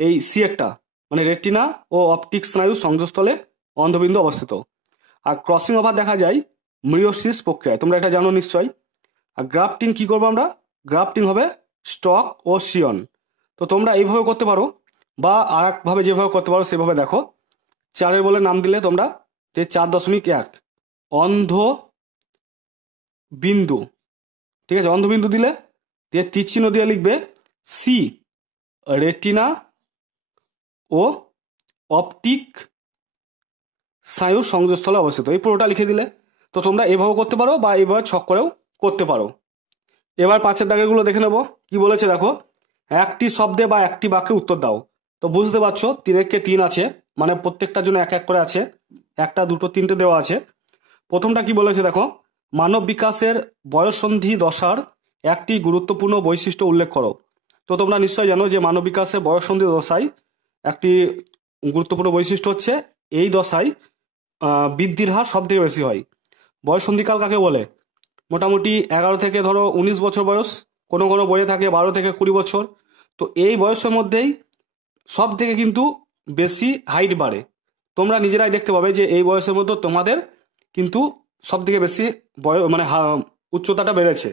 এই সিয়েরটা, মানে রেটিনা ও অপটিক স্নায়ুর সংযোগস্থলে অন্ধবিন্দু অবস্থিত। আর ক্রসিং ওভার দেখা যায় মিওসিস প্রক্রিয়ায়, তোমরা এটা জানো নিশ্চয়ই। আর গ্রাফটিং কি করবো আমরা? গ্রাফটিং হবে স্টক ও সিয়ন। তো তোমরা এইভাবে করতে পারো, বা আর একভাবে যেভাবে করতে পারো সেভাবে দেখো। 4 বলে নাম দিলে তোমরা যে 4.1 অন্ধ বিন্দু। ঠিক আছে, অন্ধবিন্দু দিলে দিয়ে তীরচিহ্ন দিয়ে লিখবে সি রেটিনা ও অপটিক স্নায়ুর সংযোগস্থলে অবস্থিত, এই পুরোটা লিখে দিলে। তো তোমরা এভাবে করতে পারো, বা এইভাবে ছক করেও করতে পারো। এবার 5 দাগেরগুলো দেখে নেবো। কি বলেছে দেখো, একটি শব্দে বা একটি বাক্যে উত্তর দাও। তো বুঝতে পারছো 3 আছে, মানে প্রত্যেকটার জন্য 1 করে আছে, 1, 2, 3টে দেওয়া আছে। প্রথমটা কি বলেছে দেখো, মানব বিকাশের বয়ঃসন্ধি দশার একটি গুরুত্বপূর্ণ বৈশিষ্ট্য উল্লেখ করো। তো তোমরা নিশ্চয়ই জানো যে মানব বিকাশের বয়ঃসন্ধি দশায় একটি গুরুত্বপূর্ণ বৈশিষ্ট্য হচ্ছে এই দশায় বৃদ্ধির হার সব থেকে বেশি হয়। বয়ঃসন্ধিকাল কাকে বলে? মোটামুটি 11 থেকে ধরো 19 বছর বয়স, কোনো কোনো বইয়ে থাকে 12 থেকে 20 বছর। তো এই বয়সের মধ্যেই সব থেকে কিন্তু বেশি হাইট বাড়ে। তোমরা নিজেরাই দেখতে পাবে যে এই বয়সের মধ্যে তোমাদের কিন্তু সব থেকে বেশি মানে উচ্চতাটা বেড়েছে।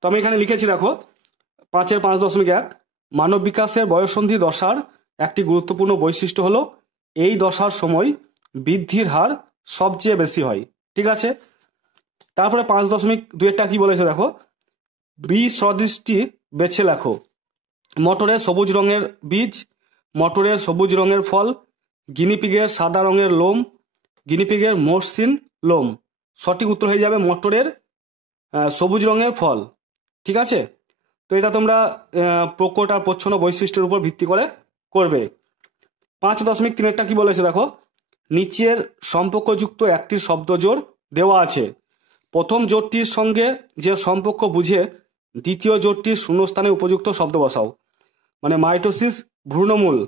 তো আমি এখানে লিখেছি দেখো 5-এর 5.1 মানব বিকাশের বয়ঃসন্ধি দশার একটি গুরুত্বপূর্ণ বৈশিষ্ট্য হলো এই দশার সময় বৃদ্ধির হার সবচেয়ে বেশি হয়। ঠিক আছে, তারপরে 5.2 কি বলেছে দেখো, বি সদৃশটি বেছে লেখো। মটরের সবুজ রঙের বীজ, মটরের সবুজ রঙের ফল, গিনিপিগের সাদা রঙের লোম, গিনিপিগের মসৃণ লোম। সঠিক উত্তর হয়ে যাবে মটরের সবুজ রঙের ফল। ঠিক আছে, তো এটা তোমরা প্রকট আর প্রচ্ছন্ন বৈশিষ্ট্যের উপর ভিত্তি করে করবে। 5.3 কি বলেছে দেখো, নিচের সম্পর্কযুক্ত একটি শব্দ জোড় দেওয়া আছে। প্রথম জোটটির সঙ্গে যে সম্পর্ক বুঝে দ্বিতীয় জোটটির শূন্যস্থানে উপযুক্ত শব্দ বসাও। মানে মাইটোসিস ভ্রূণমূল,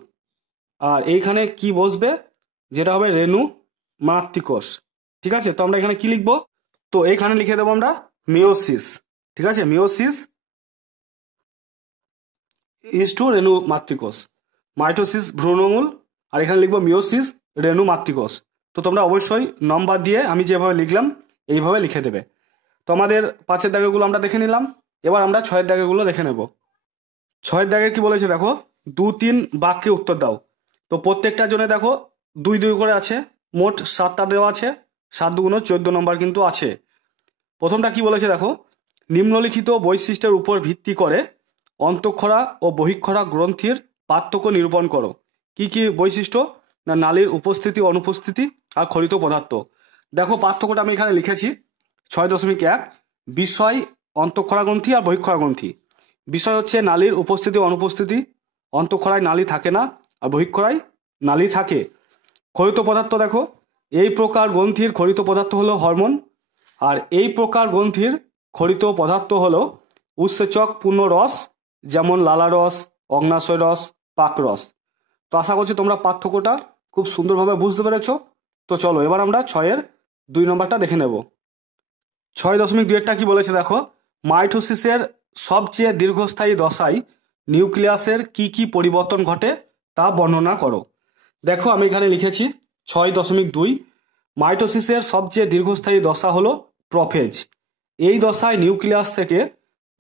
আর এইখানে কি বসবে? যেটা হবে রেণু মাতৃকোষ। ঠিক আছে, তো আমরা এখানে কি লিখবো? তো এইখানে লিখে দেবো আমরা মিওসিস। ঠিক আছে, মিওসিস ইজ টু রেণু মাতৃকোষ, মাইটোসিস ভ্রূণমূল, আর এখানে লিখবো মিওসিস রেণু মাতৃকোষ। তো তোমরা অবশ্যই নম্বর দিয়ে আমি যেভাবে লিখলাম এইভাবে লিখে দেবে। তো আমাদের 5-এর দাগেগুলো আমরা দেখে নিলাম, এবার আমরা 6-এর দাগেগুলো দেখে নেব। 6-এর দাগের কি বলেছে দেখো, 2-3 বাক্যে উত্তর দাও। তো প্রত্যেকটার জন্য দেখো 2-2 করে আছে, মোট 7টা দেওয়া আছে, 7 × 14 নম্বর কিন্তু আছে। প্রথমটা কি বলেছে দেখো, নিম্নলিখিত বৈশিষ্ট্যের উপর ভিত্তি করে অন্তঃক্ষরা ও বহিঃক্ষরা গ্রন্থির পার্থক্য নিরূপণ করো। কি কি বৈশিষ্ট্য? না, নালীর উপস্থিতি, অনুপস্থিতি আর খরিত পদার্থ। দেখো পার্থক্যটা আমি এখানে লিখেছি 6.1 বিষয় অন্তঃক্ষরা গ্রন্থি আর বহিঃক্ষরা গ্রন্থি। বিষয় হচ্ছে নালীর উপস্থিতি অনুপস্থিতি, অন্তঃক্ষরায় নালী থাকে না আর বহিঃক্ষরায় নালী থাকে। খরিত পদার্থ দেখো, এই প্রকার গ্রন্থির খরিত পদার্থ হলো হরমোন, আর এই প্রকার গ্রন্থির খরিত পদার্থ হলো উৎসেচক পূর্ণ রস, যেমন লালারস, অগ্নাশয় রস, পাকরস। তো আশা করছি তোমরা পার্থক্যটা খুব সুন্দরভাবে বুঝতে পেরেছো। তো চলো এবার আমরা 6-এর 2 নম্বরটা দেখে নেব। 6.2 কি বলেছে দেখো, মাইটোসিসের সবচেয়ে দীর্ঘস্থায়ী দশায় নিউক্লিয়াসের কি কি পরিবর্তন ঘটে তা বর্ণনা করো। দেখো আমি এখানে লিখেছি 6.2 মাইটোসিসের সবচেয়ে দীর্ঘস্থায়ী দশা হলো প্রোফেজ। এই দশায় নিউক্লিয়াস থেকে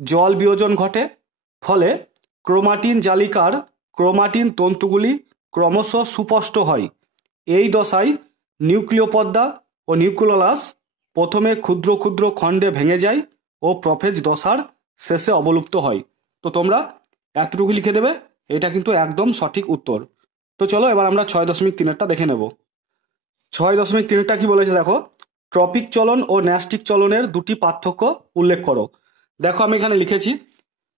জল বিয়োজন ঘটে, ফলে ক্রোমাটিন জালিকার ক্রোমাটিন তন্তুগুলি ক্রমশ সুস্পষ্ট হয়। এই দশায় নিউক্লিয় পর্দা ও নিউক্লিওলাস প্রথমে ক্ষুদ্র ক্ষুদ্র খণ্ডে ভেঙে যায় ও প্রোফেজ দশার শেষে অবলুপ্ত হয়। তো তোমরা এতটুকু লিখে দেবে, এটা কিন্তু একদম সঠিক উত্তর। তো চলো এবার আমরা 6.3-টা দেখে নেব। 6.3-টা কি বলেছে দেখো, ট্রপিক চলন ও ন্যাস্টিক চলনের দুটি পার্থক্য উল্লেখ করো। দেখো আমি এখানে লিখেছি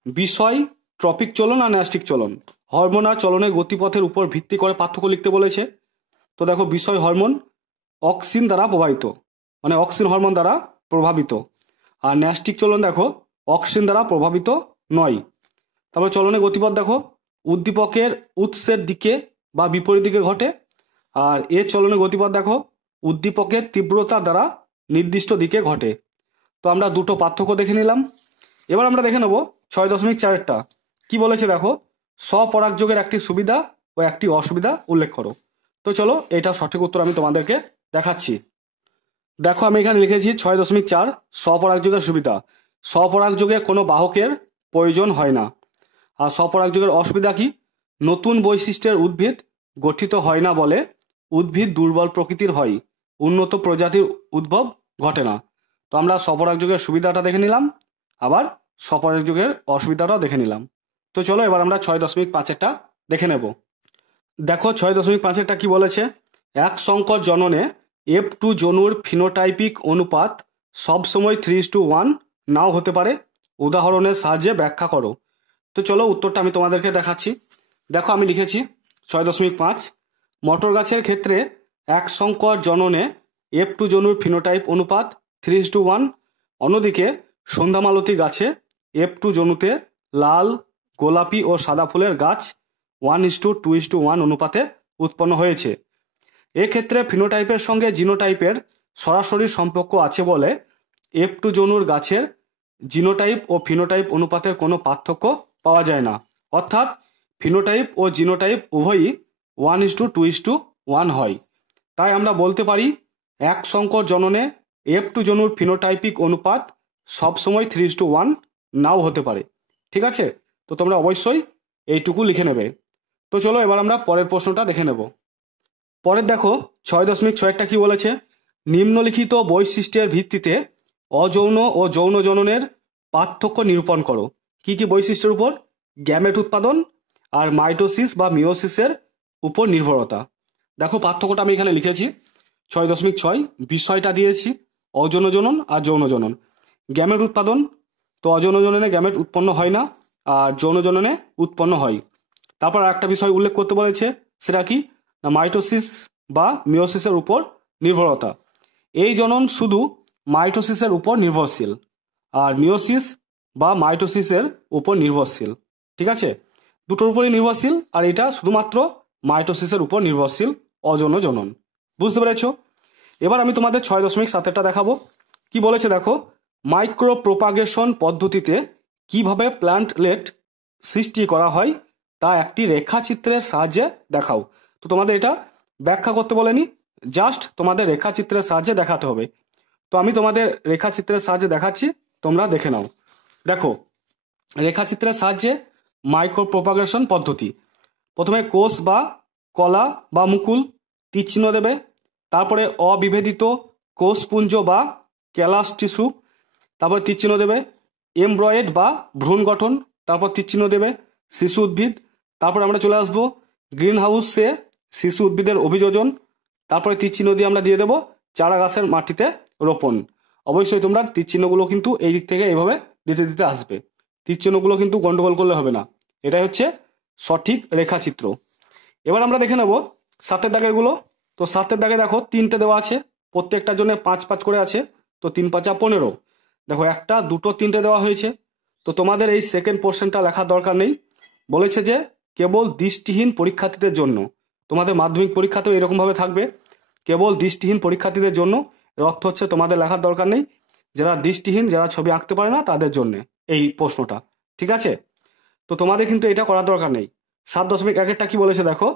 বিষয় ট্রপিক চলন আর ন্যাস্টিক চলন। হরমোন আর চলনের গতিপথের উপর ভিত্তি করে পার্থক্য লিখতে বলেছে। তো দেখো বিষয় হরমোন অক্সিন দ্বারা প্রবাহিত, মানে অক্সিন হরমোন দ্বারা প্রভাবিত, আর ন্যাস্টিক চলন দেখো অক্সিন দ্বারা প্রভাবিত নয়। তারপর চলনের গতিপথ দেখো উদ্দীপকের উৎসের দিকে বা বিপরীত দিকে ঘটে, আর এর চলনের গতিপথ দেখো উদ্দীপকের তীব্রতা দ্বারা নির্দিষ্ট দিকে ঘটে। তো আমরা দুটো পার্থক্য দেখে নিলাম। এবার আমরা দেখে নেব 6.4-টা কি বলেছে দেখো, স্বপরাগযোগের একটি সুবিধা ও একটি অসুবিধা উল্লেখ করো। তো চলো এটা সঠিক উত্তর আমি তোমাদেরকে দেখাচ্ছি। দেখো আমি এখানে লিখেছি 6.4 স্বপরাগযোগের সুবিধা। স্বপরাগযোগে কোনো বাহকের প্রয়োজন হয় না। আর স্বপরাগযোগের অসুবিধা কি, নতুন বৈশিষ্ট্যের উদ্ভিদ গঠিত হয় না বলে উদ্ভিদ দুর্বল প্রকৃতির হয়, উন্নত প্রজাতির উদ্ভব ঘটে না। তো আমরা স্বপরাগযোগের সুবিধাটা দেখে নিলাম, আবার স্বপরাগযোগের অসুবিধাটাও দেখে নিলাম। তো চলো এবার আমরা 6.5-টা দেখে নেব। দেখো 6.5-টা কি বলেছে, এক সংকর জননে F2 জনুর ফিনোটাইপিক অনুপাত সবসময় 3:1 নাও হতে পারে, উদাহরণের সাহায্যে ব্যাখ্যা করো। তো চলো উত্তরটা আমি তোমাদেরকে দেখাচ্ছি। দেখো আমি লিখেছি 6.5 মটর গাছের ক্ষেত্রে এক সংকর জননে F2 জনুর ফিনোটাইপ অনুপাত 3:1, অন্যদিকে সন্ধ্যামালতী গাছে F2 জনুতে লাল, গোলাপি ও সাদা ফুলের গাছ 1:2:1 অনুপাতে উৎপন্ন হয়েছে। এক্ষেত্রে ফিনোটাইপের সঙ্গে জিনোটাইপের সরাসরি সম্পর্ক আছে বলে F2 জনুর গাছের জিনোটাইপ ও ফিনোটাইপ অনুপাতের কোনো পার্থক্য পাওয়া যায় না, অর্থাৎ ফিনোটাইপ ও জিনোটাইপ উভয়ই 1:2:1 হয়। তাই আমরা বলতে পারি এক সংকর জননে F2 জনুর ফিনোটাইপিক অনুপাত সবসময় 3:1 নাও হতে পারে। ঠিক আছে, তো তোমরা অবশ্যই এইটুকু লিখে নেবে। তো চলো এবার আমরা পরের প্রশ্নটা দেখে নেব। পরের দেখো 6.6-টা কি বলেছে, নিম্নলিখিত বৈশিষ্ট্যের ভিত্তিতে অযৌন ও যৌন জননের পার্থক্য নিরূপণ করো। কি কি বৈশিষ্ট্যের উপর, গ্যামেট উৎপাদন আর মাইটোসিস বা মিওসিসের উপর নির্ভরতা। দেখো পার্থক্যটা আমি এখানে লিখেছি 6.6 বিষয়টা দিয়েছি অযৌন জনন আর যৌন জনন। গ্যামেট উৎপাদন, তো অযৌন জননে গ্যামেট উৎপন্ন হয় না আর যৌন জননে উৎপন্ন হয়। তারপর আরেকটা বিষয় উল্লেখ করতে বলেছে, সেটা কি না মাইটোসিস বা মিওসিসের উপর নির্ভরতা। এই জনন শুধু মাইটোসিসের উপর নির্ভরশীল আর মিওসিস বা মাইটোসিসের উপর নির্ভরশীল। ঠিক আছে, দুটোর উপরই নির্ভরশীল, আর এটা শুধুমাত্র মাইটোসিসের উপর নির্ভরশীল অযৌন জনন। বুঝতে পেরেছো? এবার আমি তোমাদের 6.7-টা দেখাবো। কি বলেছে দেখো, মাইক্রো প্রোপাগেশন পদ্ধতিতে কিভাবে প্ল্যান্টলেট সৃষ্টি করা হয় তা একটি রেখাচিত্রের সাহায্যে দেখাও। তো তোমাদের এটা ব্যাখ্যা করতে বলেনি, জাস্ট তোমাদের রেখাচিত্রের সাহায্যে দেখাতে হবে। তো আমি তোমাদের রেখাচিত্রের সাহায্যে দেখাচ্ছি, তোমরা দেখে নাও। দেখো রেখাচিত্রের সাহায্যে মাইক্রো প্রোপাগেশন পদ্ধতি, প্রথমে কোষ বা কলা বা মুকুল তীরচিহ্ন দেবে, তারপরে অবিভেদিত কোষপুঞ্জ বা ক্যালাস টিস্যু, তারপর তীরচিহ্ন দেবে এমব্রয়েড বা ভ্রূণ গঠন, তারপর তীরচিহ্ন দেবে শিশু উদ্ভিদ, তারপর আমরা চলে আসবো গ্রিন হাউসে শিশু উদ্ভিদের অভিযোজন, তারপরে তীরচিহ্ন দিয়ে আমরা দিয়ে দেবো চারা গাছের মাটিতে রোপণ। অবশ্যই তোমরা তীরচিহ্নগুলো কিন্তু এই দিক থেকে এইভাবে দিতে দিতে আসবে, তীরচিহ্নগুলো কিন্তু গন্ডগোল করলে হবে না। এটাই হচ্ছে সঠিক রেখাচিত্র। এবার আমরা দেখে নেব 7-এর দাগের গুলো। তো 7-এর দাগে দেখো 3টে দেওয়া আছে, প্রত্যেকটার জন্য 5-5 করে আছে, তো 3×5 = 15। দেখো 1, 2, 3টে দেওয়া হয়েছে। তো তোমাদের এই সেকেন্ড পোর্শনটা লেখার দরকার নেই, বলেছে যে কেবল দৃষ্টিহীন পরীক্ষার্থীদের জন্য। তোমাদের মাধ্যমিক পরীক্ষাতেও এরকমভাবে থাকবে, কেবল দৃষ্টিহীন পরীক্ষার্থীদের জন্য। এর অর্থ হচ্ছে তোমাদের লেখার দরকার নেই, যারা দৃষ্টিহীন, যারা ছবি আঁকতে পারে না তাদের জন্যে। এই প্রশ্নটা, ঠিক আছে? তো তোমাদের কিন্তু এটা করার দরকার নেই। 7.1 কি বলেছে দেখো,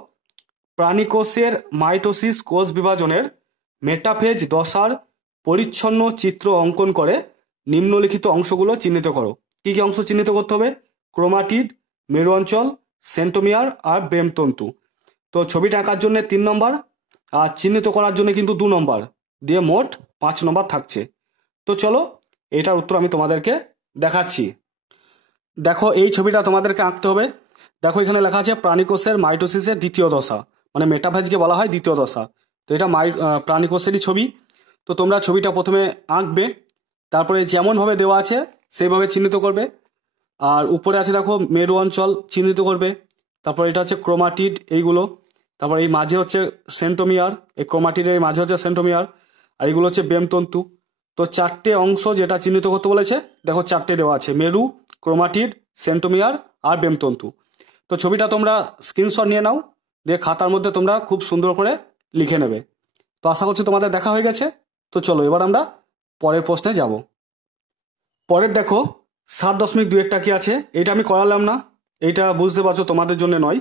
প্রাণীকোষের মাইটোসিস কোষ বিভাজনের মেটাফেজ দশার পরিচ্ছন্ন চিত্র অঙ্কন করে নিম্নলিখিত অংশগুলো চিহ্নিত করো। কি কি অংশ চিহ্নিত করতে হবে? ক্রোমাটিড, মেরু অঞ্চল, সেন্টোমিয়ার আর ব্রেমতন্তু। তো ছবিটা আঁকার জন্য 3 নম্বর আর চিহ্নিত করার জন্য কিন্তু 2 নম্বর দিয়ে মোট 5 নম্বর থাকছে। তো চলো এটার উত্তর আমি তোমাদেরকে দেখাচ্ছি। দেখো এই ছবিটা তোমাদেরকে আঁকতে হবে। দেখো এখানে লেখা আছে প্রাণীকোষের মাইটোসিসের দ্বিতীয় দশা, মানে মেটাফেজকে বলা হয় দ্বিতীয় দশা। তো এটা প্রাণীকোষেরই ছবি। তো তোমরা ছবিটা প্রথমে আঁকবে, তারপরে যেমনভাবে দেওয়া আছে সেইভাবে চিহ্নিত করবে। আর উপরে আছে দেখো মেরু অঞ্চল চিহ্নিত করবে, তারপর এটা হচ্ছে ক্রোমাটিড এইগুলো, তারপর এই মাঝে হচ্ছে সেন্টোমিয়ার, এই ক্রোমাটিডের এই মাঝে হচ্ছে সেন্টোমিয়ার, আর এইগুলো হচ্ছে ব্রেমতন্তু। তো 4টে অংশ যেটা চিহ্নিত করতে বলেছে দেখো 4টে দেওয়া আছে, মেরু, ক্রোমাটিড, সেন্টোমিয়ার আর ব্রেমতন্তু। তো ছবিটা তোমরা স্ক্রিনশট নিয়ে নাও, দিয়ে খাতার মধ্যে তোমরা খুব সুন্দর করে লিখে নেবে। তো আশা করছি তোমাদের দেখা হয়ে গেছে। তো চলো এবার আমরা পরের প্রশ্নে যাব। পরের দেখো 7.2 কি আছে, এটা আমি করালাম না, এইটা বুঝতে পারছো তোমাদের জন্য নয়।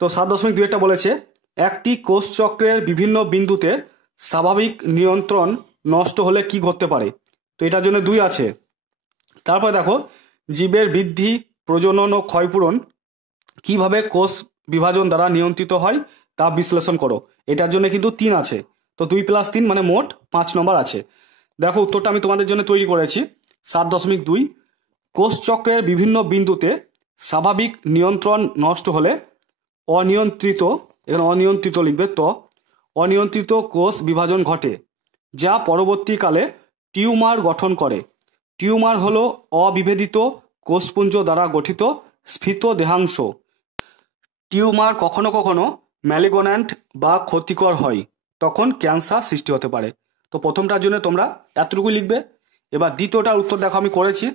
তো 7.2 বলেছে একটি কোষ চক্রের বিভিন্ন বিন্দুতে স্বাভাবিক নিয়ন্ত্রণ নষ্ট হলে কি ঘটতে পারে। তো এটার জন্য 2 আছে। তারপর দেখো জীবের বৃদ্ধি, প্রজনন ও ক্ষয়পূরণ কিভাবে কোষ বিভাজন দ্বারা নিয়ন্ত্রিত হয় তা বিশ্লেষণ করো। এটার জন্য কিন্তু 3 আছে। তো 2 + 3 মানে মোট 5 নম্বর আছে। দেখো উত্তরটা আমি তোমাদের জন্য তৈরি করেছি। 7.2 কোষ চক্রের বিভিন্ন বিন্দুতে স্বাভাবিক নিয়ন্ত্রণ নষ্ট হলে অনিয়ন্ত্রিত, এখানে অনিয়ন্ত্রিত লিখবে, তো অনিয়ন্ত্রিত কোষ বিভাজন ঘটে যা পরবর্তীকালে টিউমার গঠন করে। টিউমার হলো অবিভেদিত কোষপুঞ্জ দ্বারা গঠিত স্ফীত দেহাংশ। টিউমার কখনো কখনো ম্যালিগন্যান্ট বা ক্ষতিকর হয়, তখন ক্যান্সার সৃষ্টি হতে পারে। তো প্রথমটার জন্য তোমরা এতটুকুই লিখবে। এবার দ্বিতীয়টার উত্তর দেখো আমি করেছি।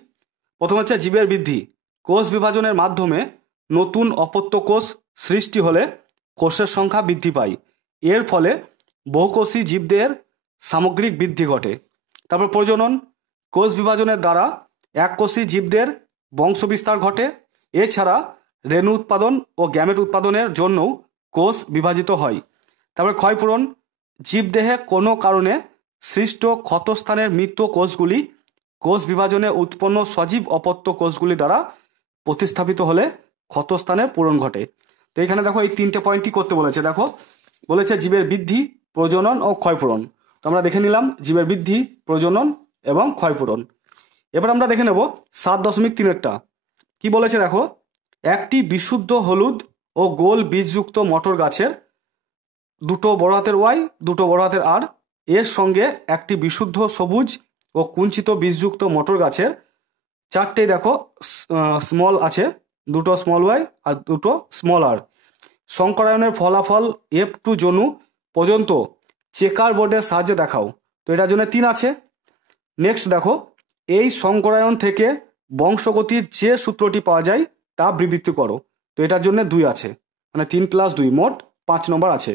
প্রথম হচ্ছে জীবের বৃদ্ধি, কোষ বিভাজনের মাধ্যমে নতুন অপত্য কোষ সৃষ্টি হলে কোষের সংখ্যা বৃদ্ধি পায়, এর ফলে বহুকোষী জীবদেহের সামগ্রিক বৃদ্ধি ঘটে। তারপর প্রজনন, কোষ বিভাজনের দ্বারা এককোষী জীবদের বংশবিস্তার ঘটে। এছাড়া রেণু উৎপাদন ও গ্যামেট উৎপাদনের জন্যও কোষ বিভাজিত হয়। তারপর ক্ষয়পূরণ, জীবদেহে কোনো কারণে সৃষ্ট ক্ষতস্থানের মৃত কোষগুলি কোষ বিভাজনে উৎপন্ন সজীব অপত্য কোষগুলি দ্বারা প্রতিস্থাপিত হলে ক্ষতস্থানের পূরণ ঘটে। তো এখানে দেখো এই 3টে পয়েন্টই করতে বলেছে। দেখো বলেছে জীবের বৃদ্ধি, প্রজনন ও ক্ষয়পূরণ। তো আমরা দেখে নিলাম জীবের বৃদ্ধি, প্রজনন এবং ক্ষয়পূরণ। এবার আমরা দেখে নেব 7.3টা কি বলেছে। দেখো একটি বিশুদ্ধ হলুদ ও গোল বীজযুক্ত মটর গাছের 2 বড় হাতের ওয়াই, 2 বড় হাতের আর এর সঙ্গে একটি বিশুদ্ধ সবুজ ও কুঞ্চিত বীজযুক্ত মটর গাছের 4টে দেখো স্মল আছে, 2 স্মল ওয়াই আর 2 স্মল আর। সংকরায়নের ফলাফল F2 জনু পর্যন্ত চেকার বোর্ডের সাহায্যে দেখাও। তো এটার জন্য 3 আছে। নেক্সট দেখো এই সংকরায়ন থেকে বংশগতির যে সূত্রটি পাওয়া যায় তা বিবৃতি করো। তো এটার জন্য 2 আছে, মানে 3 + 2 মোট 5 নম্বর আছে।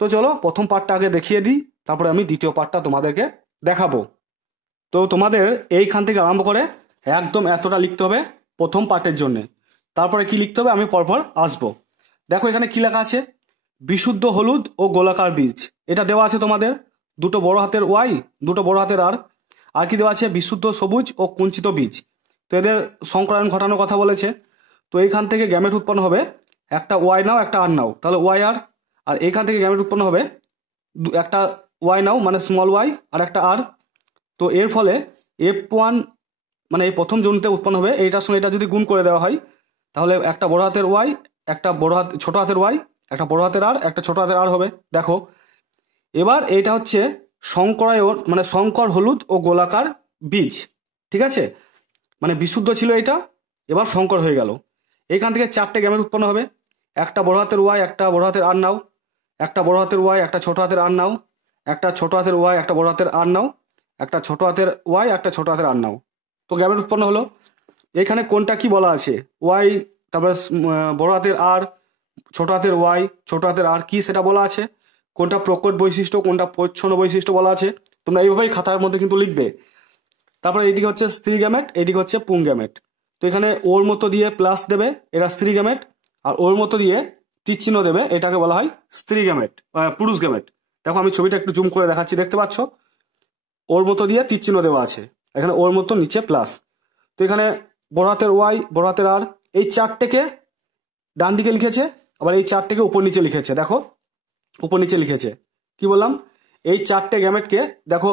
তো চলো প্রথম পার্টটা আগে দেখিয়ে দিই, তারপরে আমি দ্বিতীয় পার্টটা তোমাদেরকে দেখাবো। তো তোমাদের এইখান থেকে আরম্ভ করে একদম এতটা লিখতে হবে প্রথম পার্টের জন্যে। তারপরে কি লিখতে হবে আমি পরপর আসবো। দেখো এখানে কি লেখা আছে, বিশুদ্ধ হলুদ ও গোলাকার বীজ, এটা দেওয়া আছে তোমাদের 2 বড় হাতের ওয়াই, 2 বড় হাতের আর। আর কি দেওয়া আছে, বিশুদ্ধ সবুজ ও কুঞ্চিত বীজ। তো এদের সংকরায়ন ঘটানোর কথা বলেছে। তো এইখান থেকে গ্যামেট উৎপন্ন হবে, একটা ওয়াই নাও একটা আর নাও, তাহলে ওয়াই আর। আর এইখান থেকে গ্যামেট উৎপন্ন হবে একটা ওয়াই নাও মানে স্মল ওয়াই আর একটা আর। তো এর ফলে F1 মানে এই প্রথম জনুতে উৎপন্ন হবে, এইটার সঙ্গে এটা যদি গুণ করে দেওয়া হয় তাহলে একটা বড় হাতের ওয়াই, একটা ছোট হাতের ওয়াই, একটা বড় হাতের আর, একটা ছোট হাতের আর হবে। দেখো এবার এইটা হচ্ছে সংকরায়ন, মানে সংকর হলুদ ও গোলাকার বীজ, ঠিক আছে, মানে বিশুদ্ধ ছিল এটা, এবার সংকর হয়ে গেল। এইখান থেকে 4টে গ্যামেট উৎপন্ন হবে, একটা বড় হাতের ওয়াই, একটা বড় হাতের আর নাও, একটা বড় হাতের ওয়াই, একটা ছোট হাতের আর নাও, একটা ছোট হাতের ওয়াই, একটা বড় হাতের আর নাও, একটা ছোট হাতের ওয়াই, একটা ছোট হাতের আর নাও। তো গ্যামেট উৎপন্ন হলো। এখানে কোনটা কি বলা আছে, ওয়াই, তারপরে বড় হাতের আর, ছোট হাতের ওয়াই, ছোট হাতের আর কি সেটা বলা আছে, কোনটা প্রকট বৈশিষ্ট্য কোনটা প্রচ্ছন্ন বৈশিষ্ট্য বলা আছে। তোমরা এইভাবেই খাতার মধ্যে কিন্তু লিখবে। তারপরে এইদিকে হচ্ছে স্ত্রী গ্যামেট, এইদিকে হচ্ছে পুং গ্যামেট। তো এখানে ওর মতো দিয়ে প্লাস দেবে, এটা স্ত্রী গ্যামেট, আর ওর মতো দিয়ে তীর চিহ্ন দেবে, এটাকে বলা হয় স্ত্রী গ্যামেট, পুরুষ গ্যামেট। দেখো আমি ছবিটা একটু জুম করে দেখাচ্ছি, দেখতে পাচ্ছ ওর মতো দিয়ে তীর চিহ্ন দেওয়া আছে, এখানে ওর মতো নিচে প্লাস। তো এখানে বড় হাতের ওয়াই, বড় হাতের আর, এই চারটেকে ডান দিকে লিখেছে, আবার এই চারটেকে উপর নিচে লিখেছে। দেখো উপর নিচে লিখেছে, কি বললাম, এই চারটে গ্যামেটকে দেখো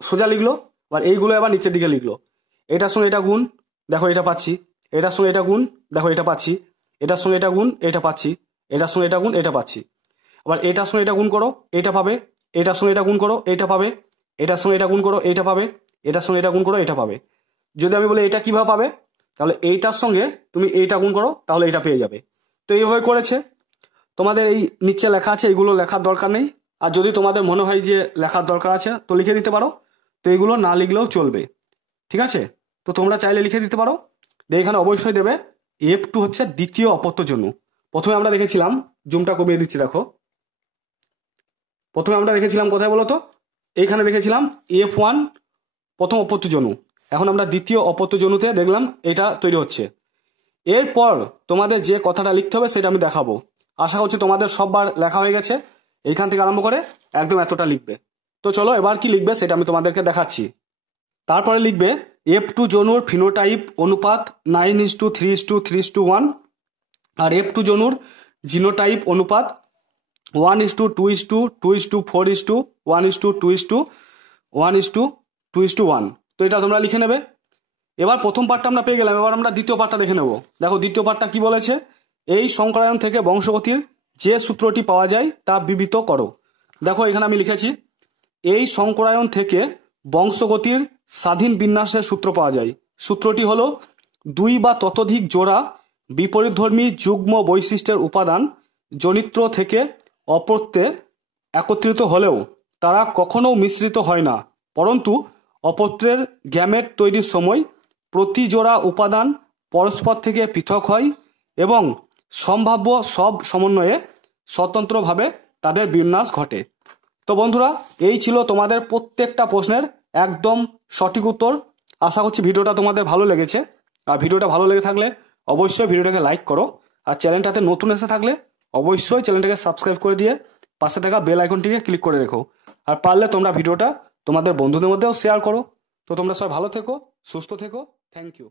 সোজা লিখলো, আবার এইগুলো আবার নিচের দিকে লিখলো। এটার সঙ্গে এটা গুণ, দেখো এটা পাচ্ছি, এটার সঙ্গে এটা গুণ, দেখো এটা পাচ্ছি, এটার সঙ্গে এটা গুণ, এটা পাচ্ছি, এটার সঙ্গে এটা গুণ, এটা পাচ্ছি। আবার এটার সঙ্গে এটা গুণ করো, এটা পাবে, এটার সঙ্গে এটা গুণ করো, এটা পাবে, এটার সঙ্গে এটা গুণ করো, এটা পাবে, এটার সঙ্গে এটা গুণ করো, এটা পাবে। যদি আমি বলি এটা কিভাবে পাবে, তাহলে এইটার সঙ্গে তুমি এইটা গুণ করো, তাহলে এটা পেয়ে যাবে। তো এইভাবে করেছে। তোমাদের এই নিচে লেখা আছে, এইগুলো লেখার দরকার নেই। আর যদি তোমাদের মনে হয় যে লেখার দরকার আছে তো লিখে দিতে পারো, তো এইগুলো না লিখলেও চলবে, ঠিক আছে। তো তোমরা চাইলে লিখে দিতে পারো। এখানে অবশ্যই দেবে F2 হচ্ছে দ্বিতীয় অপত্য জন্য। প্রথমে আমরা দেখেছিলাম, জুমটা কমিয়ে দিচ্ছি দেখো, প্রথমে আমরা দেখেছিলাম কোথায় বলো তো, এইখানে দেখেছিলাম F1 প্রথম অপত্য জনু। এখন আমরা দ্বিতীয় অপত্য জনুতে দেখলাম এটা তৈরি হচ্ছে। এরপর তোমাদের যে কথাটা লিখতে হবে সেটা আমি দেখাবো। আশা করছি তোমাদের সববার লেখা হয়ে গেছে, এইখান থেকে আরম্ভ করে একদম এতটা লিখবে। তো চলো এবার কি লিখবে সেটা আমি তোমাদেরকে দেখাচ্ছি। তারপরে লিখবে F2 জনুর ফিনোটাইপ অনুপাত 9:3:3:1, আর F2 জনুর জিনোটাইপ অনুপাত 1:2:2:1:1:2:1:1। তো এটা তোমরা লিখে নেবে। এবার প্রথম পার্টটা আমরা পেয়ে গেলাম, এবার আমরা দ্বিতীয় পার্টটা দেখে নেব। দেখো দ্বিতীয় পার্টটা কি বলেছে, এই সংকরায়ন থেকে বংশগতির যে সূত্রটি পাওয়া যায় তা বিবৃত করো। দেখো এখানে আমি লিখেছি, এই সংকরায়ন থেকে বংশগতির স্বাধীন বিন্যাসের সূত্র পাওয়া যায়। সূত্রটি হলো, দুই বা ততোধিক জোড়া বিপরীতধর্মী যুগ্ম বৈশিষ্ট্যের উপাদান জনিত্র থেকে অপত্যে একত্রিত হলেও তারা কখনো মিশ্রিত হয় না, পরন্তু অপত্রের গ্যামেট তৈরির সময় প্রতি জোড়া উপাদান পরস্পর থেকে পৃথক হয় এবং সম্ভাব্য সব সমন্বয়ে স্বতন্ত্রভাবে তাদের বিন্যাস ঘটে। তো বন্ধুরা, এই ছিল তোমাদের প্রত্যেকটা প্রশ্নের একদম সঠিক উত্তর। আশা করছি ভিডিওটা তোমাদের ভালো লেগেছে। আর ভিডিওটা ভালো লেগে থাকলে অবশ্যই ভিডিওটাকে লাইক করো, আর চ্যানেলটাতে নতুন এসে থাকলে অবশ্যই চ্যানেলটাকে সাবস্ক্রাইব করে দিয়ে পাশে থাকা বেল আইকনটিকে ক্লিক করে রেখো। আর পারলে তোমরা ভিডিওটা তোমাদের বন্ধুদের মধ্যেও শেয়ার করো। তো তোমরা সবাই ভালো থেকো, সুস্থ থেকো, থ্যাংক ইউ।